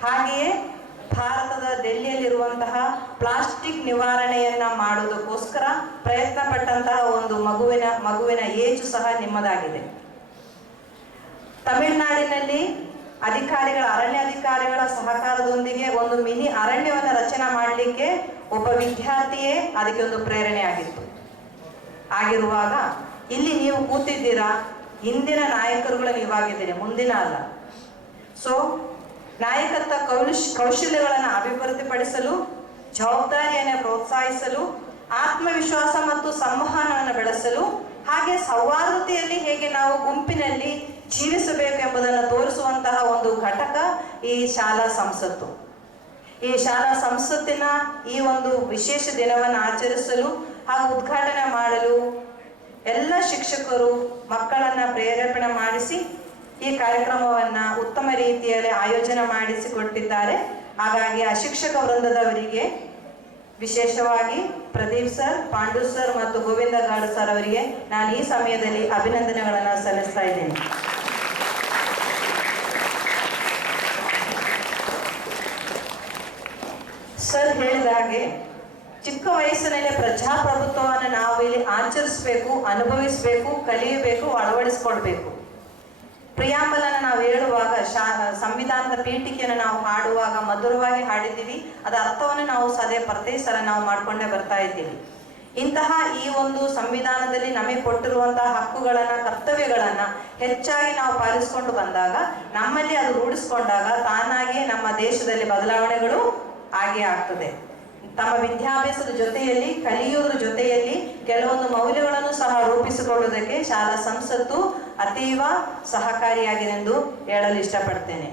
ಹಾಗೆಯೇ ಭಾರತದ ಡೆಲ್ಲಿಯಲ್ಲಿರುವಂತಹ ಪ್ಲಾಸ್ಟಿಕ್ ನಿವಾರಣೆಯನ್ನ ಮಾಡುವುದಕ್ಕೋಸ್ಕರ ಪ್ರಯತ್ನ ಪಟ್ಟಂತಹ ಒಂದು ಮಗುವಿನ ಏಜು ಸಹ ನಿಮ್ಮದಾಗಿದೆ. ತಮಿಳುನಾಡಿನಲ್ಲಿ ಅರಣ್ಯ ಅಧಿಕಾರಿಗಳ ಸಹಕಾರದೊಂದಿಗೆ ಒಂದು ಮಿನಿ ಅರಣ್ಯವನ್ನು ರಚನೆ ಮಾಡಲಿಕ್ಕೆ ಒಬ್ಬ ವಿದ್ಯಾರ್ಥಿಯೇ ಅದಕ್ಕೆ ಒಂದು ಪ್ರೇರಣೆ ಆಗಿತ್ತು. ಆಗಿರುವಾಗ ಇಲ್ಲಿ ನೀವು ಕೂತಿದ್ದೀರಾ, ಹಿಂದಿನ ನಾಯಕರುಗಳು ನೀವಾಗಿದ್ದೀರಿ, ಮುಂದಿನ ಅಲ್ಲ. ಸೊ ನಾಯಕತ್ವ ಕೌಶಲ್ಯಗಳನ್ನು ಅಭಿವೃದ್ಧಿಪಡಿಸಲು, ಜವಾಬ್ದಾರಿಯನ್ನು ಪ್ರೋತ್ಸಾಹಿಸಲು, ಆತ್ಮವಿಶ್ವಾಸ ಮತ್ತು ಸಂವಹನವನ್ನು ಬೆಳೆಸಲು, ಹಾಗೆ ಸೌಹಾರ್ದತೆಯಲ್ಲಿ ಹೇಗೆ ನಾವು ಗುಂಪಿನಲ್ಲಿ ಜೀವಿಸಬೇಕು ಎಂಬುದನ್ನು ತೋರಿಸುವಂತಹ ಒಂದು ಘಟಕ ಈ ಶಾಲಾ ಸಂಸತ್ತು. ಈ ಶಾಲಾ ಸಂಸತ್ತಿನ ಈ ಒಂದು ವಿಶೇಷ ದಿನವನ್ನು ಆಚರಿಸಲು ಹಾಗೂ ಉದ್ಘಾಟನೆ ಮಾಡಲು ಎಲ್ಲ ಶಿಕ್ಷಕರು ಮಕ್ಕಳನ್ನು ಪ್ರೇರೇಪಣೆ ಮಾಡಿಸಿ ಈ ಕಾರ್ಯಕ್ರಮವನ್ನು ಉತ್ತಮ ರೀತಿಯಲ್ಲಿ ಆಯೋಜನೆ ಮಾಡಿಸಿಕೊಟ್ಟಿದ್ದಾರೆ. ಹಾಗಾಗಿ ಆ ಶಿಕ್ಷಕ ವೃಂದದವರಿಗೆ, ವಿಶೇಷವಾಗಿ ಪ್ರದೀಪ್ ಸರ್, ಪಾಂಡು ಸರ್ ಮತ್ತು ಗೋವಿಂದ ಗಾಡು ಸರ್ ಅವರಿಗೆ ನಾನು ಈ ಸಮಯದಲ್ಲಿ ಅಭಿನಂದನೆಗಳನ್ನು ಸಲ್ಲಿಸ್ತಾ ಇದ್ದೇನೆ. ಸರ್ ಹೇಳಿದ ಹಾಗೆ ಚಿಕ್ಕ ವಯಸ್ಸಿನಲ್ಲಿ ಪ್ರಜಾಪ್ರಭುತ್ವವನ್ನು ನಾವು ಇಲ್ಲಿ ಆಚರಿಸಬೇಕು, ಅನುಭವಿಸಬೇಕು, ಕಲಿಯಬೇಕು, ಅಳವಡಿಸ್ಕೊಳ್ಬೇಕು. ಪ್ರಿಯಾಂಬಲನ್ನು ನಾವು ಹೇಳುವಾಗ, ಸಂವಿಧಾನದ ಪೀಠಿಕೆಯನ್ನು ನಾವು ಹಾಡುವಾಗ ಮಧುರವಾಗಿ ಹಾಡಿದ್ದೀವಿ. ಅದರ ಅರ್ಥವನ್ನು ನಾವು ಪ್ರತಿ ಸಲ ನಾವು ಮಾಡಿಕೊಂಡೇ ಬರ್ತಾ ಇದ್ದೀವಿ. ಇಂತಹ ಈ ಒಂದು ಸಂವಿಧಾನದಲ್ಲಿ ನಮಗೆ ಕೊಟ್ಟಿರುವಂತಹ ಹಕ್ಕುಗಳನ್ನು, ಕರ್ತವ್ಯಗಳನ್ನು ಹೆಚ್ಚಾಗಿ ನಾವು ಪಾಲಿಸಿಕೊಂಡು ಬಂದಾಗ, ನಮ್ಮಲ್ಲಿ ಅದು ರೂಢಿಸ್ಕೊಂಡಾಗ ತಾನಾಗಿಯೇ ನಮ್ಮ ದೇಶದಲ್ಲಿ ಬದಲಾವಣೆಗಳು ಆಗೇ ಆಗ್ತದೆ. ತಮ್ಮ ವಿದ್ಯಾಭ್ಯಾಸದ ಜೊತೆಯಲ್ಲಿ ಕಲಿಯುವುದರ ಜೊತೆಯಲ್ಲಿ ಕೆಲವೊಂದು ಮೌಲ್ಯಗಳನ್ನು ಸಹ ರೂಪಿಸಿಕೊಳ್ಳುವುದಕ್ಕೆ ಶಾಲಾ ಸಂಸತ್ತು ಅತೀವ ಸಹಕಾರಿಯಾಗಿದೆ ಎಂದು ಹೇಳಲು ಇಷ್ಟಪಡ್ತೇನೆ.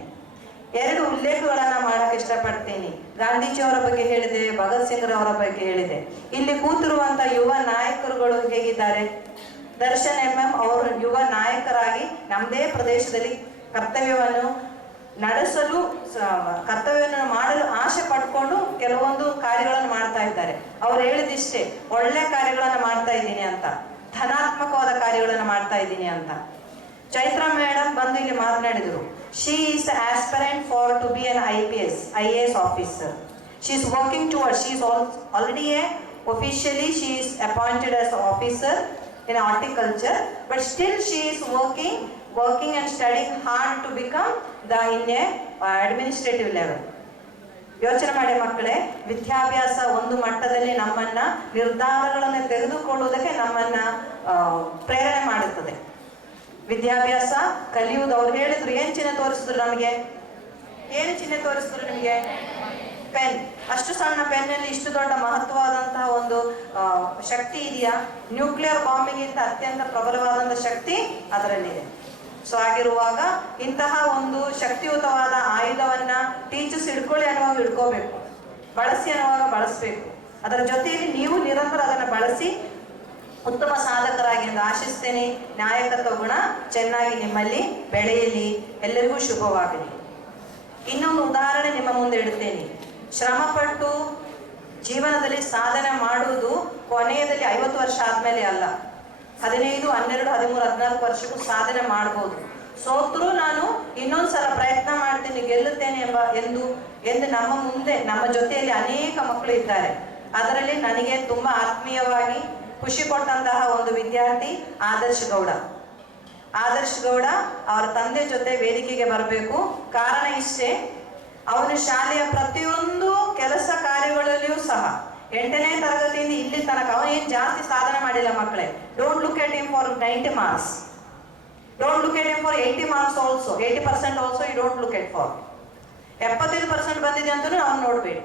2 ಉಲ್ಲೇಖಗಳನ್ನು ಮಾಡಕ್ಕೆ ಇಷ್ಟಪಡ್ತೀನಿ. ಗಾಂಧೀಜಿಯವರ ಬಗ್ಗೆ ಹೇಳಿದೆ, ಭಗತ್ ಸಿಂಗ್ರವರ ಬಗ್ಗೆ ಹೇಳಿದೆ. ಇಲ್ಲಿ ಕೂತಿರುವಂತ ಯುವ ನಾಯಕರುಗಳು ಹೇಗಿದ್ದಾರೆ? ದರ್ಶನ್ ಅವರು ಯುವ ನಾಯಕರಾಗಿ ನಮ್ಮದೇ ಪ್ರದೇಶದಲ್ಲಿ ಕರ್ತವ್ಯವನ್ನು ಮಾಡಲು ಆಸೆ ಪಡ್ಕೊಂಡು ಕೆಲವೊಂದು ಕಾರ್ಯಗಳನ್ನು ಮಾಡ್ತಾ ಇದ್ದಾರೆ. ಅವ್ರು ಹೇಳಿದಿಷ್ಟೇ, ಒಳ್ಳೆ ಕಾರ್ಯಗಳನ್ನು ಮಾಡ್ತಾ ಇದ್ದೀನಿ ಅಂತ, ಧನಾತ್ಮಕವಾದ ಕಾರ್ಯಗಳನ್ನು ಮಾಡ್ತಾ ಇದ್ದೀನಿ ಅಂತ. ಚೈತ್ರ ಮೇಡಮ್ ಬಂದು ಇಲ್ಲಿ ಮಾತನಾಡಿದರು. She is aspirant for to be an IAS officer. She is working towards, she is already officially she is appointed as officer in horticulture, but still she is working and studying hard to become in a administrative level. ಯೋಚನೆ ಮಾಡಿ ಮಕ್ಕಳೇ, ವಿದ್ಯಾಭ್ಯಾಸ ಒಂದು ಮಟ್ಟದಲ್ಲಿ ನಮ್ಮನ್ನ ನಿರ್ಧಾರಗಳನ್ನು ತೆಗೆದುಕೊಳ್ಳುವುದಕ್ಕೆ ನಮ್ಮನ್ನ ಪ್ರೇರಣೆ ಮಾಡುತ್ತದೆ. ವಿದ್ಯಾಭ್ಯಾಸ ಕಲಿಯುವುದು. ಅವ್ರು ಹೇಳಿದ್ರು, ಏನ್ ಚಿಹ್ನೆ ತೋರಿಸಿದ್ರು ನಮಗೆ? ಏನು ಚಿಹ್ನೆ ತೋರಿಸಿದ್ರು ನಿಮಗೆ? ಪೆನ್. ಅಷ್ಟು ಸಣ್ಣ ಪೆನ್ನಲ್ಲಿ ಇಷ್ಟು ದೊಡ್ಡ ಮಹತ್ವವಾದಂತಹ ಒಂದು ಶಕ್ತಿ ಇದೆಯಾ? ನ್ಯೂಕ್ಲಿಯರ್ ಬಾಂಬಿಗಿಂತ ಅತ್ಯಂತ ಪ್ರಬಲವಾದಂತಹ ಶಕ್ತಿ ಅದರಲ್ಲಿದೆ. ಸೊ ಆಗಿರುವಾಗ ಇಂತಹ ಒಂದು ಶಕ್ತಿಯುತವಾದ ಆಯುಧವನ್ನ ಟೀಚರ್ಸ್ ಹಿಡ್ಕೊಳ್ಳಿ ಅನ್ನುವಾಗ ಹಿಡ್ಕೋಬೇಕು, ಬಳಸಿ ಅನ್ನುವಾಗ ಬಳಸಬೇಕು. ಅದರ ಜೊತೆಯಲ್ಲಿ ನೀವು ನಿರಂತರ ಅದನ್ನು ಬಳಸಿ ಉತ್ತಮ ಸಾಧಕರಾಗಿ ಎಂದು ಆಶಿಸ್ತೇನೆ. ನಾಯಕತ್ವ ಗುಣ ಚೆನ್ನಾಗಿ ನಿಮ್ಮಲ್ಲಿ ಬೆಳೆಯಲಿ. ಎಲ್ಲರಿಗೂ ಶುಭವಾಗಲಿ. ಇನ್ನೊಂದು ಉದಾಹರಣೆ ನಿಮ್ಮ ಮುಂದೆ ಇಡುತ್ತೇನೆ. ಶ್ರಮಪಟ್ಟು ಜೀವನದಲ್ಲಿ ಸಾಧನೆ ಮಾಡುವುದು ಕೊನೆಯದಲ್ಲಿ 50 ವರ್ಷ ಆದ್ಮೇಲೆ ಅಲ್ಲ, 15, 12, 13, 14 ವರ್ಷಕ್ಕೂ ಸಾಧನೆ ಮಾಡಬಹುದು. ಸೋತ್ರು ನಾನು ಇನ್ನೊಂದ್ಸಲ ಪ್ರಯತ್ನ ಮಾಡ್ತೀನಿ, ಗೆಲ್ಲುತ್ತೇನೆ ಎಂದು ನಮ್ಮ ಜೊತೆಯಲ್ಲಿ ಅನೇಕ ಮಕ್ಕಳು ಇದ್ದಾರೆ. ಅದರಲ್ಲಿ ನನಗೆ ತುಂಬಾ ಆತ್ಮೀಯವಾಗಿ ಖುಷಿ ಕೊಟ್ಟಂತಹ ಒಂದು ವಿದ್ಯಾರ್ಥಿ ಆದರ್ಶ್ ಗೌಡ. ಅವರ ತಂದೆ ಜೊತೆ ವೇದಿಕೆಗೆ ಬರಬೇಕು. ಕಾರಣ ಇಷ್ಟೇ, ಅವನು ಶಾಲೆಯ ಪ್ರತಿಯೊಂದು ಕೆಲಸ ಕಾರ್ಯಗಳಲ್ಲಿಯೂ ಸಹ 8ನೇ ತರಗತಿಯಿಂದ ಇಲ್ಲಿ ತನಕ ಅವನೇನು ಜಾಸ್ತಿ ಸಾಧನೆ ಮಾಡಿಲ್ಲ ಮಕ್ಕಳೇ. Don't look at him for 90 marks. Don't look at him for 80 marks also. 80% also you don't look at for. 75% ಬಂದಿದೆ ಅಂತಲೂ ಅವನು ನೋಡಬೇಡಿ.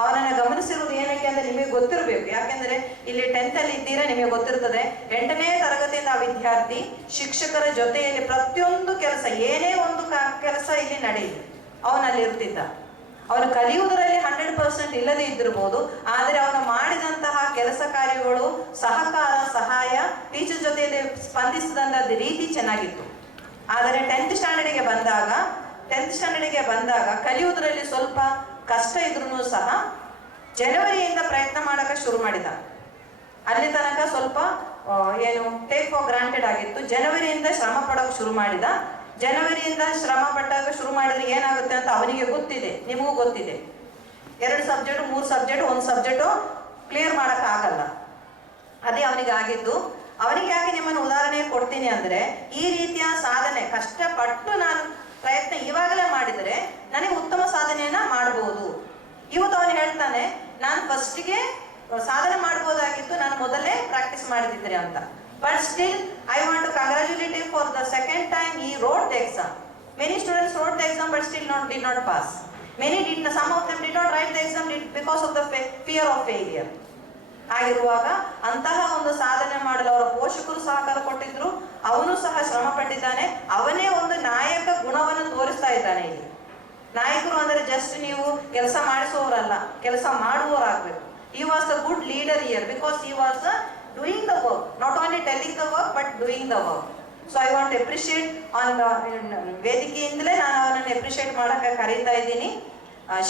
ಅವನನ್ನು ಗಮನಿಸಿರುವುದು ಏನಕ್ಕೆ ಅಂದ್ರೆ ನಿಮಗೆ ಗೊತ್ತಿರಬೇಕು. ಯಾಕೆಂದ್ರೆ ಇಲ್ಲಿ 10th ಅಲ್ಲಿ ಇದ್ದೀರಾ, ನಿಮಗೆ ಗೊತ್ತಿರ್ತದೆ. 8ನೇ ತರಗತಿಯಿಂದ ಆ ವಿದ್ಯಾರ್ಥಿ ಶಿಕ್ಷಕರ ಜೊತೆಯಲ್ಲಿ ಪ್ರತಿಯೊಂದು ಕೆಲಸ, ಏನೇ ಒಂದು ಕೆಲಸ ಇಲ್ಲಿ ನಡೆಯಿತು, ಅವನಲ್ಲಿ ಇರ್ತಿದ್ದ. ಅವನು ಕಲಿಯುವುದರಲ್ಲಿ 100% ಇಲ್ಲದೆ ಇದ್ದಿರಬಹುದು, ಆದರೆ ಅವನು ಮಾಡಿದಂತಹ ಕೆಲಸ ಕಾರ್ಯಗಳು, ಸಹಕಾರ, ಸಹಾಯ, ಟೀಚರ್ ಜೊತೆಯಲ್ಲಿ ಸ್ಪಂದಿಸಿದಂತಹ ರೀತಿ ಚೆನ್ನಾಗಿತ್ತು. ಆದರೆ 10th ಸ್ಟ್ಯಾಂಡರ್ಡ್ಗೆ ಬಂದಾಗ ಕಲಿಯುವುದರಲ್ಲಿ ಸ್ವಲ್ಪ ಕಷ್ಟ ಇದ್ರೂ ಸಹ ಜನವರಿಯಿಂದ ಪ್ರಯತ್ನ ಮಾಡಕ್ಕೆ ಶುರು ಮಾಡಿದ. ಅಲ್ಲಿ ತನಕ ಸ್ವಲ್ಪ ಟೇಕ್ ಫಾರ್ ಗ್ರಾಂಟೆಡ್ ಆಗಿತ್ತು. ಜನವರಿಯಿಂದ ಶ್ರಮ ಪಡೋಕೆ ಶುರು ಮಾಡಿದ. ಜನವರಿಯಿಂದ ಶ್ರಮ ಪಟ್ಟಾಗ ಶುರು ಮಾಡಿದ್ರೆ ಏನಾಗುತ್ತೆ ಅಂತ ಅವನಿಗೆ ಗೊತ್ತಿದೆ, ನಿಮಗೂ ಗೊತ್ತಿದೆ. 2 ಸಬ್ಜೆಕ್ಟ್ 3 ಸಬ್ಜೆಕ್ಟ್ 1 ಸಬ್ಜೆಕ್ಟು ಕ್ಲಿಯರ್ ಮಾಡಕ್ ಆಗಲ್ಲ. ಅದೇ ಅವನಿಗೆ ಆಗಿದ್ದು. ಅವನಿಗೆ ಯಾಕೆ ನಿಮ್ಮನ್ನು ಉದಾಹರಣೆ ಕೊಡ್ತೀನಿ ಅಂದ್ರೆ, ಈ ರೀತಿಯ ಸಾಧನೆ ಕಷ್ಟಪಟ್ಟು ನಾನು ಪ್ರಯತ್ನ ಇವಾಗಲೇ ಮಾಡಿದರೆ ನನಗೆ ಉತ್ತಮ ಸಾಧನೆಯನ್ನ ಮಾಡಬಹುದು. ಇವತ್ತು ಅವನು ಹೇಳ್ತಾನೆ, ನಾನು ಫಸ್ಟ್ಗೆ ಸಾಧನೆ ಮಾಡಬಹುದಾಗಿತ್ತು, ನಾನು ಮೊದಲೇ ಪ್ರಾಕ್ಟೀಸ್ ಮಾಡಿದ್ರೆ ಅಂತ. But still, I want to congratulate him for the second time he wrote the exam. Many students wrote the exam but still did not pass. Some of them did not write the exam because of the fear of failure. ಆಗಿರುವಾಗ ಅಂತಹ ಒಂದು ಸಾಧನೆ ಮಾಡಲು ಅವರ ಪೋಷಕರು ಸಹಕಾರ ಕೊಟ್ಟಿದ್ರು. ಅವನು ಸಹ ಶ್ರಮ ಪಟ್ಟಿದ್ದಾನೆ. ಅವನೇ ಒಂದು ನಾಯಕ ಗುಣವನ್ನು ತೋರಿಸ್ತಾ ಇದ್ದಾನೆ. ಇಲ್ಲಿ ನಾಯಕರು ಅಂದರೆ ಜಸ್ಟ್ ನೀವು ಕೆಲಸ ಮಾಡಿಸುವವರಲ್ಲ, ಕೆಲಸ ಮಾಡುವವರಾಗಬೇಕು. He was a good leader here because he was doing the work, not only telling the work but doing the work. So I want to appreciate on the ವೇದಿಕೆಯಿಂದಲೇ ನಾನು ಅವನನ್ನು ಅಪ್ರಿಷಿಯೇಟ್ ಮಾಡಕ್ಕೆ ಕರೀತಾ ಇದ್ದೀನಿ.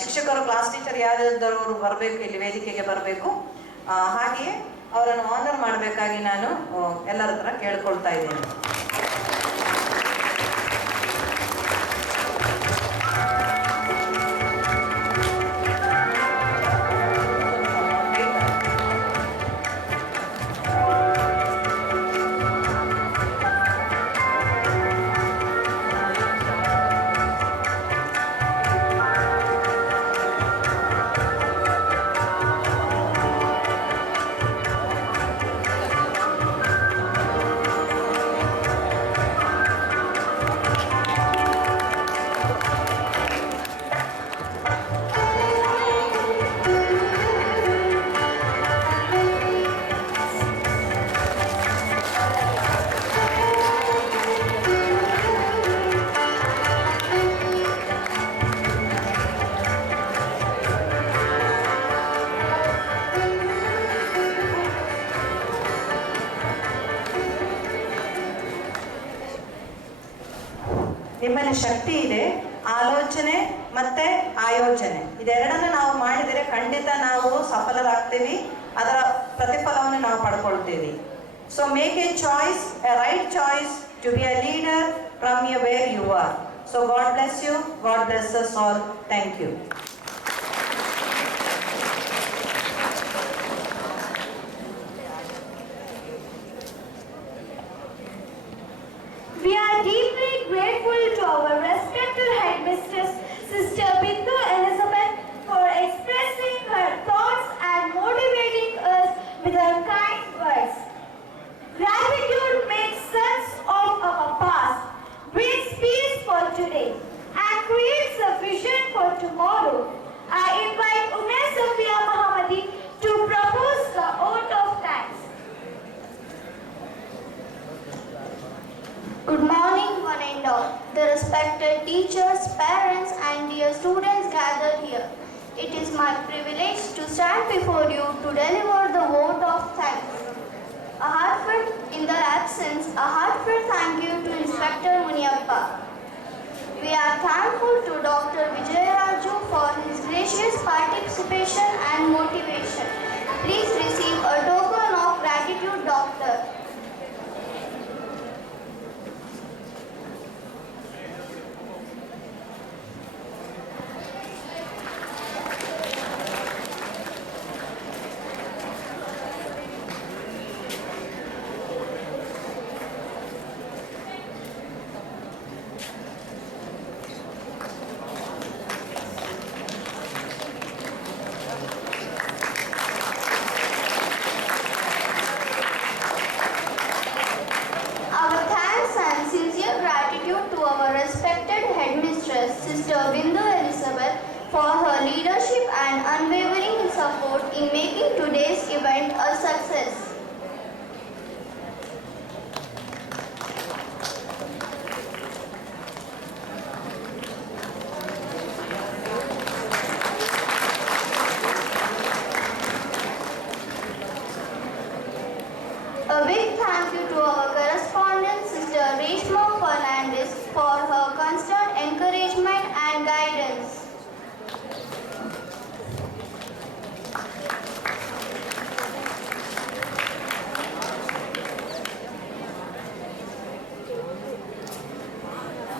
ಶಿಕ್ಷಕರು, ಕ್ಲಾಸ್ ಟೀಚರ್ ಯಾರಾದರೂ ಬರಬೇಕು, ಇಲ್ಲಿ ವೇದಿಕೆಗೆ ಬರಬೇಕು. ಹಾಗೆಯೇ ಅವರನ್ನು ಆನರ್ ಮಾಡಬೇಕಾಗಿ ನಾನು ಎಲ್ಲರ ಹತ್ರ ಕೇಳ್ಕೊಳ್ತಾ ಇದ್ದೀನಿ. ನಿಮ್ಮಲ್ಲಿ ಶಕ್ತಿ ಇದೆ, ಆಲೋಚನೆ ಮತ್ತೆ ಆಯೋಜನೆ ಇದೆರಡನ್ನು ನಾವು ಮಾಡಿದರೆ ಖಂಡಿತ ನಾವು ಸಫಲರಾಗ್ತೀವಿ, ಅದರ ಪ್ರತಿಫಲವನ್ನು ನಾವು ಪಡ್ಕೊಳ್ತೀವಿ. So make a choice, a right choice to be a leader from where you are. So God bless you, God bless us all. Thank you. We are deeply grateful to our respected headmistress, Sister Bindu Elizabeth, for expressing her thoughts and motivating us with her kind words. Gratitude makes sense of our past, brings peace for today, and creates a vision for tomorrow. I invite Ume Safia Mohammadi to propose the oath of thanks. Good morning, one and all. The respected teachers, parents, and dear students gathered here. It is my privilege to stand before you to deliver the vote of thanks. In their absence, a heartfelt thank you to Inspector Muniappa. We are thankful to Dr. Vijayaraju for his gracious participation and motivation. Please receive a token of gratitude, Doctor. Sister Bindu Elizabeth for her leadership and unwavering support in making today's event a success. A big thank you to our correspondent, Sister Reshma Fernandez, for her constant encouragement and guidance.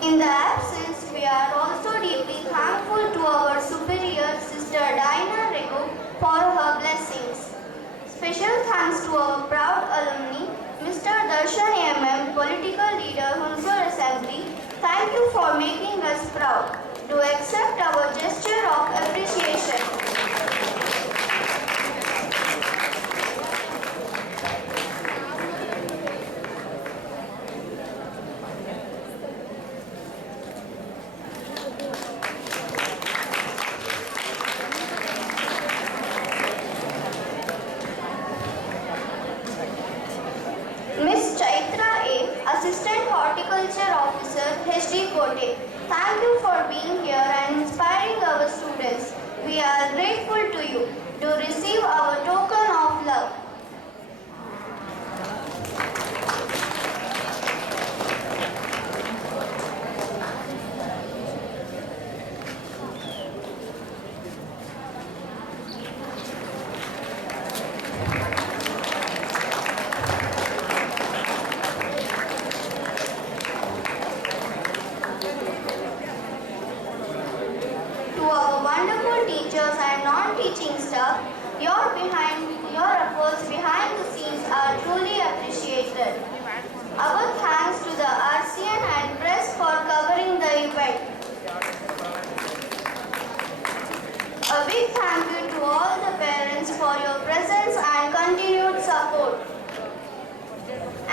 In the absence, we are also deeply thankful to our superior, Sister Diana Rego, for her blessings. Special thanks to our proud alumni, Mr. Darshan MM, political leader, Hunsur Assembly. Thank you for making us proud to accept our gesture of appreciation. Assistant Horticulture Officer, HD Kote. Thank you for being here and inspiring our students. We are grateful to you to receive our token of love. Teachers and non-teaching staff, your efforts behind the scenes are truly appreciated. Our thanks to the RCN and press for covering the event. A big thank you to all the parents for your presence and continued support.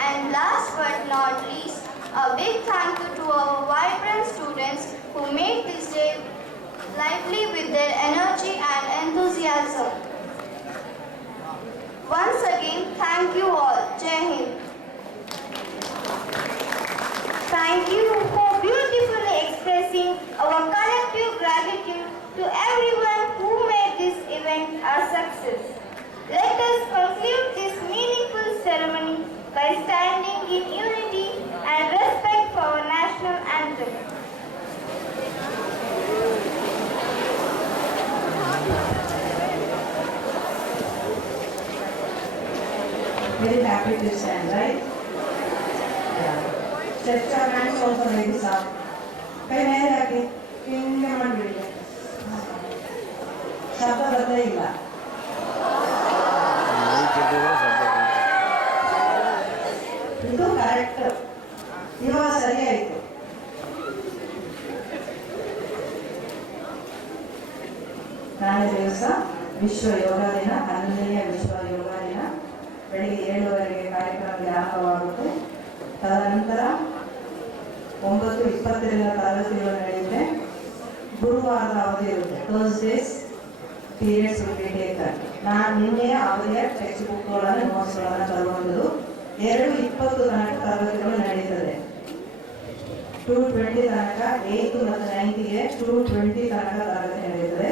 And last but not least, a big thank you to our vibrant students who made this day lively with their energy and enthusiasm. Once again, thank you all. Jai Hind. Thank you for beautifully expressing our collective gratitude to everyone who made this event a success. Let us conclude this meaningful ceremony by standing in unity and respect for our national anthem. ready to stand, right? Yeah. Stretch your hands also like this up. ಕೈ ಮೇಲೆ ಹಾಕಿ ಹಿಂಗೆ ಮಾಡಿಬಿಡಿ. ಶಬ್ದ ಬರ್ತಾ ಇಲ್ಲ. ಇದು correct. ಇವಾಗ ಸರಿ ಆಯಿತು. ನಾಳೆ ದಿವಸ ವಿಶ್ವ ಯೋಗ ದಿನ, 11ನೇ ವಿಶ್ವ ಯೋಗ ದಿನ. ಬೆಳಿಗ್ಗೆ 7:30ಗೆ ಕಾರ್ಯಕ್ರಮ ಆರಂಭವಾಗುತ್ತೆ. ತದನಂತರ 9:20ರಿಂದ ತರಗತಿಗಳು ನಡೆಯುತ್ತೆ. ಗುರುವಾರದ ಅವಧಿ ಇರುತ್ತೆ. Thursdays periods will be taken. ನಾನು ನಿನ್ನೆ ಅವಧಿಯ ಟೆಕ್ಸ್ಟ್ ಬುಕ್ಗಳನ್ನು ನೋಟ್ಸ್ಗಳನ್ನು ತರುವಂಥದ್ದು. 2:20 ತನಕ ತರಗತಿಗಳು ನಡೀತದೆ. 2:20 ತನಕ 8th ಮತ್ತು 9th 2:20 ತನಕ ತರಗತಿ ನಡೆಯುತ್ತದೆ.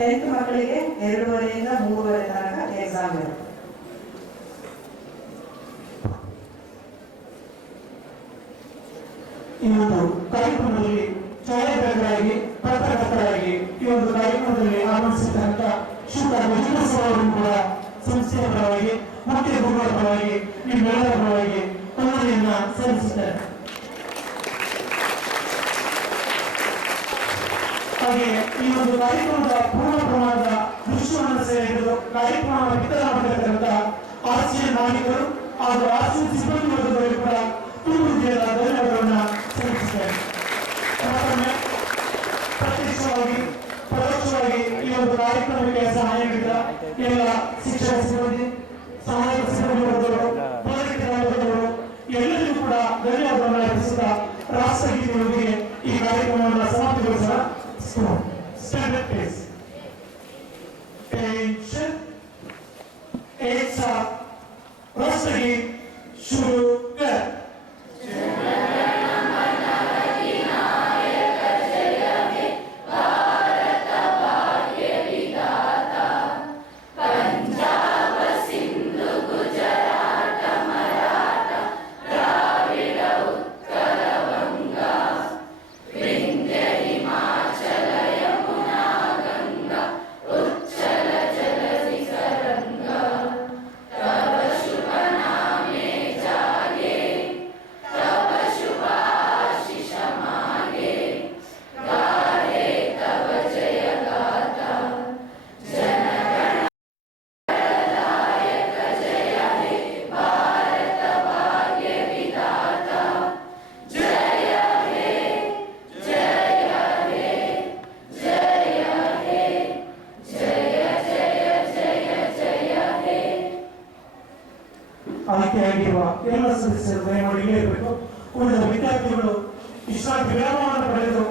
10th ಮಕ್ಕಳಿಗೆ 2:30ರಿಂದ 3:30 ತನಕ ಎಕ್ಸಾಮ್ ಇರುತ್ತೆ. ಈ ಒಂದು ಕಾರ್ಯಕ್ರಮದಲ್ಲಿ ಛಾಯಾಗ್ರಾಹಕರಾಗಿ ಪತ್ರಕರ್ತರಾಗಿ ಈ ಒಂದು ಕಾರ್ಯಕ್ರಮದಲ್ಲಿ ಆಗಮಿಸಿದಂತ ಶ್ರೀಯುತ ವಿಜಯೇಶ್ವರ ಅವರನ್ನು ಕೂಡ ಸಂಸ್ಥೆಯ ಪರವಾಗಿ ಮುಖ್ಯ ಗುರುಗಳ ಪರವಾಗಿ ನಿಮ್ಮೆಲ್ಲರ ಪರವಾಗಿ ವಂದನೆಯನ್ನ ಸಲ್ಲಿಸುತ್ತಾರೆ. ಹಾಗೆ ಈ ಒಂದು ಕಾರ್ಯಕ್ರಮದ ಪೂರ್ಣ ಪ್ರಮಾಣದ ದೃಶ್ಯವನ್ನು ಸೆರೆ ಹಿಡಿದು ಕಾರ್ಯಕ್ರಮವನ್ನು ವಿತರಣೆ ಮಾಡತಕ್ಕಂಥ ಆರ್ಸಿಎಲ್ ಮಾಲೀಕರು ಹಾಗೂ ಆರ್ಸಿಎಲ್ ಸಿಬ್ಬಂದಿ ವರ್ಗದವರು ಕೂಡ ತುಂಬ ಹೃದಯದ ಧನ್ಯವಾದಗಳನ್ನು ಸಲ್ಲಿಸುತ್ತಾರೆ. ಮತ್ತೊಮ್ಮೆ ಪ್ರತ್ಯಕ್ಷವಾಗಿ ಪರೋಕ್ಷವಾಗಿ ಈ ಒಂದು ಕಾರ್ಯಕ್ರಮಕ್ಕೆ ಸಹಾಯ ನೀಡಿದ ಎಲ್ಲ ಶಿಕ್ಷಣ ಸಿಬ್ಬಂದಿ, ಸಹಾಯಕ ಸಿಬ್ಬಂದಿ ವರ್ಗದವರು, ಬೋಧಕೇತರ ವರ್ಗದವರು ಎಲ್ಲರಿಗೂ ಕೂಡ ಧನ್ಯವಾದಗಳನ್ನು ಅರ್ಪಿಸುತ್ತಾ ರಾಷ್ಟ್ರಗೀತೆಯೊಂದಿಗೆ ಈ ಕಾರ್ಯಕ್ರಮವನ್ನು ಸಮಾಪ್ತಿಗೊಳಿಸೋಣ. Standard pace. Attention. It's a Rastagit Sugar. ಆಯ್ಕೆಯಾಗಿರುವ ಎಲ್ಲ ಸದಸ್ಯರು ದಯಮಾಡಿ ಇರಬೇಕು. ಉಳಿದ ವಿದ್ಯಾರ್ಥಿಗಳು ವಿಶ್ರಾಂತಿ ವಿರಾಮವನ್ನು ಪಡೆದು